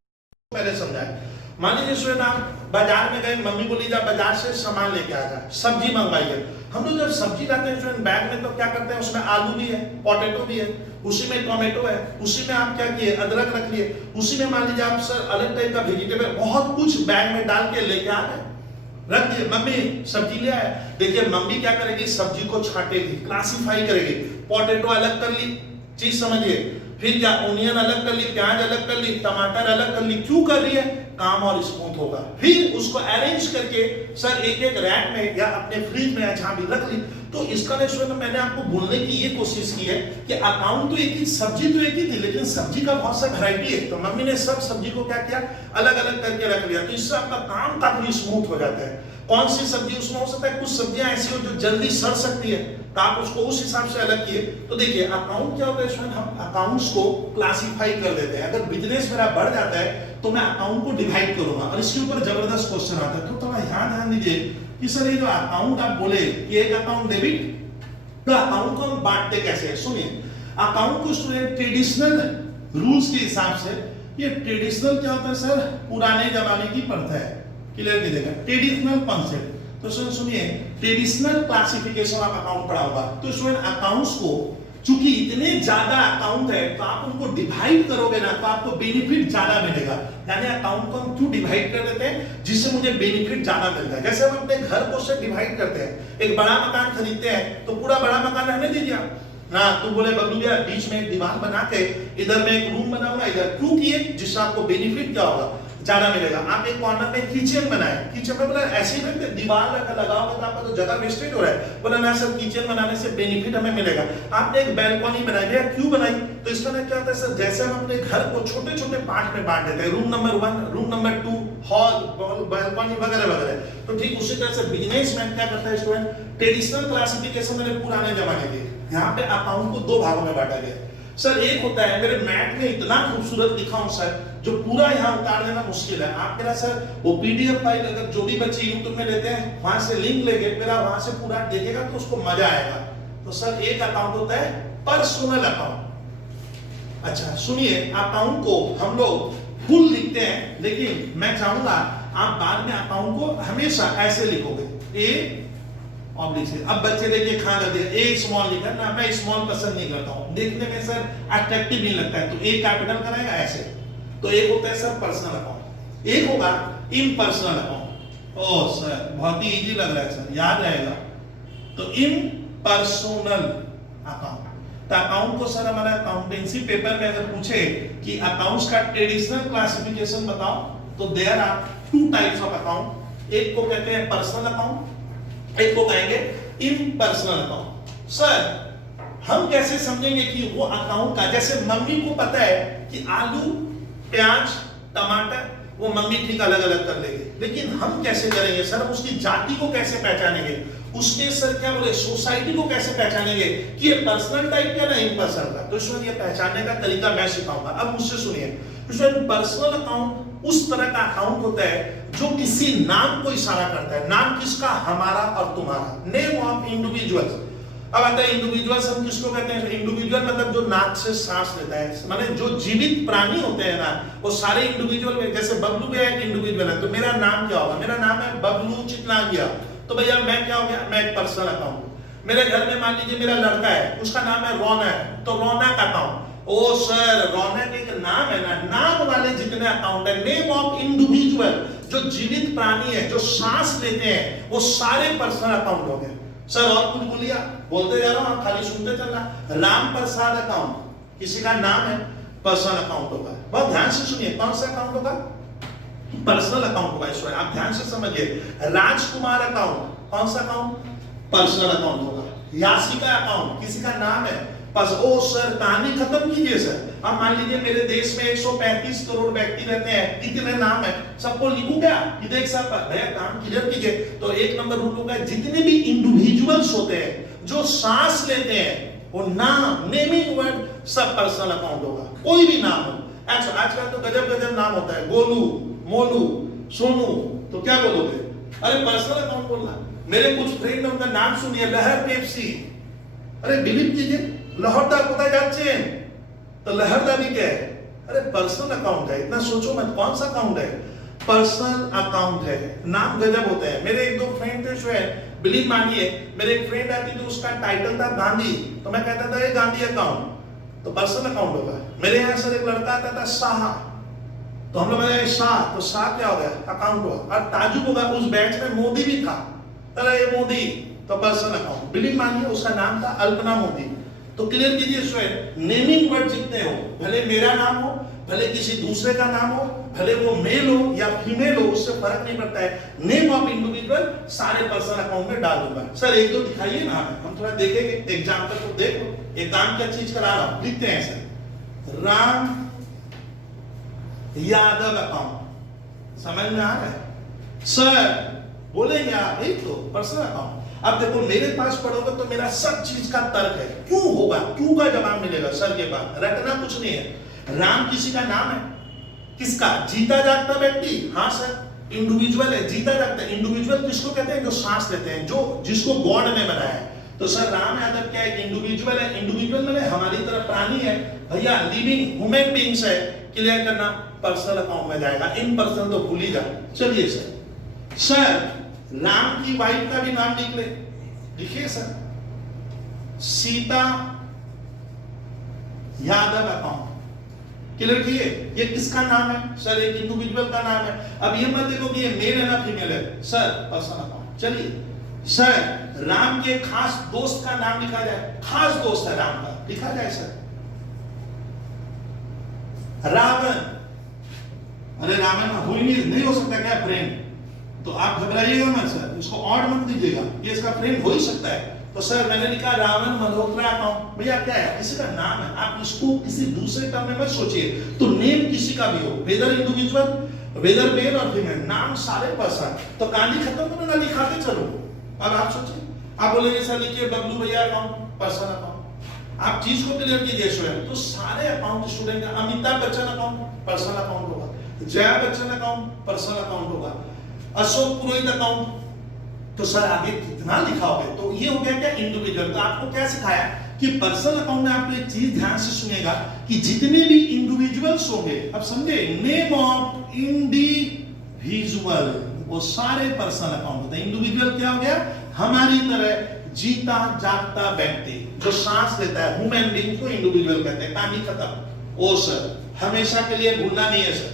पहले समझाए। मान लीजिए स्टूडेंट आप बाजार में गए, मम्मी बोली जा बाजार से सामान लेके आ जा, सब्जी मंगवाइए। हम लोग जब सब्जी लाते हैं स्टूडेंट बैग में, तो क्या करते हैं उसमें आलू भी है, पोटैटो भी है, उसी में टोमेटो है, उसी में आप क्या किए अदरक रख लिए, उसी में मान लीजिए आप सर अलग टाइप का वेजिटेबल बहुत कुछ बैग में डाल के लेके आ गए, रख दिए। मम्मी सब्जी ले आया, देखिए मम्मी क्या करेगी, सब्जी को छाटेगी, क्लासिफाई करेगी, पोटैटो अलग कर ली, चीज समझिए, फिर क्या ओनियन अलग कर ली, प्याज अलग कर ली, टमाटर अलग कर ली। क्यों कर रही है, काम और स्मूथ होगा। फिर उसको अरेंज करके सर एक एक रैक में या अपने फ्रिज में या जहां भी रख ली। तो इसका मैंने आपको बोलने की ये कोशिश की है कि अकाउंट तो एक ही, सब्जी तो एक ही थी, लेकिन सब्जी का बहुत सा वैरायटी है। तो मम्मी ने सब सब्जी को क्या किया, अलग अलग करके रख लिया, तो इससे आपका काम काफी स्मूथ हो जाता है। कौन सी सब्जी उसमें हो सकता है, कुछ सब्जियां ऐसी हो जो जल्दी सड़ सकती है, तो आप उसको उस हिसाब से अलग किए। तो देखिए अकाउंट क्या होता है, हम अकाउंट्स को क्लासिफाई कर देते हैं। अगर बिजनेस मेरा बढ़ जाता है तो मैं अकाउंट को डिवाइड करूंगा, और इसके ऊपर जबरदस्त क्वेश्चन आता है। तो थोड़ा ध्यान दीजिए कि सर ये जो अकाउंट आप बोले कि एक अकाउंट डेबिट, तो अकाउंट को हम बांटते कैसे हैं, सुनिए। अकाउंट को स्टूडेंट ट्रेडिशनल रूल्स के हिसाब से, ये ट्रेडिशनल क्या होता है सर, पुराने जमाने की प्रथा है, क्लियर कीजिएगा, ट्रेडिशनल कॉन्सेप्ट। तो सुनिए ट्रेडिशनल क्लासिफिकेशन ऑफ अकाउंट पढ़ा होगा। तो स्टूडेंट अकाउंट्स को चूंकि इतने ज्यादा अकाउंट है तो आप उनको डिवाइड करोगे ना तो आपको बेनिफिट ज्यादा मिलेगा। यानी अकाउंट को हम क्यों डिवाइड कर देते हैं, जिससे मुझे बेनिफिट ज्यादा मिलता है। जैसे हम अपने घर को से डिवाइड करते हैं, एक बड़ा मकान खरीदते हैं तो पूरा बड़ा मकान रहने दीजिए ना, तुम बोले बबलू भैया बीच में एक दीवार बना के इधर में एक रूम बनाऊंगा, इधर क्यों किए, जिससे आपको बेनिफिट क्या होगा, ज्यादा मिलेगा। आप एक कॉर्नर में किचन बनाए, किचन में बोला ऐसे ही रखते दीवार लगाओगे तो आपका तो जगह वेस्टेज हो रहा है, बोला ना सर किचन बनाने से बेनिफिट हमें मिलेगा। आपने एक बैल्कनी बनाई, भैया क्यों बनाई, तो इसका क्या होता है सर, जैसे हम अपने घर को छोटे छोटे पार्ट में बांट देते हैं, room number 1, room number 2, hall, balcony वगैरह वगैरह, तो ठीक उसी तरह से बिजनेसमैन क्या करता है स्टूडेंट, ट्रेडिशनल क्लासिफिकेशन में पुराने जमाने के यहाँ पे अकाउंट को 2 भागों में बांटा गया। सर एक होता है, मेरे मैट में इतना खूबसूरत लिखा हूं सर, जो पूरा यहाँ उतार देना मुश्किल है। आप मेरा सर वो पीडीएफ फाइल अगर जो भी बच्चे यूट्यूब में लेते हैं वहां से लिंक लेके मेरा वहां से पूरा देखेगा तो उसको मजा आएगा। तो सर एक अकाउंट होता है पर्सनल अकाउंट। अच्छा सुनिए, अकाउंट को हम लोग फुल लिखते हैं, लेकिन मैं चाहूंगा आप बाद में अकाउंट को हमेशा ऐसे लिखोगे, ए ऑब्लिक से। अब बच्चे देखिए खाना दिया ए स्मॉल लिखा ना, मैं स्मॉल पसंद नहीं करता हूं, देखने में सर अट्रैक्टिव नहीं लगता है, तो ए कैपिटल कराएगा ऐसे। तो एक होता है सर पर्सनल अकाउंट, एक होगा इम्पर्सनल अकाउंट। ओह सर बहुत ही इजी लग रहा है सर, याद रहेगा। तो इम्पर्सनल अकाउंट, तो अकाउंट को सर हमारा अकाउंटेंसी पेपर में अगर पूछे कि अकाउंट्स का ट्रेडिशनल क्लासिफिकेशन बताओ, तो there are 2 types of account, एक को कहते हैं पर्सनल अकाउंट, एक को कहेंगे इम्पर्सनल अकाउंट। सर हम कैसे समझेंगे कि वो अकाउंट का, जैसे मम्मी को पता है कि आलू, प्याज, टमाटर वो मम्मी ठीक अलग अलग कर लेगी, लेकिन हम कैसे करेंगे सर, हम उसकी जाति को कैसे पहचानेंगे, उसके सर क्या बोले सोसाइटी को कैसे पहचानेंगे कि ये पर्सनल टाइप का ना इम्पर्सनल का। तो इसमें ये पहचानने का तरीका मैं सिखाऊंगा। अब मुझसे सुनिए, इसमें पर्सनल अकाउंट उस तरह का अकाउंट होता है जो किसी नाम को इशारा करता है। नाम किसका, हमारा और तुम्हारा, नेम ऑफ इंडिविजुअल्स। अब आता है इंडिविजुअल्स हम किसको कहते हैं, इंडिविजुअल मतलब जो नाक से सांस लेता है, माने जो जीवित प्राणी होते हैं ना वो सारे इंडिविजुअल। जैसे बबलू भी एक इंडिविजुअल है, तो मेरा नाम क्या होगा, मेरा नाम है बबलू चितलांगिया, तो भैया मैं क्या हो गया, मैं एक पर्सनल अकाउंट। मेरे घर में मान लीजिए मेरा लड़का है, उसका नाम है रौनक, तो रौनक अकाउंट। ओ सर रौनक एक नाम है ना, नाम वाले जितने अकाउंट है, नेम ऑफ इंडिविजुअल जो जीवित प्राणी है, जो सांस लेते हैं, वो सारे पर्सनल अकाउंट हो गए। सर और कुछ बोलिए, बोलते जा रहा हूं, आप खाली सुनते चलना। राम प्रसाद अकाउंट, किसी का नाम है, पर्सनल अकाउंट होगा। बहुत ध्यान से सुनिए, कौन सा अकाउंट होगा, पर्सनल अकाउंट होगा। इसमें आप ध्यान से समझिए। राजकुमार अकाउंट, कौन सा अकाउंट, पर्सनल अकाउंट होगा। यासिका अकाउंट, किसी का नाम है, बस। ओ सर कहानी खत्म कीजिए सर। अब मान लीजिए मेरे देश में 135 करोड़ व्यक्ति रहते हैं, कितने नाम है, सबको लिखूं क्या, ये देख सब भैया काम क्लियर कीजिए। तो एक नंबर रूल होगा, जितने भी इंडिविजुअल्स होते हैं जो सांस लेते हैं, वो नाम, नेमिंग वर्ड सब पर्सनल अकाउंट होगा, कोई भी नाम हो। आजकल तो गजब गजब नाम होता है, गोलू, मोलू, सोनू, तो क्या बोलोगे, अरे पर्सनल अकाउंट बोलना। मेरे कुछ फ्रेंड उनका नाम सुनिए, लहर पेप्सी, अरे बिलीव कीजिए लहरदा कोথায় যাচ্ছেন, तो लहरदा भी क्या है, अरे पर्सनल अकाउंट है। इतना सोचो मत, कौन सा अकाउंट है, पर्सनल अकाउंट है। नाम गजब होते हैं। मेरे एक दो फ्रेंड थे जो है, बिलीव मानिए, मेरे एक फ्रेंड आती थी, उसका टाइटल था गांधी, तो मैं कहता था ये गांधी अकाउंट, तो पर्सनल अकाउंट होगा। मेरे यहाँ सर एक लड़का आता था शाह, तो हम लोग बताए शाह, तो शाह क्या हो गया, अकाउंट हुआ। और ताजुब होगा, उस बैच में मोदी भी था, अरे ये मोदी, तो पर्सनल अकाउंट। बिलीव मानिए उसका नाम था अल्पना मोदी। तो क्लियर कीजिए स्टूडेंट, नेमिंग वर्ड जितने हो, भले मेरा नाम हो, भले किसी दूसरे का नाम हो, भले वो मेल हो या फीमेल हो, उससे फर्क नहीं पड़ता है। नेम ऑफ इंडिविजुअल सारे पर्सनल अकाउंट में डाल दूंगा। सर एक दो दिखाइए ना, हम थोड़ा देखेंगे एग्जाम्पल को। देखो एक काम क्या चीज करा रहा हूं, लिखते हैं सर, राम यादव अकाउंट, समझ में आ रहा है सर, बोलेंगे आप, एक तो पर्सनल अकाउंट। अब देखो मेरे पास पढ़ोगे तो मेरा सब चीज का तर्क है, क्यों होगा, क्यों का जवाब मिलेगा सर के बाद, रटना कुछ नहीं है। राम किसी का नाम है, किसका, जीता जागता व्यक्ति, हाँ सर इंडिविजुअल है, जीता जागता। इंडिविजुअल किसको कहते हैं, जो सांस लेते हैं, जो जिसको गॉड ने बनाया है। तो सर राम यादव क्या है, इंडिविजुअल है। इंडिविजुअल मैंने हमारी तरह प्राणी है भैया, लिविंग ह्यूमन बीइंग्स है। क्लियर करना, पर्सनल अकाउंट में जाएगा, इन पर्सन तो भूल ही जा। चलिए सर राम की वाइफ का भी नाम लिख ले, लिखिए sir, Sita Yadav account. Clear किए? ये किसका नाम है सर? एक इंडिविजुअल का नाम है। अब ये मत देखो कि ये मेल है ना फीमेल है सर, पर्सनल अकाउंट। चलिए सर राम के खास दोस्त का नाम लिखा जाए, खास दोस्त है राम का, लिखा जाए सर रावण। अरे रावण हो ही नहीं हो सकता क्या फ्रेंड? तो आप घबराइएगा मत सर, इसको ऑड मत दीजिएगा, ये इसका फ्रेंड हो ही सकता है। तो सर मैंने लिखा रावण मल्होत्रा अकाउंट। भैया क्या है? किसी का नाम है, आप इसको किसी दूसरे टर्म में मत सोचिए। तो नेम किसी का भी हो, वेदर इंडिविजुअल, वेदर मेल और फीमेल, नाम सारे पर्सन। तो कहानी खत्म करो ना, लिखाते चलो। अब आप सोचिए, आप बोलेंगे सर लिखिए बबलू भैया अकाउंट, पर्सन अकाउंट। आप चीज को क्लियर कीजिए स्वयं। तो सारे अकाउंट स्टूडेंट का, Amitabh Bachchan account personal account होगा, Jaya Bachchan account personal account होगा, अशोक पुरोहित अकाउंट। तो सर आगे कितना लिखाओगे? तो ये हो गया क्या? इंडिविजुअल। तो आपको क्या सिखाया कि पर्सनल अकाउंट में आपको एक चीज ध्यान से सुनिएगा कि जितने भी इंडिविजुअल्स होंगे, अब समझे, नेम ऑफ इंडिविजुअल, वो सारे पर्सनल अकाउंट होते हैं। इंडिविजुअल क्या हो गया? हमारी तरह जीता जागता व्यक्ति जो सांस लेता है, ह्यूमन बीइंग को इंडिविजुअल कहते हैं। कहानी खत्म। ओ सर हमेशा के लिए भूलना नहीं है सर।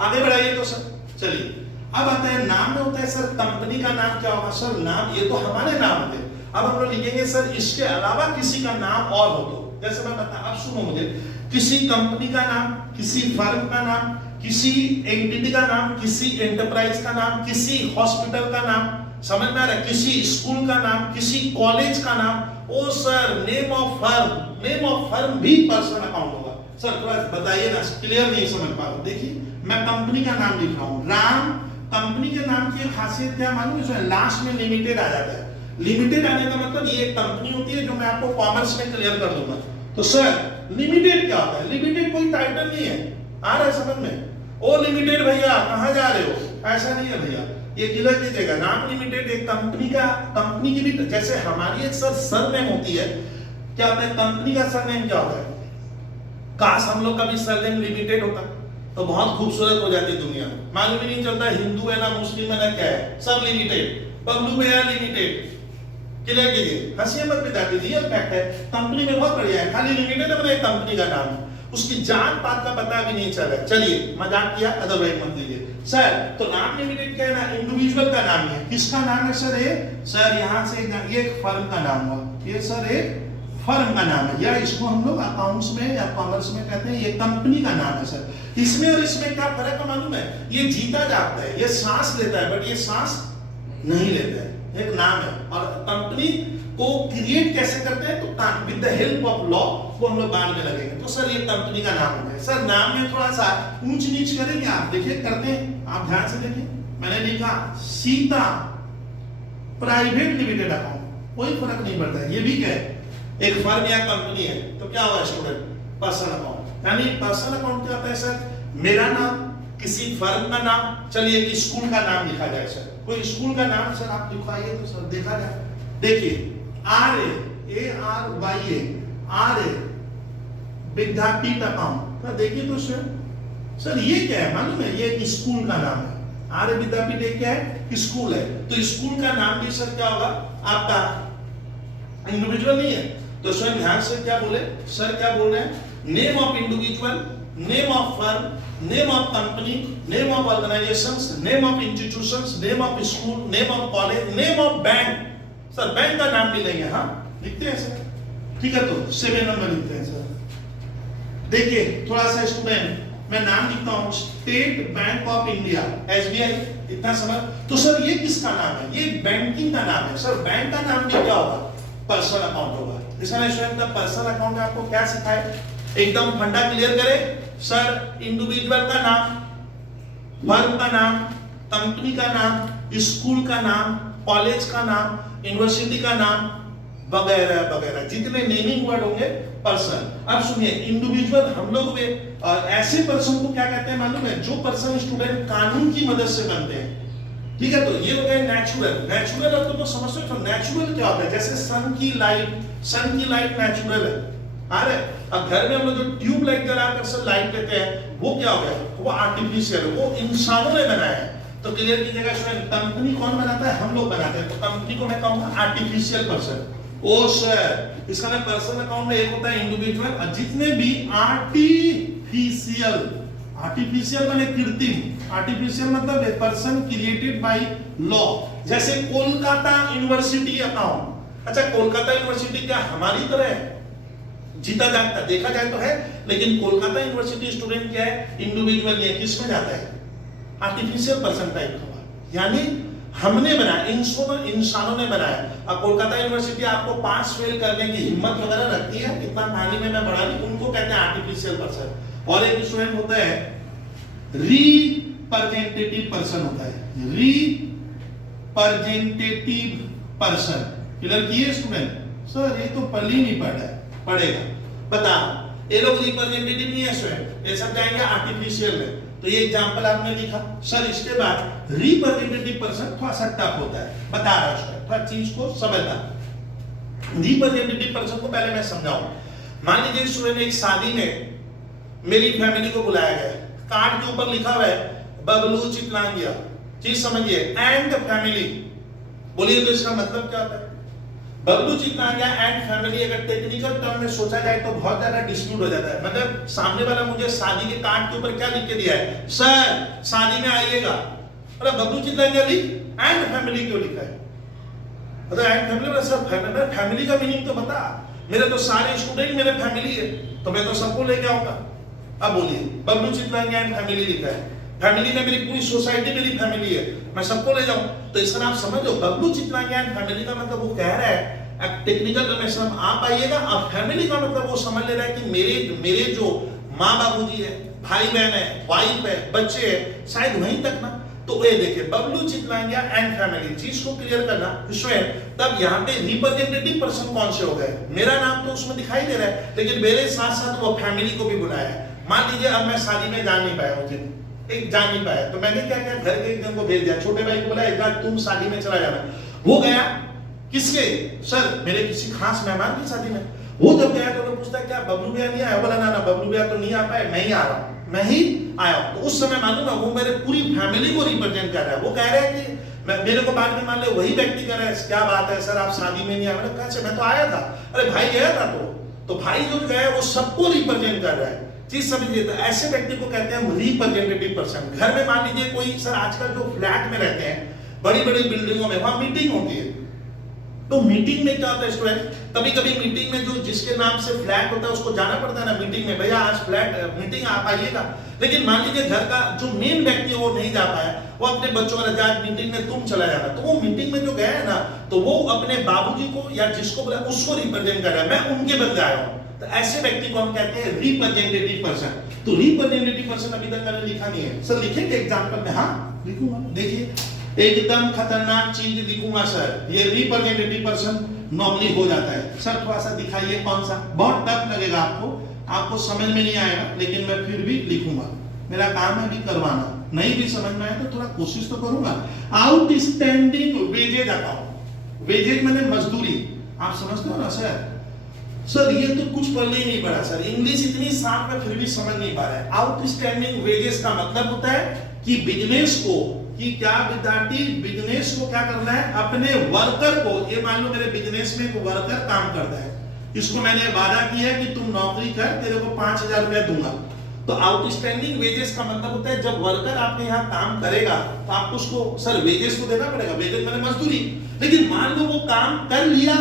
आगे बढ़ाइए तो सर। चलिए अब आता है नाम में होता है सर कंपनी का नाम क्या होगा? सर नाम ये तो हमारे नाम होते हैं। अब हम लोग लिखेंगे सर इसके अलावा किसी का नाम और हो तो, जैसे मैं बता, अब सुनो मुझे, किसी कंपनी का नाम, किसी फर्म का नाम, किसी एंटिटी का नाम, किसी एंटरप्राइज का नाम, किसी हॉस्पिटल का नाम, समझ में आ रहा है? किसी स्कूल का नाम, किसी कॉलेज का नाम। Oh sir name of firm, name of firm भी पर्सनल अकाउंट होगा। सर थोड़ा बताइए ना, क्लियर नहीं समझ पा रहा। देखिए मैं कंपनी का नाम लिख रहा हूं राम। कंपनी के नाम की खासियत क्या मालूम है? लास्ट में लिमिटेड आ जाता है। लिमिटेड आने का मतलब ये एक कंपनी होती है, जो मैं आपको कॉमर्स में क्लियर कर दूंगा। तो सर लिमिटेड क्या होता है? लिमिटेड कोई टाइटल नहीं है, आ रहा है समझ में? ओ लिमिटेड भैया कहां जा रहे हो, ऐसा नहीं है भैया, ये क्लियर कीजिएगा। नाम लिमिटेड एक कंपनी का, कंपनी की भी, जैसे हमारी एक सर सरनेम होती है, क्या होता है कंपनी का सरनेम क्या होता है? काश हम लोग का भी सरनेम लिमिटेड होता तो बहुत खूबसूरत हो जाती दुनिया। मालूम ही नहीं चलता हिंदू है ना मुस्लिम है ना क्या है, सब लिमिटेड। बबलू भैया लिमिटेड, क्लियर कीजिए, हंसी मत बिताती, रियल फैक्ट है। कंपनी में बहुत बढ़िया है, खाली लिमिटेड है, मतलब कंपनी का नाम है, उसकी जात पात का पता भी नहीं चला। चलिए मजाक किया, अदरवाइज मत लीजिए सर। तो नाम लिमिटेड क्या है ना, इंडिविजुअल का नाम है। किसका नाम है सर? सर यहाँ से ये एक फर्म का नाम हुआ, ये सर एक फर्म का नाम है, या इसको हम लोग अकाउंट्स में या कॉमर्स में कहते हैं ये कंपनी का नाम है सर। इसमें और इसमें क्या फर्क है मालूम है? ये जीता जागता है, ये सांस लेता है, बट ये सांस नहीं लेता है, एक नाम है। और कंपनी को क्रिएट कैसे करते हैं? तो with the help of law, को हम लोग बाद में लगेंगे। तो सर ये कंपनी का नाम है सर। नाम में थोड़ा सा ऊंच नीच करेंगे आप, देखिए करते हैं, आप ध्यान से देखिए। मैंने लिखा सीता प्राइवेट लिमिटेड अकाउंट, कोई फर्क नहीं पड़ता है, ये भी क्या है? एक फर्म या कंपनी है। तो क्या हुआ स्टूडेंट? Personal account. यानी पर्सनल अकाउंट क्या होता है सर? मेरा नाम, किसी फर्म का नाम, चलिए कि स्कूल का नाम लिखा जाए सर, कोई स्कूल का नाम सर आप लिखवाइए तो सर देखा जाए। देखिए ARY R A Vidyapeeth account, देखिए तो सर ये क्या है मालूम है? ये एक स्कूल का नाम है। आर्य विद्यापीठ एक क्या है? स्कूल है। तो स्कूल का नाम भी सर क्या होगा आपका? इंडिविजुअल नहीं है। तो स्वयं ध्यान से क्या बोले सर, क्या बोल रहे हैं? Name of individual, name of firm, name of company, name of organisations, name of institutions, name of school, name of college, name of bank. Sir bank का नाम भी लेंगे, हाँ लिखते हैं सर, ठीक है। तो 7 नंबर लिखते हैं सर। देखिए थोड़ा सा स्टूडेंट, मैं नाम लिखता हूं state bank of India, SBI, इतना समझ। तो सर ये किसका नाम है? ये बैंकिंग का नाम है सर। बैंक का नाम भी क्या होगा? पर्सनल अकाउंट होगा। इसमें स्टूडेंट का पर्सनल अकाउंट आपको क्या सिखाए? एकदम फंडा क्लियर करे सर। इंडिविजुअल का नाम, फर्म का नाम, कंपनी का नाम, स्कूल का नाम, कॉलेज का नाम, यूनिवर्सिटी का नाम, वगैरह वगैरह, जितने नेमिंग वर्ड होंगे पर्सन। अब सुनिए, इंडिविजुअल हम लोग में ऐसे पर्सन को क्या कहते हैं मालूम है? जो पर्सन स्टूडेंट कानून की मदद से बनते हैं, ठीक है। तो ये हो गए नेचुरल। नेचुरल अब तो समझ सकते हो नेचुरल क्या होता है? जैसे सन की लाइट नेचुरल है। अरे अब घर में हम लोग जो ट्यूब लाइट जलाकर सर लाइट लेते हैं, वो क्या हो गया? वो आर्टिफिशियल, वो इंसानों ने बनाया है। तो क्लियर कीजिएगा स्टूडेंट, कंपनी कौन बनाता है? हम लोग बनाते हैं। तो कंपनी को मैं कहूंगा आर्टिफिशियल पर्सन। ओ सर, इसका ना पर्सनल अकाउंट में एक होता है इंडिविजुअल, और जितने भी आर्टिफिशियल, आर्टिफिशियल माने कृत्रिम, आर्टिफिशियल मतलब a person created by law, जैसे कोलकाता यूनिवर्सिटी अकाउंट। अच्छा, कोलकाता यूनिवर्सिटी क्या हमारी तरह है जीता जागता? देखा जाए तो है, लेकिन कोलकाता यूनिवर्सिटी स्टूडेंट क्या है? इंडिविजुअल है। किसमें जाता है? आर्टिफिशियल पर्सन टाइप का, यानी हमने बनाया, इंसानों ने बनाया। अब कोलकाता यूनिवर्सिटी आपको पास फेल करने की हिम्मत वगैरह रखती है, इतना कहानी में मैं पढ़ा नहीं, उनको कहते हैं आर्टिफिशियल पर्सन। और एक स्टूडेंट होता है रिप्रेजेंटेटिव पर्सन होता है, रिप्रेजेंटेटिव पर्सन। क्लियर किए स्टूडेंट? सर ये तो पढ़ ही नहीं पढ़ा है, पढ़ेगा। बता, ये लोग रिप्रेजेंटेटिव नहीं है स्टूडेंट, ये सब जाएंगे आर्टिफिशियल में। तो ये एग्जांपल आपने लिखा सर। इसके बाद रिप्रेजेंटेटिव पर्सन थोड़ा सा टफ होता है, बता रहा हूं, थोड़ा चीज को समझना। रिप्रेजेंटेटिव पर्सन को पहले मैं समझाऊं। मान लीजिए स्टूडेंट, एक शादी में मेरी फैमिली को बुलाया गया, कार्ड के ऊपर लिखा हुआ है बबलू चितलांगिया, चीज समझिए, एंड फैमिली। बोलिए तो इसका मतलब क्या होता है? बबलू चितलांगिया एंड फैमिली अगर टेक्निकल टर्म में सोचा जाए तो बहुत ज्यादा डिस्प्यूट हो जाता है। मतलब सामने वाला मुझे शादी के कार्ड के ऊपर क्या लिख के दिया है? सर शादी में आइएगा, अरे बबलू चितलांगिया लिख, एंड फैमिली क्यों लिखा है? मतलब एंड फैमिली, सर फैमिली का मीनिंग तो बता। मेरे तो सारे स्टूडेंट मेरे फैमिली है, तो मैं तो सबको लेके आऊंगा। अब बोलिए, बबलू चितलांगिया एंड फैमिली लिखा है, फैमिली में मेरी पूरी सोसाइटी मेरी फैमिली है, मैं सबको ले जाऊं। तो इसका नाम समझो, बबलू चितलांगिया एंड फैमिली का मतलब वो कह रहा है टेक्निकल टर्म आप आइएगा, और फैमिली का मतलब वो समझ ले रहा है कि मेरे जो माँ बाबूजी है, भाई बहन है, वाइफ है, बच्चे हैं, शायद वहीं तक ना। तो ये देखिए, बबलू चितलांगिया एंड फैमिली, चीज को क्लियर करना स्वयं। तब यहाँ पे रिप्रेजेंटेटिव पर्सन कौन से हो गए? मेरा नाम तो उसमें दिखाई दे रहा है, लेकिन मेरे साथ साथ वो फैमिली को भी बुलाया है। मान लीजिए अब मैं शादी में जा नहीं पाया, मुझे एक जा नहीं पाया, तो मैंने क्या किया, घर के एक जन को भेज दिया, छोटे भाई को बोला एक बार तुम शादी में चला जाना। वो गया, किसके? सर मेरे किसी खास मेहमान की शादी में। वो जब गया तो पूछता क्या बबलू भैया नहीं आया? बोला ना बबलू भैया तो नहीं आ पाए, मैं ही आ रहा हूँ, मैं ही आया हूँ। तो उस समय मालूम है वो मेरे पूरी फैमिली को रिप्रेजेंट कर रहा है। वो कह रहा है कि मेरे को बाद में मान ले वही व्यक्ति कर रहा है, क्या बात है सर आप शादी में नहीं आए? मैंने कहा मैं तो आया था। अरे भाई गया था, तो भाई जो गया वो सबको रिप्रेजेंट कर रहा है, चीज समझिए। तो ऐसे व्यक्ति को कहते हैं रिप्रेजेंटेटिव पर्सन। घर में मान लीजिए कोई, सर आजकल जो फ्लैट में रहते हैं, बड़ी बड़ी बिल्डिंगों में, वहां मीटिंग होती है। तो मीटिंग में क्या होता है स्टूडेंट, कभी कभी मीटिंग में जो जिसके नाम से फ्लैट होता है उसको जाना पड़ता है ना मीटिंग में, भैया आज फ्लैट मीटिंग आप आइएगा। लेकिन मान लीजिए घर का जो मेन व्यक्ति है वो नहीं जा पाया, वो अपने बच्चों का जा मीटिंग में तुम चला जाना, तो वो मीटिंग में जो गया है ना, तो वो अपने बाबूजी को या जिसको बोला उसको रिप्रेजेंट कर रहा है, मैं उनके बदले आया हूँ। तो ऐसे व्यक्ति को हम कहते हैं रिप्रेजेंटेटिव पर्सन। तो रिप्रेजेंटेटिव पर्सन अभी तक मैंने लिखा नहीं है, सर लिखेंगे एग्जाम्पल में? हाँ लिखूंगा, देखिए एकदम खतरनाक चीज लिखूंगा सर, ये रिप्रेजेंटेटिव पर्सन नॉर्मली हो जाता है। सर थोड़ा सा दिखाइए कौन सा, बहुत टफ लगेगा आपको समझ में नहीं आएगा, लेकिन मैं फिर भी लिखूंगा, मेरा काम है भी करवाना। नहीं भी समझ में आए तो थोड़ा कोशिश तो करूंगा। आउटस्टैंडिंग वेजेज अकाउंट, वेजेज माने मजदूरी, आप समझते हो ना सर? सर ये तो कुछ पढ़ने ही नहीं पड़ा सर, इंग्लिश इतनी साफ है फिर भी समझ नहीं पा रहा है। आउटस्टैंडिंग वेजेस का मतलब होता है कि बिजनेस को, कि क्या विद्यार्थी बिजनेस को क्या करना है, अपने वर्कर को, ये मान लो मेरे बिजनेस में एक वर्कर काम करता है, इसको मैंने वादा किया है कि तुम नौकरी कर, तेरे को 5,000 रुपया दूंगा। तो आउटस्टैंडिंग वेजेस का मतलब होता है जब वर्कर आपके यहाँ काम करेगा तो आपको उसको सर वेजेस को देना पड़ेगा, वेजेस मैंने मजदूरी। लेकिन मान लो वो काम कर लिया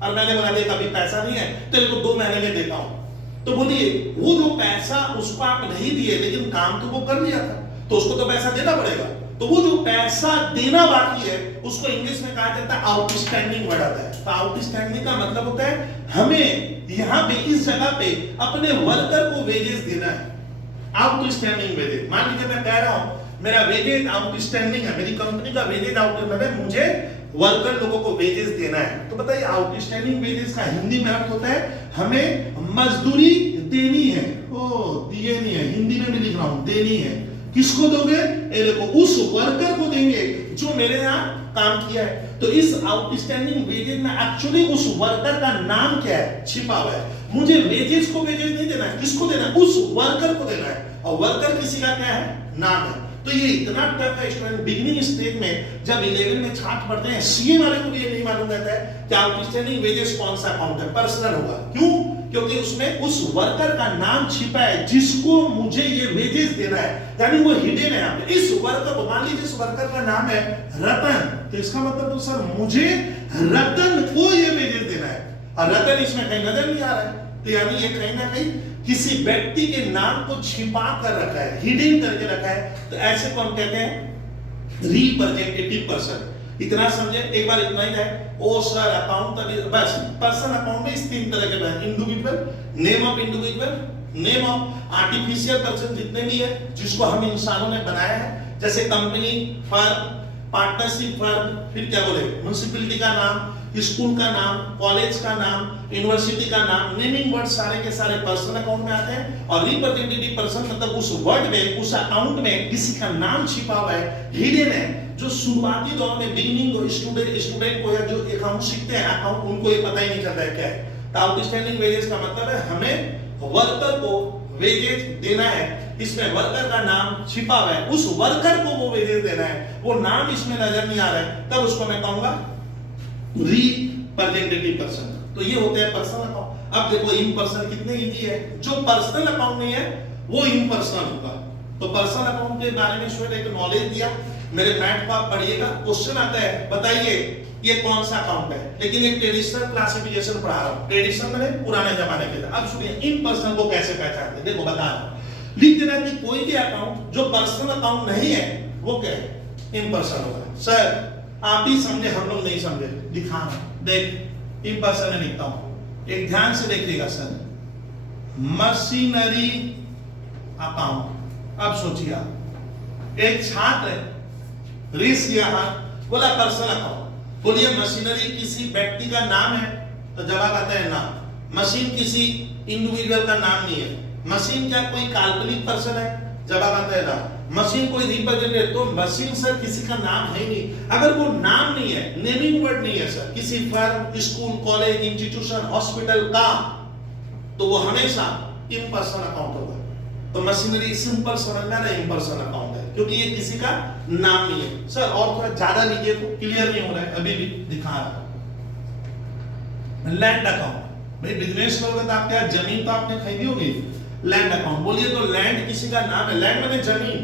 और मैंने बोला देख अभी पैसा नहीं है, तेरे को 2 महीने में देता हूं, तो बोलिए वो जो पैसा उसको आप नहीं दिए लेकिन काम तो वो कर लिया था, तो उसको तो पैसा देना पड़ेगा। तो वो जो पैसा देना बाकी है उसको इंग्लिश में कहा जाता है आउटस्टैंडिंग वर्ड आता है। तो आउटस्टैंडिंग का मतलब होता है हमें यहाँ पे इस जगह पे अपने वर्कर को वेजेस देना है, आउटस्टैंडिंग वेजेस। मान लीजिए मैं कह रहा हूं मेरा वेजेस आउटस्टैंडिंग है, मेरी कंपनी का वेजेस आउटस्टैंडिंग है, मुझे वर्कर लोगों को वेजेस देना है। तो बताइए आउटस्टैंडिंग वेजेस का हिंदी में अर्थ होता है हमें मजदूरी देनी है। ओ दिए नहीं है, हिंदी में भी लिख रहा हूं, देनी है। किसको दोगे? ये देखो उस वर्कर को देंगे जो मेरे यहाँ काम किया है। तो इस आउटस्टैंडिंग वेजेस में एक्चुअली उस वर्कर का नाम क्या है, छिपा हुआ है। मुझे वेजेस को वेजेस नहीं देना है, किसको देना है? उस वर्कर को देना है। और वर्कर किसी का क्या है? नाम है। तो ये इतना टफ है स्टूडेंट बिगिनिंग स्टेज में, जब 11 में छाट पढ़ते हैं सीए वाले को भी ये नहीं मालूम रहता है कि आउटस्टैंडिंग वेजेस कौन सा अकाउंट है, पर्सनल होगा। क्यों? क्योंकि उसमें उस वर्कर का नाम छिपा है जिसको मुझे ये वेजेस देना है, यानी वो हिडन है यहाँ पे। इस वर्कर को, मान लीजिए इस वर्कर का नाम है रतन, तो इसका मतलब तो सर मुझे रतन को ये वेजेस देना है, और रतन इसमें कहीं नजर नहीं आ रहा है, तो यानी ये कहीं ना कहीं किसी व्यक्ति के नाम को छिपा कर रखा है, हिडन करके रखा है। तो ऐसे को हम कहते हैं रिप्रेजेंटेटिव पर्सन। इतना समझे, एक बार इतना ही है। ओ सर अकाउंट, बस पर्सन अकाउंट में इस 3 तरह के हैं, individual, name of individual, name of artificial person जितने भी है जिसको हम इंसानों ने बनाया है, जैसे कंपनी, फर्म, पार्टनरशिप फर्म, फिर क्या बोले म्युनिसिपैलिटी का नाम, स्कूल का नाम, कॉलेज का नाम, यूनिवर्सिटी का नाम, नेमिंग वर्ड सारे के सारे पर्सनल अकाउंट में आते हैं। और रिप्रेजेंटेटिव पर्सन मतलब उस वर्ड में, उस अकाउंट में किसी का नाम छिपा हुआ है, हिडन है, जो शुरुआती दौर में बिगिनिंग स्टूडेंट को या जो अकाउंट सीखते हैं अकाउंट, उनको ये पता ही नहीं चलता है क्या है। तो आउटस्टैंडिंग वेजेस का मतलब है हमें वर्कर को वेजेस देना है, इसमें वर्कर का नाम छिपा हुआ है, उस वर्कर को वो वेजेस देना है, वो नाम इसमें नजर नहीं आ रहा है, तब उसको मैं कहूंगा रिप्रेजेंटेटिव पर्सन। तो ये होते हैं पर्सनल अकाउंट। अब देखो इम्पर्सनल कितने इजी है, जो पर्सनल अकाउंट नहीं है वो इम्पर्सनल होगा। तो पर्सनल अकाउंट के बारे में शुरू एक नॉलेज दिया, मेरे मैथ को आप पढ़िएगा, क्वेश्चन आता है बताइए ये कौन सा अकाउंट है, लेकिन एक ट्रेडिशनल क्लासिफिकेशन पढ़ा रहा हूं, ट्रेडिशनल में पुराने जमाने के था। अब सुनिए इम्पर्सनल को कैसे पहचानते हैं, देखो बता रहा हूं, लिख देना कि कोई भी अकाउंट जो पर्सनल अकाउंट नहीं है वो क्या है, इम्पर्सनल होगा। सर आप ही समझे, हम लोग नहीं समझे, दिखा देख इम्पर्सनल में लिखता हूं, एक ध्यान से देखिएगा सर, मशीनरी अकाउंट। अब सोचिए आप, एक छात्र रेस यहां बोला पर्सनल अकाउंट, बोलिए मशीनरी किसी व्यक्ति का नाम है, तो जवाब आता है ना, मशीन किसी इंडिविजुअल का नाम नहीं है, मशीन क्या कोई काल्पनिक पर्सन है, जवाब आता है ना, मशीन कोई रिप्रेजेंटेटिव, तो मशीन सर किसी का नाम है ही नहीं। अगर वो नाम नहीं है, नेमिंग वर्ड नहीं है सर, किसी firm, school, college, institution, hospital का, तो वो हमेशा इम्पर्सनल अकाउंट होगा। तो मशीनरी सिंपल समझना ना, इम्पर्सनल अकाउंट है क्योंकि ये किसी का नाम नहीं है। सर और थोड़ा ज्यादा लीजिए तो क्लियर नहीं हो रहा है, अभी भी दिखा रहा हूं। लैंड अकाउंट, भाई बिजनेस करोगे तो आपके यहाँ जमीन तो आपने खरीदी होगी, लैंड अकाउंट बोलिए तो लैंड किसी का नाम है, लैंड माने जमीन,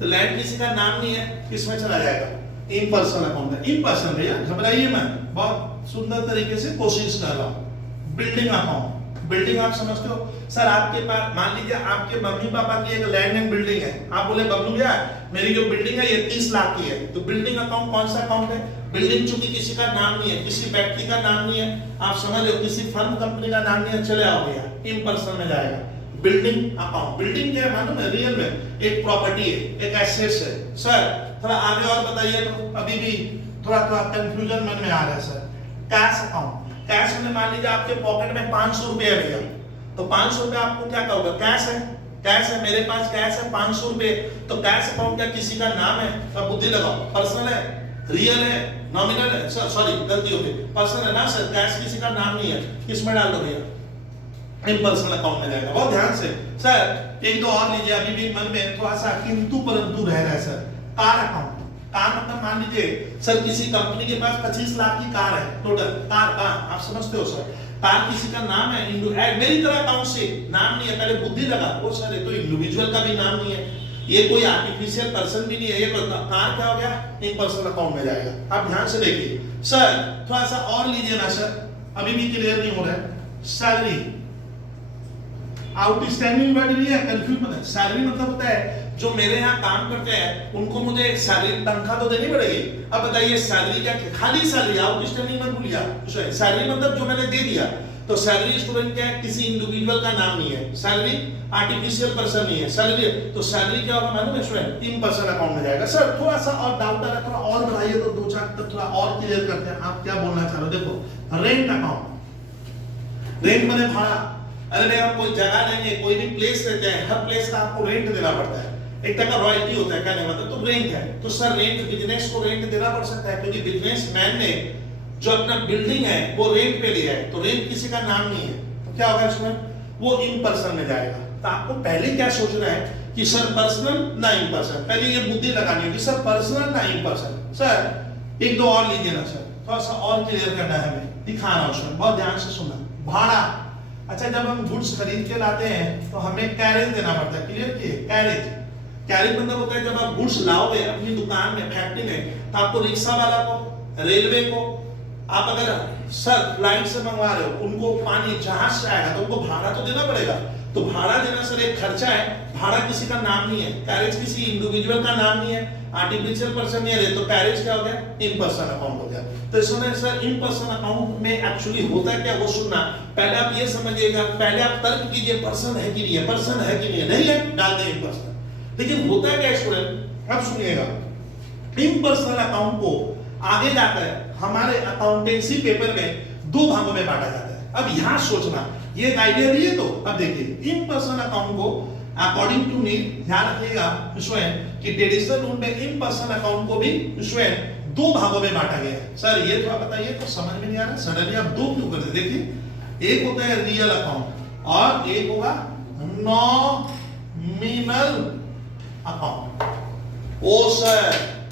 तो लैंड किसी का नाम नहीं है, किसमें चला जाएगा, इम्पर्सनल अकाउंट है। इम्पर्सनल भैया घबराइए मत, बहुत सुंदर तरीके से कोशिश कर रहा हूं। बिल्डिंग अकाउंट, बिल्डिंग आप समझते हो सर, आपके पास मान लीजिए आपके मम्मी पापा की एक लैंड एंड बिल्डिंग है, आप बोले बबलू भैया मेरी जो बिल्डिंग है ये 30 लाख की है, तो बिल्डिंग अकाउंट कौन सा अकाउंट है, बिल्डिंग चूंकि किसी का नाम नहीं है, किसी व्यक्ति का नाम नहीं है, आप समझ रहे हो, किसी फर्म कंपनी का नाम नहीं है, चले आओ भैया इम्पर्सनल में जाएगा बिल्डिंग अकाउंट। बिल्डिंग क्या है मालूम है, रियल में एक प्रॉपर्टी है, एक एसेट्स है। सर थोड़ा आगे और बताइए, तो अभी भी थोड़ा कंफ्यूजन मन में आ रहा है सर। कैश अकाउंट, कैश में मान लीजिए आपके पॉकेट में 500 रुपए है भैया, तो 500 रुपए आपको क्या कहोगे, कैश है, कैश है, मेरे पास कैश है 500 रुपए, तो कैश अकाउंट क्या किसी का नाम है, तो बुद्धि लगाओ, पर्सनल है, रियल है, नॉमिनल है, सॉरी गलती हो गई, पर्सनल है ना सर, कैश किसी का नाम नहीं है, किसमें डाल दो भैया, इम्पर्सनल अकाउंट में जाएगा। बहुत ध्यान से सर, एक दो और लीजिए, अभी भी मन में थोड़ा सा किंतु परंतु रह रहा है सर। कार अकाउंट, कार मतलब मान लीजिए सर किसी कंपनी के पास 25 लाख की कार है टोटल, कार आप समझते हो सर, कार किसी का नाम है, मेरी तरह अकाउंट से नाम नहीं है, पहले बुद्धि लगा वो सर, ये तो इंडिविजुअल का भी नाम नहीं है, ये कोई आर्टिफिशियल पर्सन भी नहीं है, ये कार क्या हो गया, इम्पर्सनल अकाउंट में जाएगा। आप ध्यान से देखिए सर, थोड़ा सा और लीजिए ना सर, अभी भी क्लियर नहीं हो रहा है। सैलरी, आउटस्टैंडिंग वर्ड नहीं है, कंफ्यूज मत है। सैलरी मतलब होता है जो मेरे यहाँ काम करते हैं उनको मुझे एक सैलरी तनख्वाह तो देनी पड़ेगी। अब बताइए सैलरी क्या, खाली सैलरी, आउटस्टैंडिंग मत भूलिए, सैलरी मतलब जो मैंने दे दिया, तो सैलरी स्टूडेंट क्या है, किसी इंडिविजुअल का नाम नहीं है, सैलरी आर्टिफिशियल पर्सन नहीं है, सैलरी, तो सैलरी क्या होगा मालूम है स्टूडेंट, इम्पर्सनल अकाउंट में जाएगा। सर थोड़ा सा और डाउट आ रहा है, थोड़ा और बढ़ाइए तो 2-4 तक थोड़ा और क्लियर करते हैं, आप क्या बोलना चाह रहे हो। देखो रेंट अकाउंट, रेंट माने भाड़ा, अरे नहीं आप कोई जगह लेंगे, कोई भी प्लेस लेते हैं, हर प्लेस का आपको रेंट देना पड़ता है, एक तरह का रॉयल्टी होता है, क्या नहीं मतलब, तो रेंट है, तो सर रेंट बिजनेस को रेंट देना पड़ सकता है, क्योंकि बिजनेसमैन ने जो अपना बिल्डिंग है वो रेंट पे लिया है, तो रेंट किसी का नाम नहीं है, तो क्या होगा इसमें, वो इन पर्सन में जाएगा। तो आपको पहले क्या सोचना है कि सर पर्सनल ना इन पर्सन, पहले ये बुद्धि लगानी होगी सर पर्सनल ना इन पर्सन। सर एक दो और लीजिए ना सर, थोड़ा सा और क्लियर करना है हमें, दिखा रहा हूं उसमें, बहुत ध्यान से सुनना। भाड़ा, अच्छा जब हम गुड्स खरीद के लाते हैं तो हमें कैरेज देना पड़ता है, क्लियर किए, कैरेज। कैरेज मतलब होता है जब आप गुड्स लाओगे अपनी दुकान में, फैक्ट्री में, तो आपको रिक्शा वाला को, रेलवे को, आप अगर सर फ्लाइट से मंगवा रहे हो उनको पानी जहाज से आएगा तो उनको भाड़ा तो देना पड़ेगा। तो भाड़ा देना सर एक खर्चा है, भाड़ा किसी का नाम नहीं है, कैरेज किसी इंडिविजुअल का नाम नहीं है, आर्टिफिशियल पर्सन नहीं है, तो कैरेज क्या हो गया, इन पर्सन अकाउंट हो गया। तो इसमें सर इन पर्सन अकाउंट में एक्चुअली होता है क्या वो सुनना, पहले आप ये समझिएगा, पहले आप तर्क कीजिए पर्सन है कि नहीं है, पर्सन है कि नहीं है, नहीं है डाल दें इन पर्सन। लेकिन होता है क्या स्टूडेंट, अब सुनिएगा, इन पर्सन अकाउंट को आगे जाकर हमारे अकाउंटेंसी पेपर में दो भागों में बांटा जाता है। अब यहां सोचना, ये एक आइडिया दिए तो अब देखिए इन पर्सन अकाउंट को अकॉर्डिंग टू नीड ध्यान रखिएगा स्वयं कि ट्रेडिशनल रूल में इन पर्सन अकाउंट को भी स्वयं दो भागों में बांटा गया है। सर ये थोड़ा बताइए तो समझ में नहीं आ रहा, सडनली आप दो क्यों करते, देखिए एक होता है रियल अकाउंट और एक होगा नॉमिनल अकाउंट। ओ सर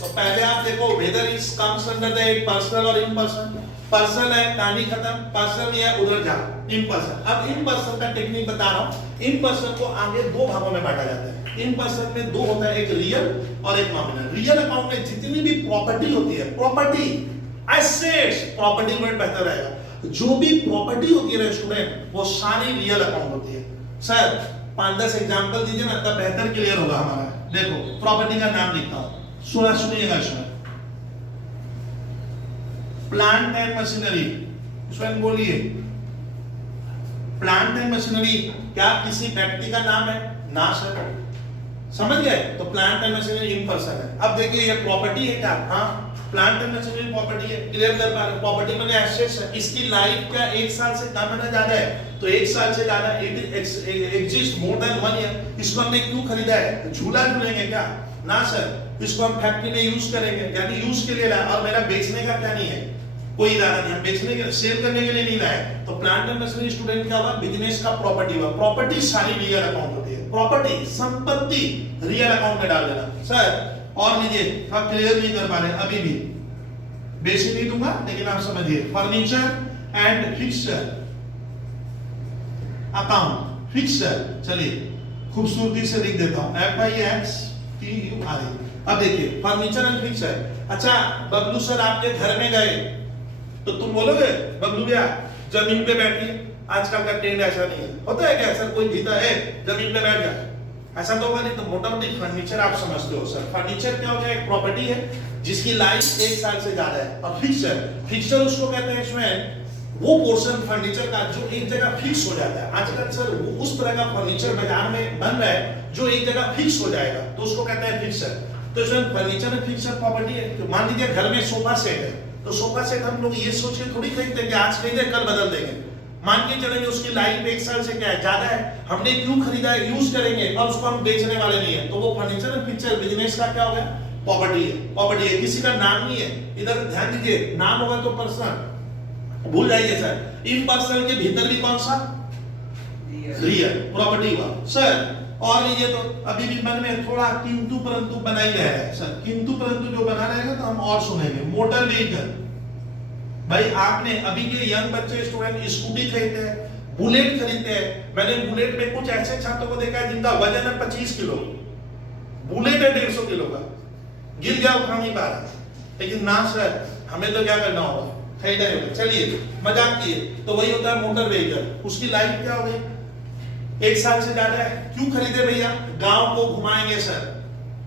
तो पहले आप देखो whether is comes under the personal और इन पर्सन, पर्सन है कहानी खत्म, पर्सन है उधर जा इन पर्सन। अब इन पर्सन का टेक्निक बता रहा हूं, इन पर्सन को आगे दो भागों में बांटा जाता है। इन पर्सन में दो होता है, एक रियल और एक नॉमिनल। रियल अकाउंट में जितनी भी प्रॉपर्टी होती है, प्रॉपर्टी एसेट्स, प्रॉपर्टी वर्ड बेहतर रहेगा, जो भी प्रॉपर्टी होती है स्टूडेंट वो सारी रियल अकाउंट होती है। सर 5-10 एग्जांपल दीजिए ना तब बेहतर क्लियर होगा हमारा। देखो प्रॉपर्टी का नाम लिखता हूं, सुनिएगा इसमें, प्लांट एंड मशीनरी, इसमें बोलिए प्लांट एंड मशीनरी क्या किसी व्यक्ति का नाम है, ना सर, समझ गए, तो plant and machinery in person है। अब देखिए ये प्रॉपर्टी है क्या, हाँ प्लांट एंड मशीनरी प्रॉपर्टी है, क्लियर कर पा रहे, प्रॉपर्टी मतलब एसेट्स है, इसकी लाइफ क्या 1 साल से कम है ना ज्यादा है, तो 1 साल से ज्यादा एग्जिस्ट मोर देन 1 ईयर, इसको हमने क्यों खरीदा है, झूला झूलेंगे क्या, ना सर, इसको हम फैक्ट्री में यूज करेंगे, यानी यूज के लिए लाया, और मेरा बेचने का क्या नहीं है, कोई इरादा नहीं है बेचने के, सेल करने के लिए नहीं लाया। तो प्लांट एंड मशीनरी स्टूडेंट क्या हुआ, बिजनेस का प्रॉपर्टी हुआ। प्रॉपर्टी सारी रियल अकाउंट होती है, प्रॉपर्टी संपत्ति रियल अकाउंट में डाल देना। सर और लीजिए, आप क्लियर नहीं कर पा रहे अभी भी, बेसिक नहीं दूंगा लेकिन आप समझिए, furniture and fixture account, fixture, चलिए खूबसूरती से लिख देता हूं FIXTURE। अब देखिए फर्नीचर एंड फिक्सचर। अच्छा बबलू सर आपके घर में गए तो तुम बोलोगे बबलू भैया जमीन पे बैठिए, आजकल का ट्रेंड ऐसा नहीं है, होता है क्या सर, कोई जीता है जमीन पे बैठ जा, ऐसा तो होगा नहीं। तो मोटा मोटी फर्नीचर आप समझते हो सर, फर्नीचर क्या होता है, एक प्रॉपर्टी है जिसकी लाइफ 1 साल से ज्यादा है। और फिक्सचर, फिक्सचर उसको कहते हैं इसमें वो पोर्शन फर्नीचर का जो एक जगह फिक्स हो जाता है। आजकल सर वो उस तरह का फर्नीचर बाजार में बन रहा है जो एक जगह फिक्स हो जाएगा, तो उसको कहते हैं फिक्सचर। तो इसमें फर्नीचर में फिक्सचर प्रॉपर्टी है। तो मान लीजिए घर में सोफा सेट है, तो सोफा सेट हम लोग ये सोच के थोड़ी खरीदते हैं कि आज खरीदे कल बदल देंगे, मान के चलेंगे उसकी लाइफ 1 साल से क्या है ज्यादा है, हमने क्यों खरीदा है, यूज करेंगे और उसको हम बेचने वाले नहीं है, तो वो फर्नीचर एंड फिक्सचर बिजनेस का क्या हो गया, प्रॉपर्टी है। प्रॉपर्टी है, किसी का नाम नहीं है, इधर ध्यान दीजिए, नाम होगा तो पर्सन भूल जाइए सर, इन पर्सन के भीतर भी कौन सा रियल प्रॉपर्टी हुआ सर। और लीजिए तो अभी भी मन में थोड़ा किंतु परंतु बना ही रह रहा है सर, किंतु परंतु जो बना रहेगा तो हम और सुनेंगे। मोटर व्हीकल, भाई आपने अभी के यंग बच्चे स्टूडेंट स्कूटी खरीदते हैं, बुलेट खरीदते हैं। मैंने बुलेट में कुछ ऐसे छात्रों को देखा है जिनका वजन है 25 किलो, बुलेट है 150 किलो का, गिर गया उठा नहीं पा रहा। लेकिन ना सर हमें तो क्या करना होगा, खरीदा होगा। चलिए मजाक किए, तो वही होता है मोटर व्हीकल, उसकी लाइफ क्या हो गई 1 साल से ज्यादा है। क्यों खरीदे भैया, गांव को घुमाएंगे सर,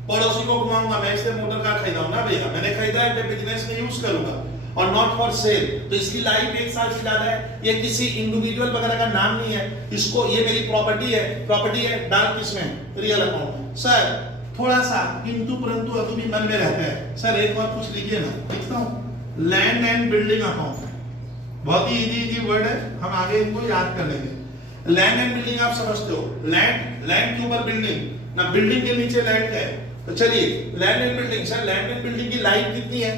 पड़ोसी को घुमाऊंगा, मैं इसलिए मोटर कार खरीदा हूं ना भैया, मैंने खरीदा है बिजनेस में यूज करूंगा, और नॉट फॉर सेल। तो इसकी लाइफ 1 साल से ज्यादा है, ये किसी इंडिविजुअल वगैरह का नाम नहीं है, इसको ये मेरी प्रॉपर्टी है, प्रॉपर्टी है डाल किसमें, रियल अकाउंट में। सर थोड़ा सा किंतु परंतु अभी भी मन में रहता है सर, एक और कुछ लिखिए ना, लिखता हूं लैंड एंड बिल्डिंग अकाउंट, बहुत ही इजी वर्ड है, हम आगे इनको याद कर लेंगे। लैंड एंड बिल्डिंग आप समझते हो, लैंड, लैंड के ऊपर बिल्डिंग ना, बिल्डिंग के नीचे लैंड है। तो चलिए land and building, sir land and building की लाइफ कितनी है,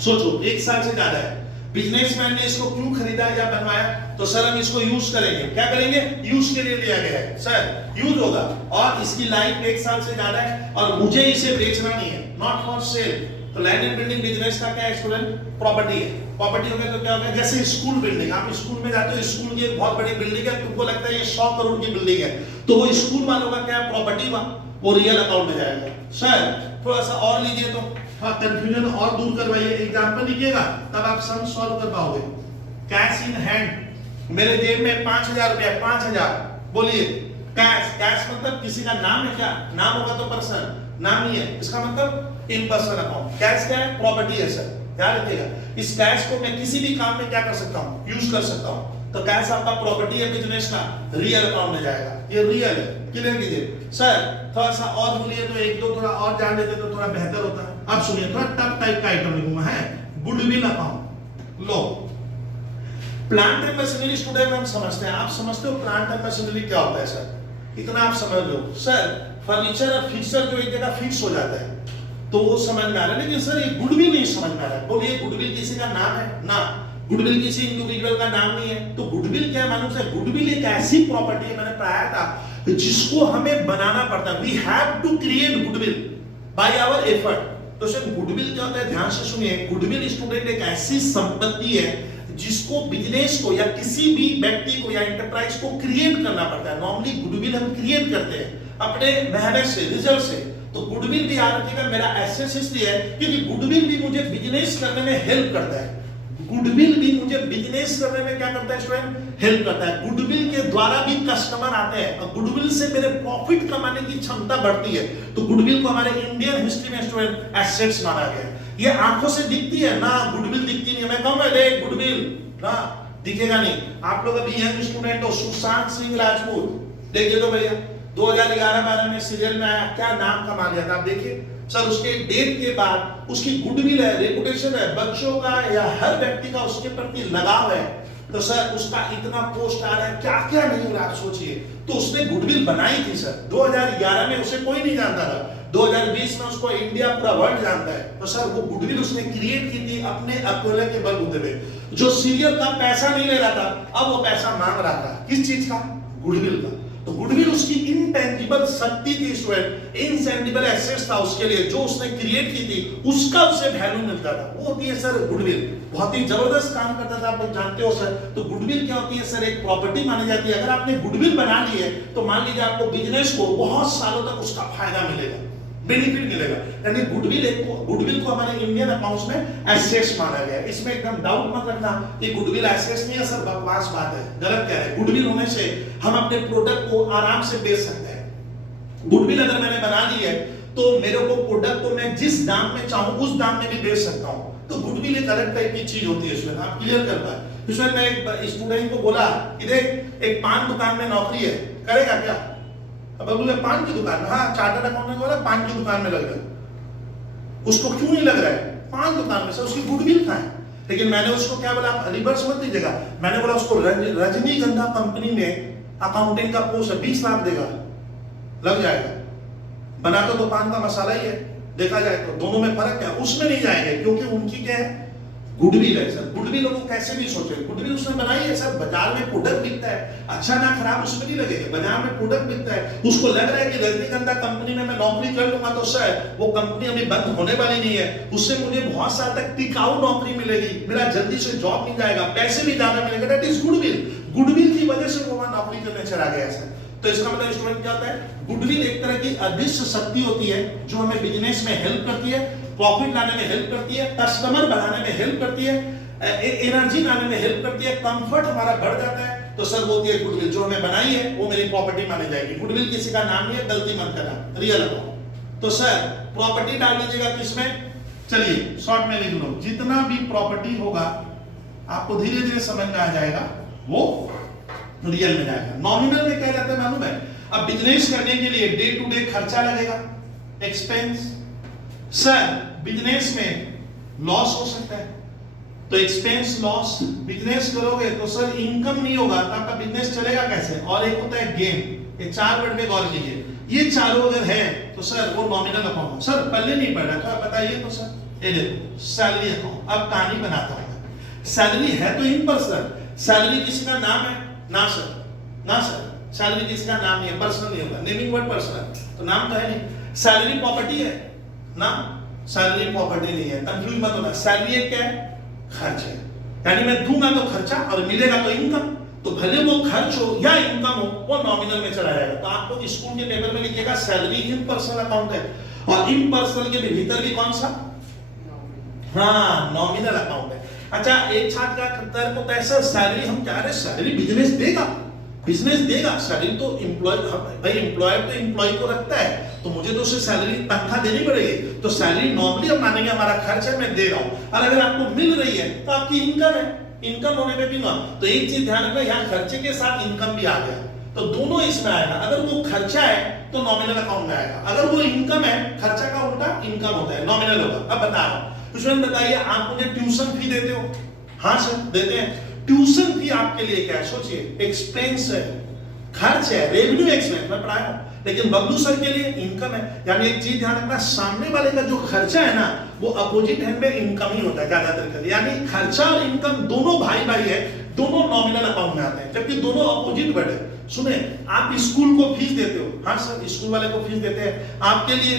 सोचो 1 साल से ज्यादा है। बिजनेसमैन ने इसको क्यों खरीदा या बनवाया? तो सर हम इसको यूज करेंगे। क्या करेंगे? यूज के लिए लिया गया है सर, यूज होगा, और इसकी लाइफ 1 साल से ज्यादा है, और मुझे इसे बेचना नहीं है, नॉट फॉर सेल। तो लैंड एंड बिल्डिंग बिजनेस का क्या है स्टूडेंट? प्रॉपर्टी है। प्रॉपर्टी हो गया तो क्या हो गया? जैसे स्कूल बिल्डिंग, आप स्कूल में जाते हो, स्कूल की एक बहुत बड़ी बिल्डिंग है, तुमको लगता है ये 100 करोड़ की बिल्डिंग है, तो वो स्कूल वालों का क्या प्रॉपर्टी हुआ, वो रियल अकाउंट में जाएगा। सर थोड़ा सा और लीजिए, तो थोड़ा कंफ्यूजन और दूर करवाइए, एग्जांपल लिखिएगा तब आप सम सॉल्व कर पाओगे। कैश इन हैंड, मेरे जेब में 5000 रुपया, 5000, बोलिए कैश। कैश मतलब किसी का नाम है क्या? नाम होगा तो पर्सन, नाम नहीं है, इसका मतलब इन पर्सन अकाउंट। कैश क्या है? प्रॉपर्टी है सर, ध्यान रखिएगा। इस कैश को मैं किसी भी काम में क्या कर सकता हूँ? यूज कर सकता हूँ। तो कैश आपका प्रॉपर्टी है बिजनेस का, रियल अकाउंट में जाएगा, ये रियल है। क्लियर कीजिए सर। थोड़ा सा और बोलिए तो एक दो थोड़ा और जान लेते तो थोड़ा बेहतर होता है। अब सुनिए, थोड़ा टफ टाइप का आइटम लिखूंगा है, goodwill account. Low, plant and machinery student हम समझते हैं, आप समझते हो प्लांट एंड मशीनरी क्या होता है सर? इतना आप समझ लो सर। फर्नीचर और फिक्सर जो एक जगह फिक्स हो जाता है तो वो समझ में आ रहा है, लेकिन सर ये गुडविल नहीं समझ में आ रहा है। बोलिए गुडविल किसी का नाम है ना? गुडविल किसी इंडिविजुअल का नाम नहीं है। तो गुडविल क्या मालूम है? गुडविल एक ऐसी प्रॉपर्टी है, मैंने पढ़ाया था, जिसको हमें बनाना पड़ता है। We have to create goodwill by our effort. तो सर गुडविल क्या होता है? ध्यान से सुनिए, गुडविल स्टूडेंट एक ऐसी संपत्ति है जिसको बिजनेस को या किसी भी व्यक्ति को या एंटरप्राइज को क्रिएट करना पड़ता है। नॉर्मली गुडविल हम क्रिएट करते हैं अपने मेहनत से, रिजल्ट से। तो गुडविल भी याद रखिएगा मेरा एसेस इसलिए है क्योंकि गुडविल भी मुझे बिजनेस करने में हेल्प करता है। गुडविल भी मुझे बिजनेस करने में क्या करता है स्टूडेंट? हेल्प करता है। गुडविल के द्वारा भी कस्टमर आते हैं और गुडविल से मेरे प्रॉफिट कमाने की क्षमता बढ़ती है। तो गुडविल को हमारे इंडियन हिस्ट्री में स्टूडेंट एसेट्स माना गया है। ये आंखों से दिखती है ना, गुडविल दिखती नहीं है। मैं कहूंगा देख गुडविल ना, दिखेगा नहीं। आप लोग अभी यंग स्टूडेंट हो, सुशांत सिंह राजपूत देखिए तो भैया 2011-12 में सीरियल में आया, क्या नाम कमा लिया था आप देखिए सर। उसके डेट के बाद उसकी गुडविल है, रेपुटेशन है, बच्चों का या हर व्यक्ति का उसके प्रति लगाव है। तो सर उसका इतना पोस्ट आ रहा है, क्या क्या नहीं हो रहा आप सोचिए। तो उसने गुडविल बनाई थी सर 2011 में, उसे कोई नहीं जानता था। 2020 में उसको इंडिया पूरा वर्ल्ड जानता है। तो सर वो गुडविल उसने क्रिएट की थी अपने अकेले के बलबूते पे। जो सीरियल का पैसा नहीं ले रहा था, अब वो पैसा मांग रहा था, किस चीज का? गुडविल का। तो गुडविल उसकी इनटेंजिबल शक्ति थी स्टूडेंट, इनसेंटिबल एसेट्स था उसके लिए, जो उसने क्रिएट की थी उसका उसे वैल्यू मिलता था। वो होती है सर गुडविल। बहुत ही जबरदस्त काम करता था, आप लोग जानते हो सर। तो गुडविल क्या होती है सर? एक प्रॉपर्टी मानी जाती है। अगर आपने गुडविल बना ली है तो मान लीजिए आपको बिजनेस को बहुत सालों तक उसका फायदा मिलेगा, बेनिफिट मिलेगा। यानी गुडविल को हमारे इंडियन अकाउंट्स में एसेट्स माना गया है। इसमें एकदम डाउट मत रखना कि गुडविल एसेट्स नहीं है सर, बकवास बात है, गलत कह रहे हैं। गुडविल होने से हम अपने प्रोडक्ट को आराम से बेच सकते हैं। गुडविल अगर मैंने बना ली है तो मेरे को प्रोडक्ट को मैं जिस दाम में चाहूं उस दाम में भी बेच सकता हूं। तो गुडविल एक अलग टाइप की चीज होती है इसमें, आप क्लियर कर पाए। इसमें मैं एक स्टूडेंट को बोला कि देख एक पान दुकान में नौकरी है, करेगा क्या? अब बोले पान की दुकान में, हाँ चार्टर्ड अकाउंटेंट बोला पान की दुकान में लग गया। उसको क्यों नहीं लग रहा है? पान दुकान में, सर उसकी गुडविल कहां है? लेकिन मैंने उसको क्या बोला, रिवर्स मत दीजिएगा, मैंने बोला उसको रजनीगंधा कंपनी में अकाउंटिंग का पोस्ट है, 20 लाख देगा, लग जाएगा। बनाता तो पान का मसाला ही है, देखा जाए तो दोनों में फर्क क्या है? उसमें नहीं जाएंगे क्योंकि उनकी क्या है? गुडविल है सर। गुडविल को कैसे भी सोचे, गुडविल उसने बनाई है सर। बाजार में प्रोडक्ट बिकता है, अच्छा ना खराब उसमें नहीं लगेगा, बाजार में प्रोडक्ट बिकता है, उसको लग रहा है कि रजनीगंधा कंपनी में मैं नौकरी कर लूंगा तो सर वो कंपनी अभी बंद होने वाली नहीं है, उससे मुझे बहुत साल तक टिकाऊ नौकरी मिलेगी, मेरा जल्दी से जॉब मिल जाएगा, पैसे भी ज्यादा मिलेंगे। That is goodwill. गुडविल की वजह से वो वहां नौकरी करने चला गया सर। तो इसका मतलब स्टूडेंट क्या होता है? गुडविल एक तरह की अदृश्य शक्ति होती है जो हमें बिजनेस में हेल्प करती है, प्रॉफिट लाने में हेल्प करती है, कस्टमर बढ़ाने में हेल्प करती है, एनर्जी लाने में हेल्प करती है, कंफर्ट हमारा बढ़ जाता है। तो सर वो होती है गुडविल, जो हमें बनाई है वो मेरी प्रॉपर्टी मानी जाएगी। गुडविल किसी का नाम नहीं है, गलती मत करना, रियल अकाउंट। तो सर प्रॉपर्टी डाल दीजिएगा किसमें? चलिए शॉर्ट में लिख लो, जितना भी प्रॉपर्टी होगा आपको धीरे धीरे समझ में आ जाएगा, वो रियल में जाएगा। नॉमिनल में क्या जाता है मालूम है? अब बिजनेस करने के लिए डे टू डे खर्चा लगेगा, एक्सपेंस। सर बिजनेस में लॉस हो सकता है, तो एक्सपेंस लॉस। बिजनेस करोगे तो सर इनकम नहीं होगा तो आपका बिजनेस चलेगा कैसे? और एक होता है गेन। ये 4 वर्ड में गौर कीजिए, ये चारों अगर है तो सर वो नॉमिनल अकाउंट। सर पहले नहीं पढ़ा था, बताइए तो सर। ये देखो सैलरी अकाउंट। अब कहानी बनाता हूं, सैलरी है तो इम्पर्सनल, सैलरी किसी का नाम है ना सर, ना सर, सैलरी किसी का नाम नहीं है, पर्सनल नहीं होगा, नेमिंग वर्ड पर्सनल, तो नाम तो है नहीं। सैलरी प्रॉपर्टी है ना, सैलरी प्रॉपर्टी नहीं है, कंफ्यूज मत होना। सैलरी एक क्या है, खर्च है, यानी मैं दूंगा तो खर्चा और मिलेगा तो इनकम, तो भले वो खर्च हो या इनकम हो वो नॉमिनल में चला जाएगा। तो आपको स्कूल के पेपर में लिखिएगा सैलरी इम्पर्सनल अकाउंट है, और इम्पर्सनल के भीतर भी कौन सा, हाँ नॉमिनल अकाउंट है। अच्छा एक छात्र क्या करता है, तो ऐसा सैलरी हम क्या रहे, सैलरी बिजनेस देगा, बिजनेस देगा, सैलरी तो एम्प्लॉय, भाई एम्प्लॉयर तो एम्प्लॉय को रखता है, तो मुझे तो उसे सैलरी तनख्वाह देनी पड़ेगी, तो सैलरी नॉर्मली हम मानेंगे हमारा खर्च है, मैं दे रहा हूं, और अगर आपको मिल रही है तो आपकी इनकम है, इनकम होने पे भी ना, तो एक चीज ध्यान रखना, यहाँ खर्चे के साथ इनकम भी आ गया, तो दोनों इसमें आएगा। अगर वो खर्चा है तो नॉमिनल अकाउंट में आएगा, अगर वो इनकम है, खर्चा का उल्टा इनकम होता है, नॉमिनल होगा। अब बता रहा हूं, उसमें बताइए आप मुझे ट्यूशन फी देते हो, हाँ सर देते हैं, ट्यूशन फी आपके लिए क्या है, सोचिए एक्सपेंस है, खर्च है, रेवेन्यू एक्सपेंस मैं पढ़ाया हूं, लेकिन बबलू सर के लिए इनकम है। यानी एक चीज ध्यान रखना, सामने वाले का जो खर्चा है ना वो अपोजिट हैंड में इनकम ही होता है ज्यादातर, यानी खर्चा और इनकम दोनों भाई भाई है, दोनों नॉमिनल अकाउंट में आते हैं, जबकि दोनों अपोजिट वर्ड है। सुने, आप स्कूल को फीस देते हो, हाँ सर स्कूल वाले को फीस देते हैं, आपके लिए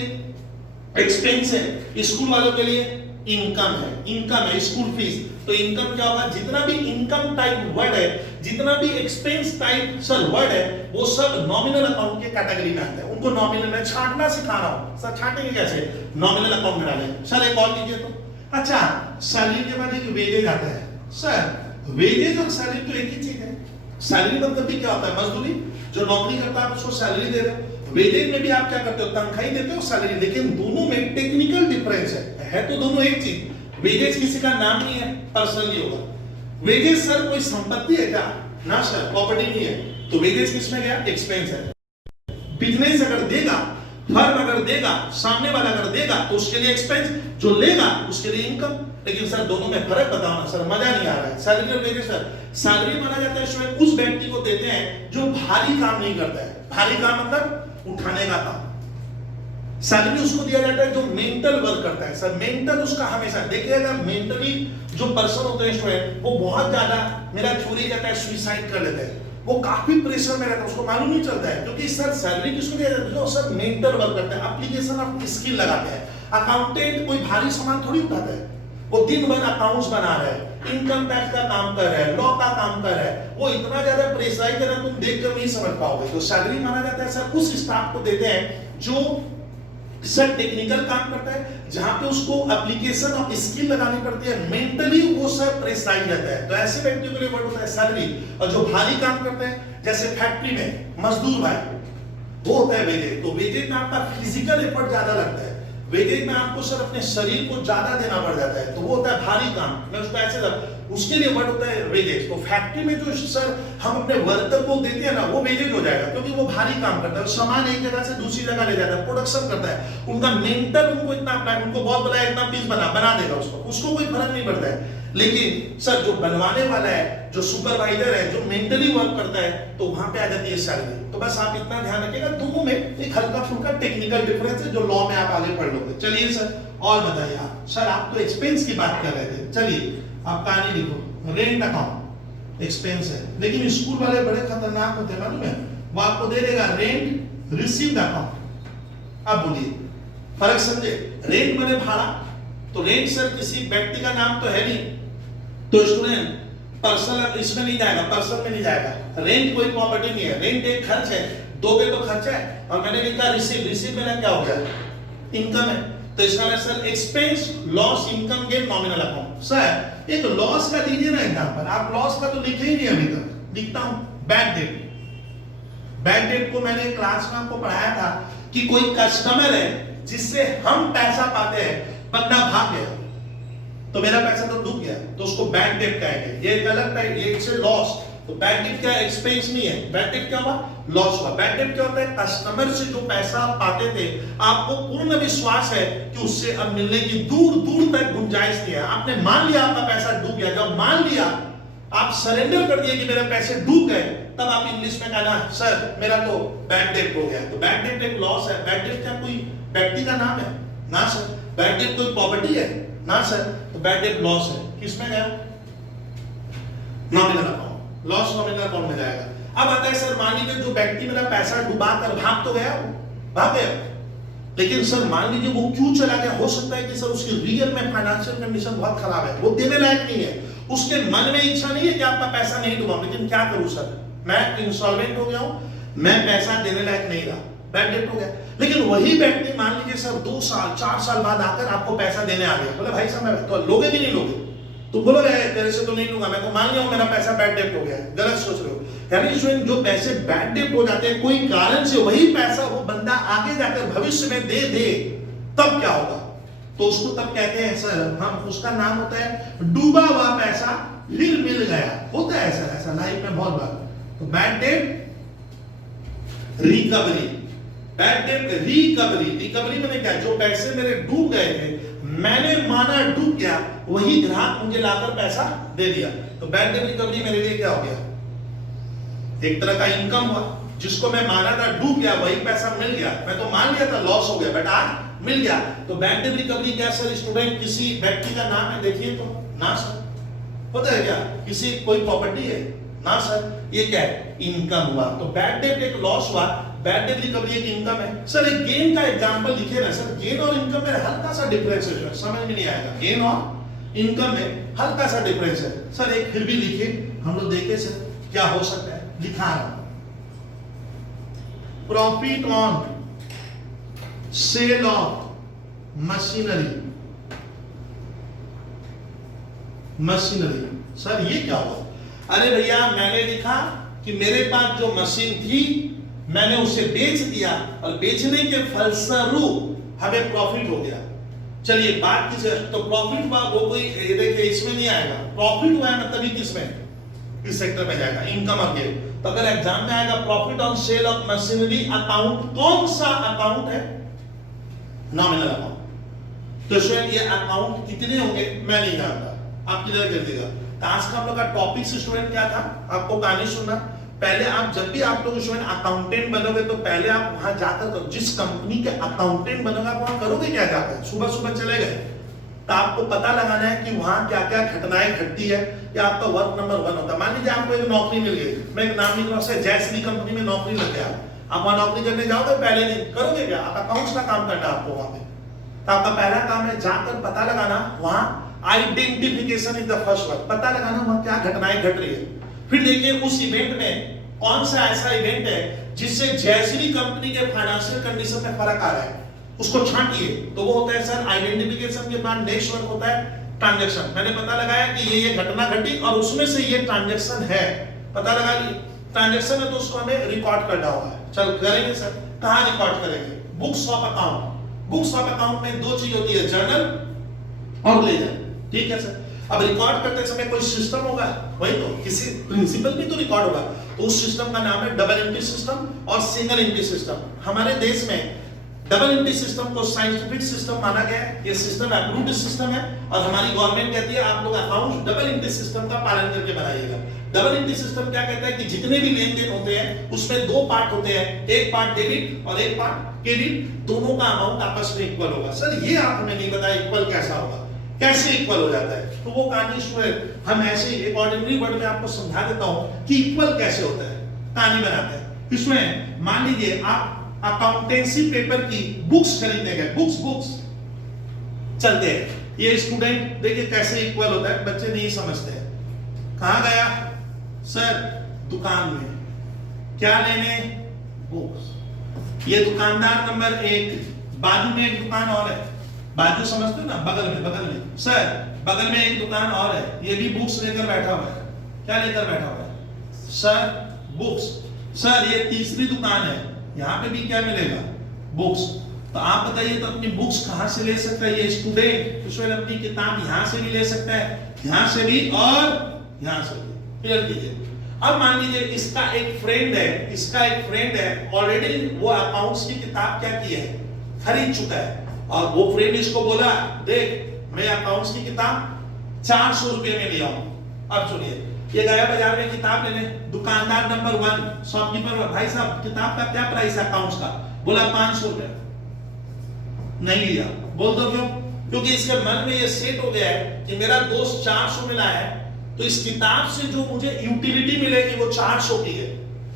एक्सपेंस है, स्कूल वालों के लिए इनकम है, इनकम है स्कूल फीस। तो इनकम क्या होगा, जितना भी इनकम टाइप वर्ड है, जितना भी एक्सपेंस टाइप सर वर्ड है, वो सब नॉमिनल अकाउंट के कैटेगरी में आते हैं, उनको नॉमिनल में छांटना सिखा रहा हूं सर, छांटेंगे कैसे, नॉमिनल अकाउंट में डालेंगे। सर एक और लीजिए तो, अच्छा सैलरी के बाद एक वेजेज आता है, सर वेजेज और सैलरी तो एक ही चीज है, सैलरी मतलब भी क्या होता है, मजदूरी, जो नौकरी करता है उसको सैलरी दे रहे हो, वेजेज में भी आप क्या करते हो, तनख्वाही देते हो, सैलरी, लेकिन दोनों में टेक्निकल डिफरेंस है तो दोनों एक चीज, वेजेज किसी का नाम नहीं है, पर्सनली होगा। वेजेज सर कोई संपत्ति है क्या, ना सर प्रॉपर्टी नहीं है, तो वेजेज किसमें गया, एक्सपेंस है। बिजनेस अगर देगा, फर्म अगर देगा, सामने वाला अगर देगा तो उसके लिए एक्सपेंस, जो लेगा उसके लिए इनकम। लेकिन सर दोनों में फर्क बताओ ना सर, मजा नहीं आ रहा है। सैलरी और वेजेज, सर सैलरी माना जाता है इसमें उस व्यक्ति को देते हैं जो भारी काम नहीं करता है, भारी काम मतलब उठाने का काम, सैलरी उसको दिया जाता है जो मेंटल वर्क करता है। सर मेंटल उसका हमेशा देखिएगा, मेंटली जो पर्सन होते हैं स्टूडेंट, वो बहुत ज्यादा, मेरा चोरी जाता है, सुसाइड कर लेते हैं, वो काफी प्रेशर में रहता है, उसको मालूम नहीं चलता है, क्योंकि सर सैलरी किसको दिया जाता है, जो सर मेंटल वर्क करते हैं, एप्लीकेशन ऑफ स्किल लगाते हैं। अकाउंटेंट कोई भारी सामान थोड़ी उठाता है, वो दिन भर अकाउंट्स बना रहा है, इनकम टैक्स का काम कर रहा है, लॉ का काम कर रहा है, वो इतना ज्यादा प्रेशराइज है ना, तुम देखकर नहीं समझ पाओगे। तो सैलरी माना जाता है सर उस स्टाफ को देते हैं जो सर टेक्निकल काम करता है, जहां पे उसको एप्लीकेशन ऑफ स्किल लगानी पड़ती है, मेंटली वो सर प्रेशराइज रहता है, तो ऐसे व्यक्ति के लिए वर्ड होता है सैलरी। और जो भारी काम करते हैं, जैसे फैक्ट्री में मजदूर भाई, वो होता है वेजेज। तो वेजेज में आपका फिजिकल एफर्ट ज्यादा लगता है, वेजेज में आपको सर अपने शरीर को ज्यादा देना पड़ जाता है, तो वो होता है भारी काम, मैं उसको ऐसे, उसके लिए वर्ड होता है वेजेज। तो फैक्ट्री में जो सर हम अपने वर्कर को देते हैं ना, वो वेजेज हो जाएगा, क्योंकि वो भारी काम करता है, सामान एक जगह से दूसरी जगह ले जाता है, प्रोडक्शन करता है, उनका मेंटल, उनको इतना अपना, उनको बहुत बड़ा इतना पीस बना देगा, उसको कोई फर्क नहीं पड़ता है। लेकिन सर जो बनवाने वाला है, जो सुपरवाइजर है, जो मेंटली वर्क करता है, तो वहां पे आ जाती है सैलरी। तो बस आप इतना ध्यान रखिएगा, दोनों में एक हल्का फुल्का टेक्निकल डिफरेंस है, जो लॉ में आप आगे पढ़ लोगे। चलिए सर और बताइए आप, सर आप तो एक्सपेंस की बात कर रहे थे, चलिए आप कहानी लिखो, रेंट अकाउंट एक्सपेंस है, लेकिन स्कूल वाले बड़े खतरनाक होते हैं, मालूम है, वो आपको दे देगा रेंट रिसीव्ड अकाउंट। अब बोलिए फर्क समझे, रेंट माने भाड़ा, तो रेंट सर किसी व्यक्ति का नाम तो है नहीं, तो स्टूडेंट पर्सनल इसमें नहीं जाएगा, पर्सन में नहीं जाएगा, रेंट कोई प्रॉपर्टी नहीं है, रेंट एक खर्च है, दोगे तो खर्चा है। और मैंने लिखा रिसीव, रिसीव में क्या हो गया, इनकम है, तो इसका मतलब sir expense, loss, income, gain, nominal account. Sir एक लॉस का दीजिए ना एग्जांपल, आप लॉस का तो लिखे ही नहीं अभी तक, लिखता हूं बैड डेट। बैड डेट को मैंने क्लास में आपको पढ़ाया था कि कोई कस्टमर है जिससे हम पैसा पाते हैं, बंदा भाग गया तो मेरा पैसा तो डूब गया, तो उसको बैड डेट कहेंगे। ये गलत है, ये से लॉस। तो बैड डेट क्या एक्सपेंस नहीं है, बैड डेट क्या हुआ, लॉस हुआ। बैड डेट क्या होता है, कस्टमर से जो पैसा आप पाते थे, आपको पूर्ण विश्वास है कि उससे अब मिलने की दूर दूर तक गुंजाइश नहीं है, आपने मान लिया आपका पैसा डूब गया, जब मान लिया आप सरेंडर कर दिए कि मेरे पैसे डूब गए, तब आप इंग्लिश में कहना सर मेरा तो बैड डेट हो गया। तो बैड डेट एक लॉस है। बैड डेट क्या कोई व्यक्ति का नाम है, ना सर। बैड डेट कोई प्रॉपर्टी है, ना सर। तो बैड डेट लॉस है, किसमें गया, nominal account, loss nominal account में जाएगा। अब आता है सर मान लीजिए जो व्यक्ति मेरा पैसा डुबा कर भाग तो गया, भाग गया, लेकिन सर मान लीजिए वो क्यों चला गया, हो सकता है कि सर उसकी रियल में फाइनेंशियल कंडीशन बहुत खराब है, वो देने लायक नहीं है, उसके मन में इच्छा नहीं है कि आपका पैसा नहीं डुबाऊं, लेकिन क्या करूं सर, मैं इंसॉल्वेंट हो गया हूं, मैं पैसा देने लायक नहीं रहा, बैड डेट हो गया। लेकिन वही व्यक्ति मान लीजिए सर 2 साल 4 साल बाद आकर आपको पैसा देने आ गया, बोले भाई साहब मैं तो लोगे कि नहीं लोगे, तो बोलोगे तेरे से तो नहीं लूंगा, मैं तो मान लिया हूं मेरा पैसा बैड डेट हो गया है, गलत सोच रहे हो। यानी स्टूडेंट जो पैसे बैड डेट हो जाते हैं कोई कारण से, वही पैसा वो बंदा आगे जाकर भविष्य में दे तब क्या होगा, तो उसको तब कहते हैं सर, हम उसका नाम होता है डूबा हुआ पैसा फिर मिल गया, होता है सर ऐसा लाइफ में बहुत बार। तो bad debt recovery, bad debt recovery, recovery मैंने क्या, जो पैसे मेरे डूब गए थे मैंने माना डूब गया, वही ग्राहक मुझे लाकर पैसा दे दिया, तो बैड डेट रिकवरी मेरे लिए क्या हो गया, एक तरह का इनकम हुआ, जिसको मैं माना था डूब गया वही पैसा मिल गया, मैं तो मान लिया था लॉस हो गया बट आज मिल गया। तो बैड डेट रिकवरी क्या सर, स्टूडेंट किसी व्यक्ति का नाम है, देखिए तो ना सर, पता है क्या, किसी कोई प्रॉपर्टी है ना सर, ये क्या है, इनकम हुआ। तो बैड डेट एक लॉस हुआ, बैड डेट रिकवरी एक इनकम है। सर एक गेन का एग्जांपल लिखे ना सर, गेन और इनकम में हल्का सा डिफरेंस है, समझ में नहीं आएगा, गेन और इनकम में हल्का सा डिफरेंस है सर, एक फिर भी लिखे, हम लोग देखे सर क्या हो सकता है, लिखा रहा हूं, profit on sale of machinery, machinery sir ये क्या हुआ, अरे भैया मैंने लिखा कि मेरे पास जो मशीन थी मैंने उसे बेच दिया और बेचने के फलस्वरूप हमें प्रॉफिट हो गया। चलिए बात किस, तो प्रॉफिट हुआ वो कोई देखिए इसमें नहीं आएगा, प्रॉफिट हुआ है मतलब ही किसमें, इस सेक्टर में जाएगा, इनकम और गेन। तो अगर एग्जाम में आएगा profit on sale of machinery account, कौन सा अकाउंट है, नॉमिनल अकाउंट। तो स्टूडेंट ये अकाउंट कितने होंगे मैं नहीं जानता, आप क्लियर कर दीजिएगा। तो आज का हम लोग का टॉपिक स्टूडेंट क्या था, आपको कहानी सुनना, पहले आप जब भी आप लोग स्टूडेंट अकाउंटेंट बनोगे तो पहले आप वहां जाकर तो जिस कंपनी के अकाउंटेंट बनोगे आप वहां करोगे क्या, जाकर सुबह सुबह चले गए तो आपको पता लगाना है कि वहां क्या क्या घटनाएं घटती है, या आपका वर्क नंबर 1 होता है। मान लीजिए आपको एक नौकरी मिल गई, मैं एक नाम लिख रहा हूं, जैसली कंपनी में नौकरी लग गया, आप वहां नौकरी करने जाओगे, पहले नहीं करोगे क्या, आप अकाउंट्स का काम करना है आपको वहां पे। तो आपका पहला काम है जाकर पता लगाना, वहां identification is the first word, पता लगाना वहां क्या घटनाएं घट रही है। फिर देखिए उस इवेंट में कौन सा ऐसा इवेंट है जिससे जैसली कंपनी के फाइनेंशियल कंडीशन में फर्क आ रहा है, उसको छांटिए। तो वो होता है सर आइडेंटिफिकेशन के बाद नेक्स्ट वर्क होता है ट्रांजैक्शन। मैंने पता लगाया कि ये घटना घटी और उसमें से ये ट्रांजैक्शन है, पता लगा ली ट्रांजैक्शन है, तो उसको हमें रिकॉर्ड करना होगा। चल करेंगे सर, कहां रिकॉर्ड करेंगे, books of account. Books of account में दो चीज होती है, जर्नल और लेजर, ठीक है सर। अब रिकॉर्ड करते समय कोई सिस्टम होगा, वही तो किसी प्रिंसिपल भी तो रिकॉर्ड होगा, तो उस सिस्टम का नाम है डबल एंट्री सिस्टम और सिंगल एंट्री सिस्टम। हमारे देश में डबल एंट्री सिस्टम को साइंटिफिक सिस्टम माना गया है, ये सिस्टम अप्रूव्ड सिस्टम है और हमारी गवर्नमेंट कहती है आप लोग अकाउंट डबल एंट्री सिस्टम का पालन करके बनाइएगा। डबल एंट्री सिस्टम क्या कहता है कि जितने भी लेन देन होते हैं उसमें दो पार्ट होते हैं, एक पार्ट डेबिट और एक पार्ट क्रेडिट, दोनों का अमाउंट आपस में इक्वल होगा। सर ये आप हमें नहीं बताया इक्वल कैसा होगा, कैसे इक्वल हो जाता है, तो वो कहानी स्टूडेंट हम ऐसे ही एक ऑर्डिनरी वर्ड में आपको समझा देता हूं कि इक्वल कैसे होता है, कहानी बनाते हैं। इसमें मान लीजिए आप अकाउंटेंसी पेपर की बुक्स खरीदने गए, बुक्स चलते हैं, ये स्टूडेंट देखिए कैसे इक्वल होता है, बच्चे नहीं समझते हैं। कहां गया सर, दुकान में, क्या लेने, बुक्स। ये दुकानदार नंबर 1, बाजू में एक दुकान और है, बाजू समझते हो ना, बगल में सर बगल में एक दुकान और है, ये भी बुक्स लेकर बैठा हुआ है। क्या लेकर बैठा हुआ है सर, बुक्स। सर ये तीसरी दुकान है, यहाँ पे भी क्या मिलेगा, बुक्स। तो आप बताइए तो अपनी बुक्स कहां से ले सकता है ये स्टूडेंट, उसमें अपनी किताब यहाँ से भी ले सकता है, यहाँ से भी और यहाँ से भी। क्लियर कीजिए। अब मान लीजिए इसका एक फ्रेंड है, ऑलरेडी वो अकाउंट्स की किताब क्या की है, खरीद चुका है, और वो फ्रेंड इसको बोला देख मैं अकाउंट्स की किताब 400 रुपए में ले आऊं। अब सुनिए, ये गया बाजार में किताब लेने, दुकानदार नंबर 1 शॉपकीपर, भाई साहब किताब का क्या प्राइस है अकाउंट्स का, बोला 500 रुपए, नहीं लिया। बोल दो क्यों, क्योंकि इसके मन में ये सेट हो गया है कि मेरा दोस्त 400 में लाया है, तो इस किताब से जो मुझे यूटिलिटी मिलेगी वो 400 की है,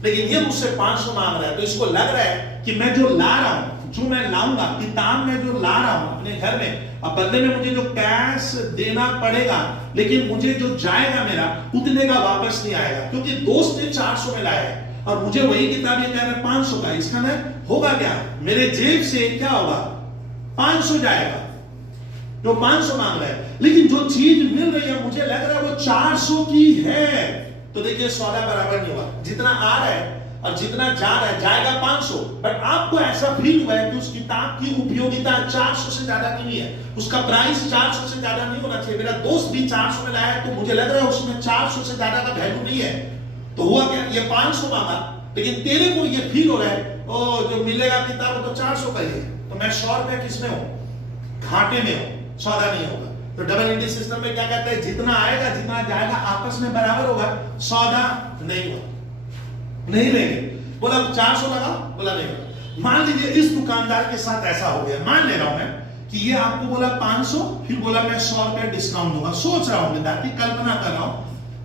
लेकिन ये मुझसे 500 मांग रहा है। तो इसको लग रहा है कि मैं जो ला रहा हूं, जो मैं लाऊंगा, किताब में जो ला रहा हूं अपने घर में, अब बदले में मुझे जो कैश देना पड़ेगा, लेकिन मुझे जो जाएगा मेरा उतने का वापस नहीं आएगा, क्योंकि दोस्त ने 400 में लाया है और मुझे वही किताब ये कह रहा है 500 का। इसका ना होगा क्या, मेरे जेब से क्या होगा, 500 जाएगा, जो 500 मांग रहा है, लेकिन जो चीज मिल रही है मुझे लग रहा है वो 400 की है। तो देखिए सौदा बराबर नहीं हुआ, जितना आ रहा है और जितना जा रहा है जाएगा 500, बट आपको ऐसा फील हुआ है कि उस किताब की उपयोगिता 400 से ज्यादा की नहीं है, उसका प्राइस 400 से ज्यादा नहीं होना चाहिए। मेरा दोस्त भी 400 में लाया है, तो मुझे लग रहा है उसमें 400 से ज्यादा का वैल्यू नहीं है। तो हुआ क्या, ये 500 मांगा, लेकिन तेरे को ये फील हो रहा है ओ जो मिलेगा किताब तो 400 का ही है, तो मैं 100 रुपया किसमें हूं, घाटे में हूं, सौदा नहीं होगा। तो डबल इंट्री सिस्टम में क्या कहते हैं, जितना आएगा जितना जाएगा आपस में बराबर होगा, सौदा नहीं हुआ, नहीं लेंगे। बोला 400 लगा, बोला नहीं। मान लीजिए इस दुकानदार के साथ ऐसा हो गया, मान ले रहा हूं मैं कि ये आपको बोला 500, फिर बोला मैं 100 रुपया डिस्काउंट दूंगा, सोच रहा हूं विद्यार्थी, कल्पना कर रहा हूं,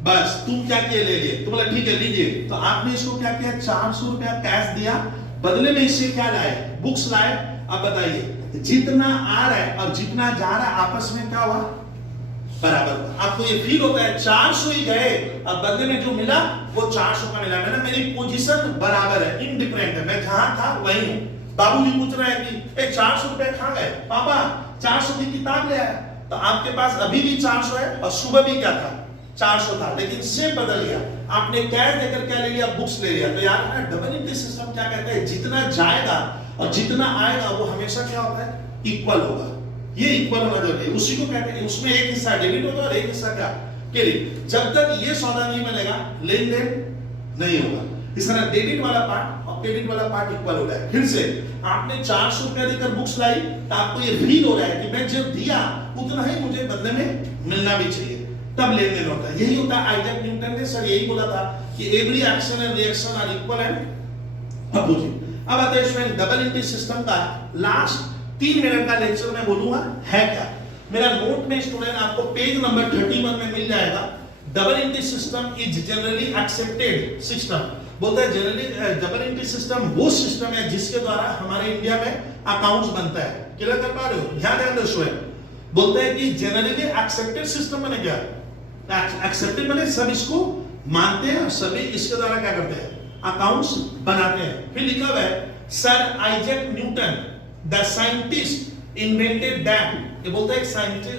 बस तुम क्या किए, ले लिए, तो बोला ठीक है लीजिए। तो आपने इसको क्या किया, 400 रुपया कैश दिया, बदले में इससे क्या लाए, बुक्स लाए। अब बताइए जितना आ रहा है और जितना जा रहा है आपस में क्या हुआ, बराबर। आपको ये फील होता है 400 ही गए, अब बदले में जो मिला वो 400 का मिला, मैंने मेरी पोजीशन बराबर है, इंडिफरेंट है, मैं जहां था वहीं हूं। बाबूजी पूछ रहे हैं कि 400 रुपए कहां गए, पापा 400 की किताब ले आया, तो आपके पास अभी भी 400 है और सुबह भी क्या था, 400 था, लेकिन से बदल गया, आपने कैश देकर क्या ले लिया, बुक्स ले लिया। तो यार डबल इंट्री सिस्टम क्या कहता है, जितना जाएगा और जितना आएगा वो हमेशा क्या होता है, इक्वल होगा, ये इक्वल होना जरूरी है, उसी को कहते हैं। उसमें एक हिस्सा डेबिट होगा और एक हिस्सा क्या, क्रेडिट। जब तक ये सौदा नहीं मिलेगा लेन देन नहीं होगा। इस तरह डेबिट वाला पार्ट और क्रेडिट वाला पार्ट इक्वल हो रहा है। फिर से आपने 400 रुपया देकर बुक्स लाई, तो आपको ये फील हो रहा है कि मैं जब दिया उतना ही मुझे बदले में मिलना भी चाहिए, तब लेन देन होता है। यही होता है, आइजैक न्यूटन ने सर यही बोला था कि every action and reaction are equal and opposite. अब आते हैं इसमें डबल इंट्री सिस्टम का लास्ट 3 मिनट का लेक्चर मैं बोलूंगा है क्या। मेरा नोट में स्टूडेंट आपको पेज नंबर 31 में मिल जाएगा। Double entry system is generally accepted system. बोलते हैं जनरली डबल इंट्री सिस्टम वो सिस्टम है जिसके द्वारा हमारे इंडिया में अकाउंट्स बनता है। क्लियर कर पा रहे हो, ध्यान दो स्टूडेंट। बोलते हैं कि जनरली एक्सेप्टेड सिस्टम माने क्या, एक्सेप्टेड माने सब इसको मानते हैं और सभी इसके द्वारा क्या करते हैं, अकाउंट्स बनाते हैं। फिर लिखा हुआ है sir Isaac Newton the scientist invented that. ये बोलता है एक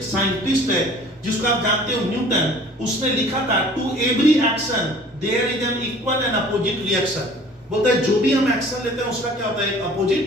साइंटिस्ट है जिसको आप जानते हो न्यूटन, उसने लिखा था to every action there is an equal and opposite reaction. बोलता है जो भी हम एक्शन लेते हैं उसका क्या होता है, अपोजिट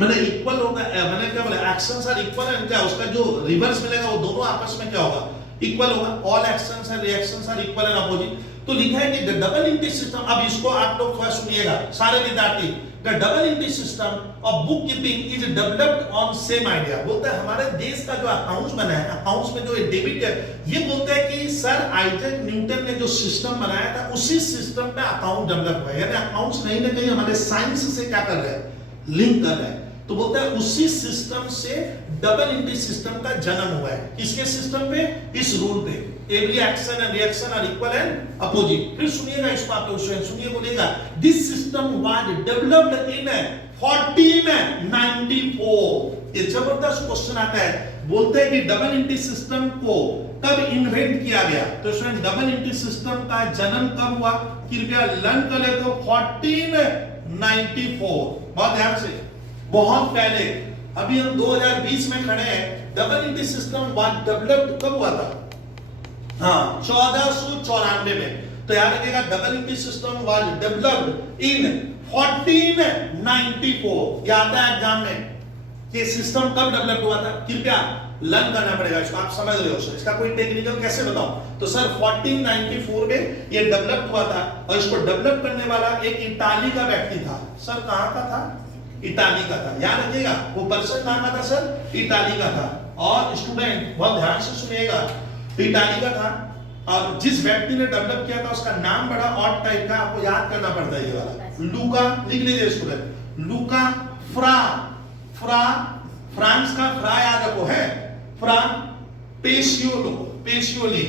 माने इक्वल होगा, माने क्या बोला, एक्शंस आर इक्वल एंड क्या उसका जो रिवर्स मिलेगा वो दोनों आपस में क्या होगा, इक्वल होगा। All actions and reactions are equal and opposite. तो लिखा है कि द डबल इंट्री सिस्टम, अब इसको आप लोग थोड़ा सुनिएगा सारे विद्यार्थी, the double entry system of book keeping is developed on same idea. बोलता है हमारे देश का जो अकाउंट्स बना है, अकाउंट्स में जो डेबिट है, ये बोलता है कि सर आइजैक न्यूटन ने जो सिस्टम बनाया था उसी सिस्टम पे अकाउंट डेवलप हुआ है, यानी अकाउंट्स कहीं ना कहीं हमारे साइंस से क्या कर रहे हैं, लिंक कर रहे हैं। तो बोलता है उसी सिस्टम से डबल इंट्री सिस्टम का जन्म हुआ है। किसके सिस्टम पे, इस रूल पे, every action and reaction are equal and opposite. फिर सुनिएगा इसको, आप लोग सुनिए, बोलेगा this system was developed in 1494। ये जबरदस्त क्वेश्चन आता है। बोलते हैं कि डबल इंट्री सिस्टम को कब इन्वेंट किया गया, तो स्टूडेंट डबल इंट्री सिस्टम का जन्म कब हुआ, कृपया लर्न कर ले तो 1494। बहुत ध्यान से, बहुत पहले, अभी हम 2020 में खड़े हैं। Double entry system was developed कब हुआ था, हाँ 1494 में। तो याद रखिएगा double entry system was developed in 1494। ये आता है एग्जाम में कि सिस्टम कब डेवलप हुआ था, कृपया लर्न करना पड़ेगा इसको, आप समझ रहे हो सर, इसका कोई टेक्निकल कैसे बताऊं। तो सर 1494 में ये डेवलप हुआ था और इसको डेवलप करने वाला एक इटाली का व्यक्ति था। सर कहां का था, इटाली का था। याद रखिएगा वो पर्सन कहां का था सर, इटाली का था। और स्टूडेंट बहुत ध्यान से सुनिएगा, इटाली का था और जिस व्यक्ति ने डेवलप किया था उसका नाम बड़ा ऑड टाइप का, आपको याद करना पड़ता है ये वाला, लूका, लिख लीजिए स्टूडेंट, लूका फ्रांस का फ्रा याद रखो है, फ्रा पेशियोली,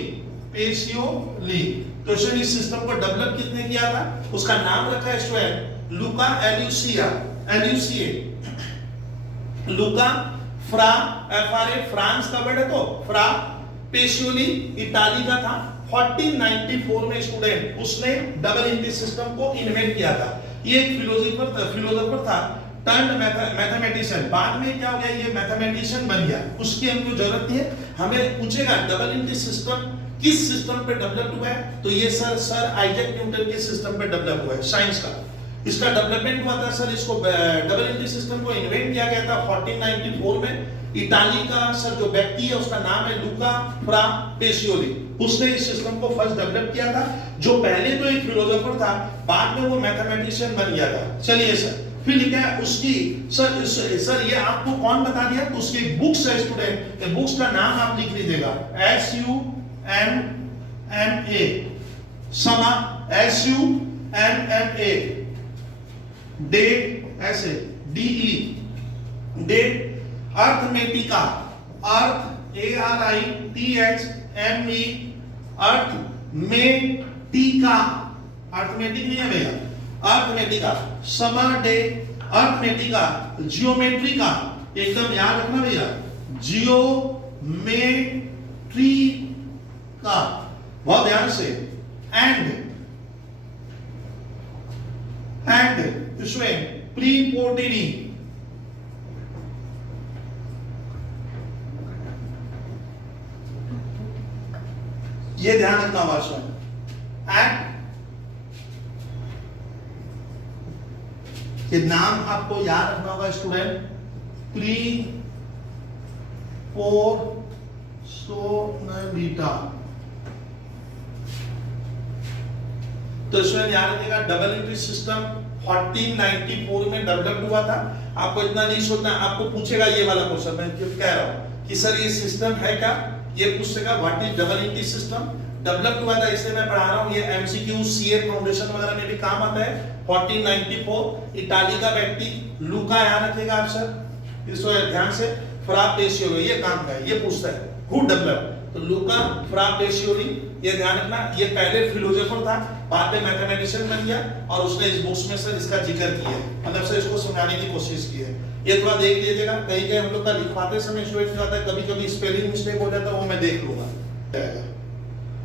पेशियोली। तो इस सिस्टम को डेवलप किसने किया था? उसका नाम रखा है स्टूडेंट लुका एल्यूसिए। लुका फ्रा एफआरए फ्रांस का वर्ड है, तो फ्रा पेशियोली इटाली का था। 1494 में स्टूडेंट उसने डबल इंटी सिस्टम को इन्वेंट किया था। ये एक फिलोसोफर था टर्न्ड मैथमेटिशियन। बाद में क्या हो गया, ये मैथमेटिशियन बन गया। उसकी हमको जरूरत नहीं है। हमें पूछेगा डबल इंटी सिस्टम किस सिस्टम पे डेवलप हुआ है, तो ये सर आइजैक न्यूटन के सिस्टम पे डेवलप हुआ है, साइंस का। इसका डेवलपमेंट हुआ था सर, इसको डबल इंटी सिस्टम को इन्वेंट किया गया था 1494 में। इटाली का सर जो व्यक्ति है उसका नाम है लुका फ्रा पेशियोली। उसने इस सिस्टम को फर्स्ट डेवलप किया था। जो पहले तो एक फिलोसोफर था, बाद में वो मैथमेटिशियन बन गया था। चलिए सर, फिर लिखा है उसकी सर ये आपको कौन बता दिया? तो उसकी बुक्स है स्टूडेंट, बुक्स का नाम आप लिख लीजिएगा SUMMA समा SUMMA डेट ऐसे DE डेट अर्थमेटिका अर्थ ARITHME अर्थमेटिका अर्थमेटिक नहीं है भैया अर्थमेटिका समा डे अर्थमेटिका जियोमेट्रिका एकदम याद रखना भैया जियोमेट्रिका बहुत ध्यान से एंड इसमें प्रीपोर्टिनी ये ध्यान रखना भाषा एंड ये नाम आपको याद रखना होगा स्टूडेंट प्रीपोर्सोनलिटा। तो इसमें ध्यान रखिएगा डबल इंट्री सिस्टम 1494 में डेवलप हुआ था। आपको इतना नहीं सोचना, आपको पूछेगा ये वाला क्वेश्चन, मैं क्यों कह रहा हूं कि सर ये सिस्टम है क्या, ये पूछेगा what is double entry system. Develop हुआ था इसलिए मैं पढ़ा रहा हूं। ये एमसीक्यू सीए फाउंडेशन वगैरह में भी काम आता है। 1494 इटाली का व्यक्ति लुका, याद रखिएगा आप सर, इसको ध्यान से, फ्रा पेशियोली ये काम का है, ये पूछता है हु डेवलप। तो लुका फ्रा पेशियोली ये ध्यान रखना। ये पहले फिलोसोफर था, बाद में मैथमेटिशियन बन गया और उसने इस बुक्स में सर इसका जिक्र किया है, मतलब सर इसको समझाने की कोशिश की है। ये थोड़ा देख लीजिएगा, कहीं कहीं हम लोग का लिखवाते समय स्टूडेंट जाता है, कभी कभी स्पेलिंग मिस्टेक हो जाता है, वो मैं देख लूंगा।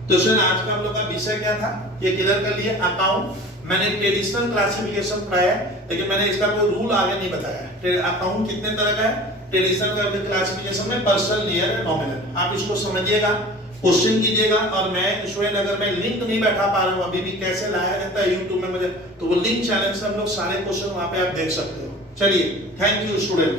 तो सर आज का हम लोग का विषय क्या था ये क्लियर कर लिए। अकाउंट मैंने ट्रेडिशनल क्लासिफिकेशन पढ़ाया है, लेकिन मैंने इसका कोई रूल आगे नहीं बताया। अकाउंट कितने तरह का है ट्रेडिशनल क्लासिफिकेशन में, पर्सनल, नियर, नॉमिनल। आप इसको समझिएगा, क्वेश्चन कीजिएगा। और मैं स्टूडेंट अगर मैं लिंक नहीं बैठा पा रहा हूँ अभी भी, कैसे लाया जाता है यूट्यूब में मुझे, तो वो लिंक चैनल से हम लोग सारे क्वेश्चन वहां पे आप देख सकते हो। चलिए, थैंक यू स्टूडेंट।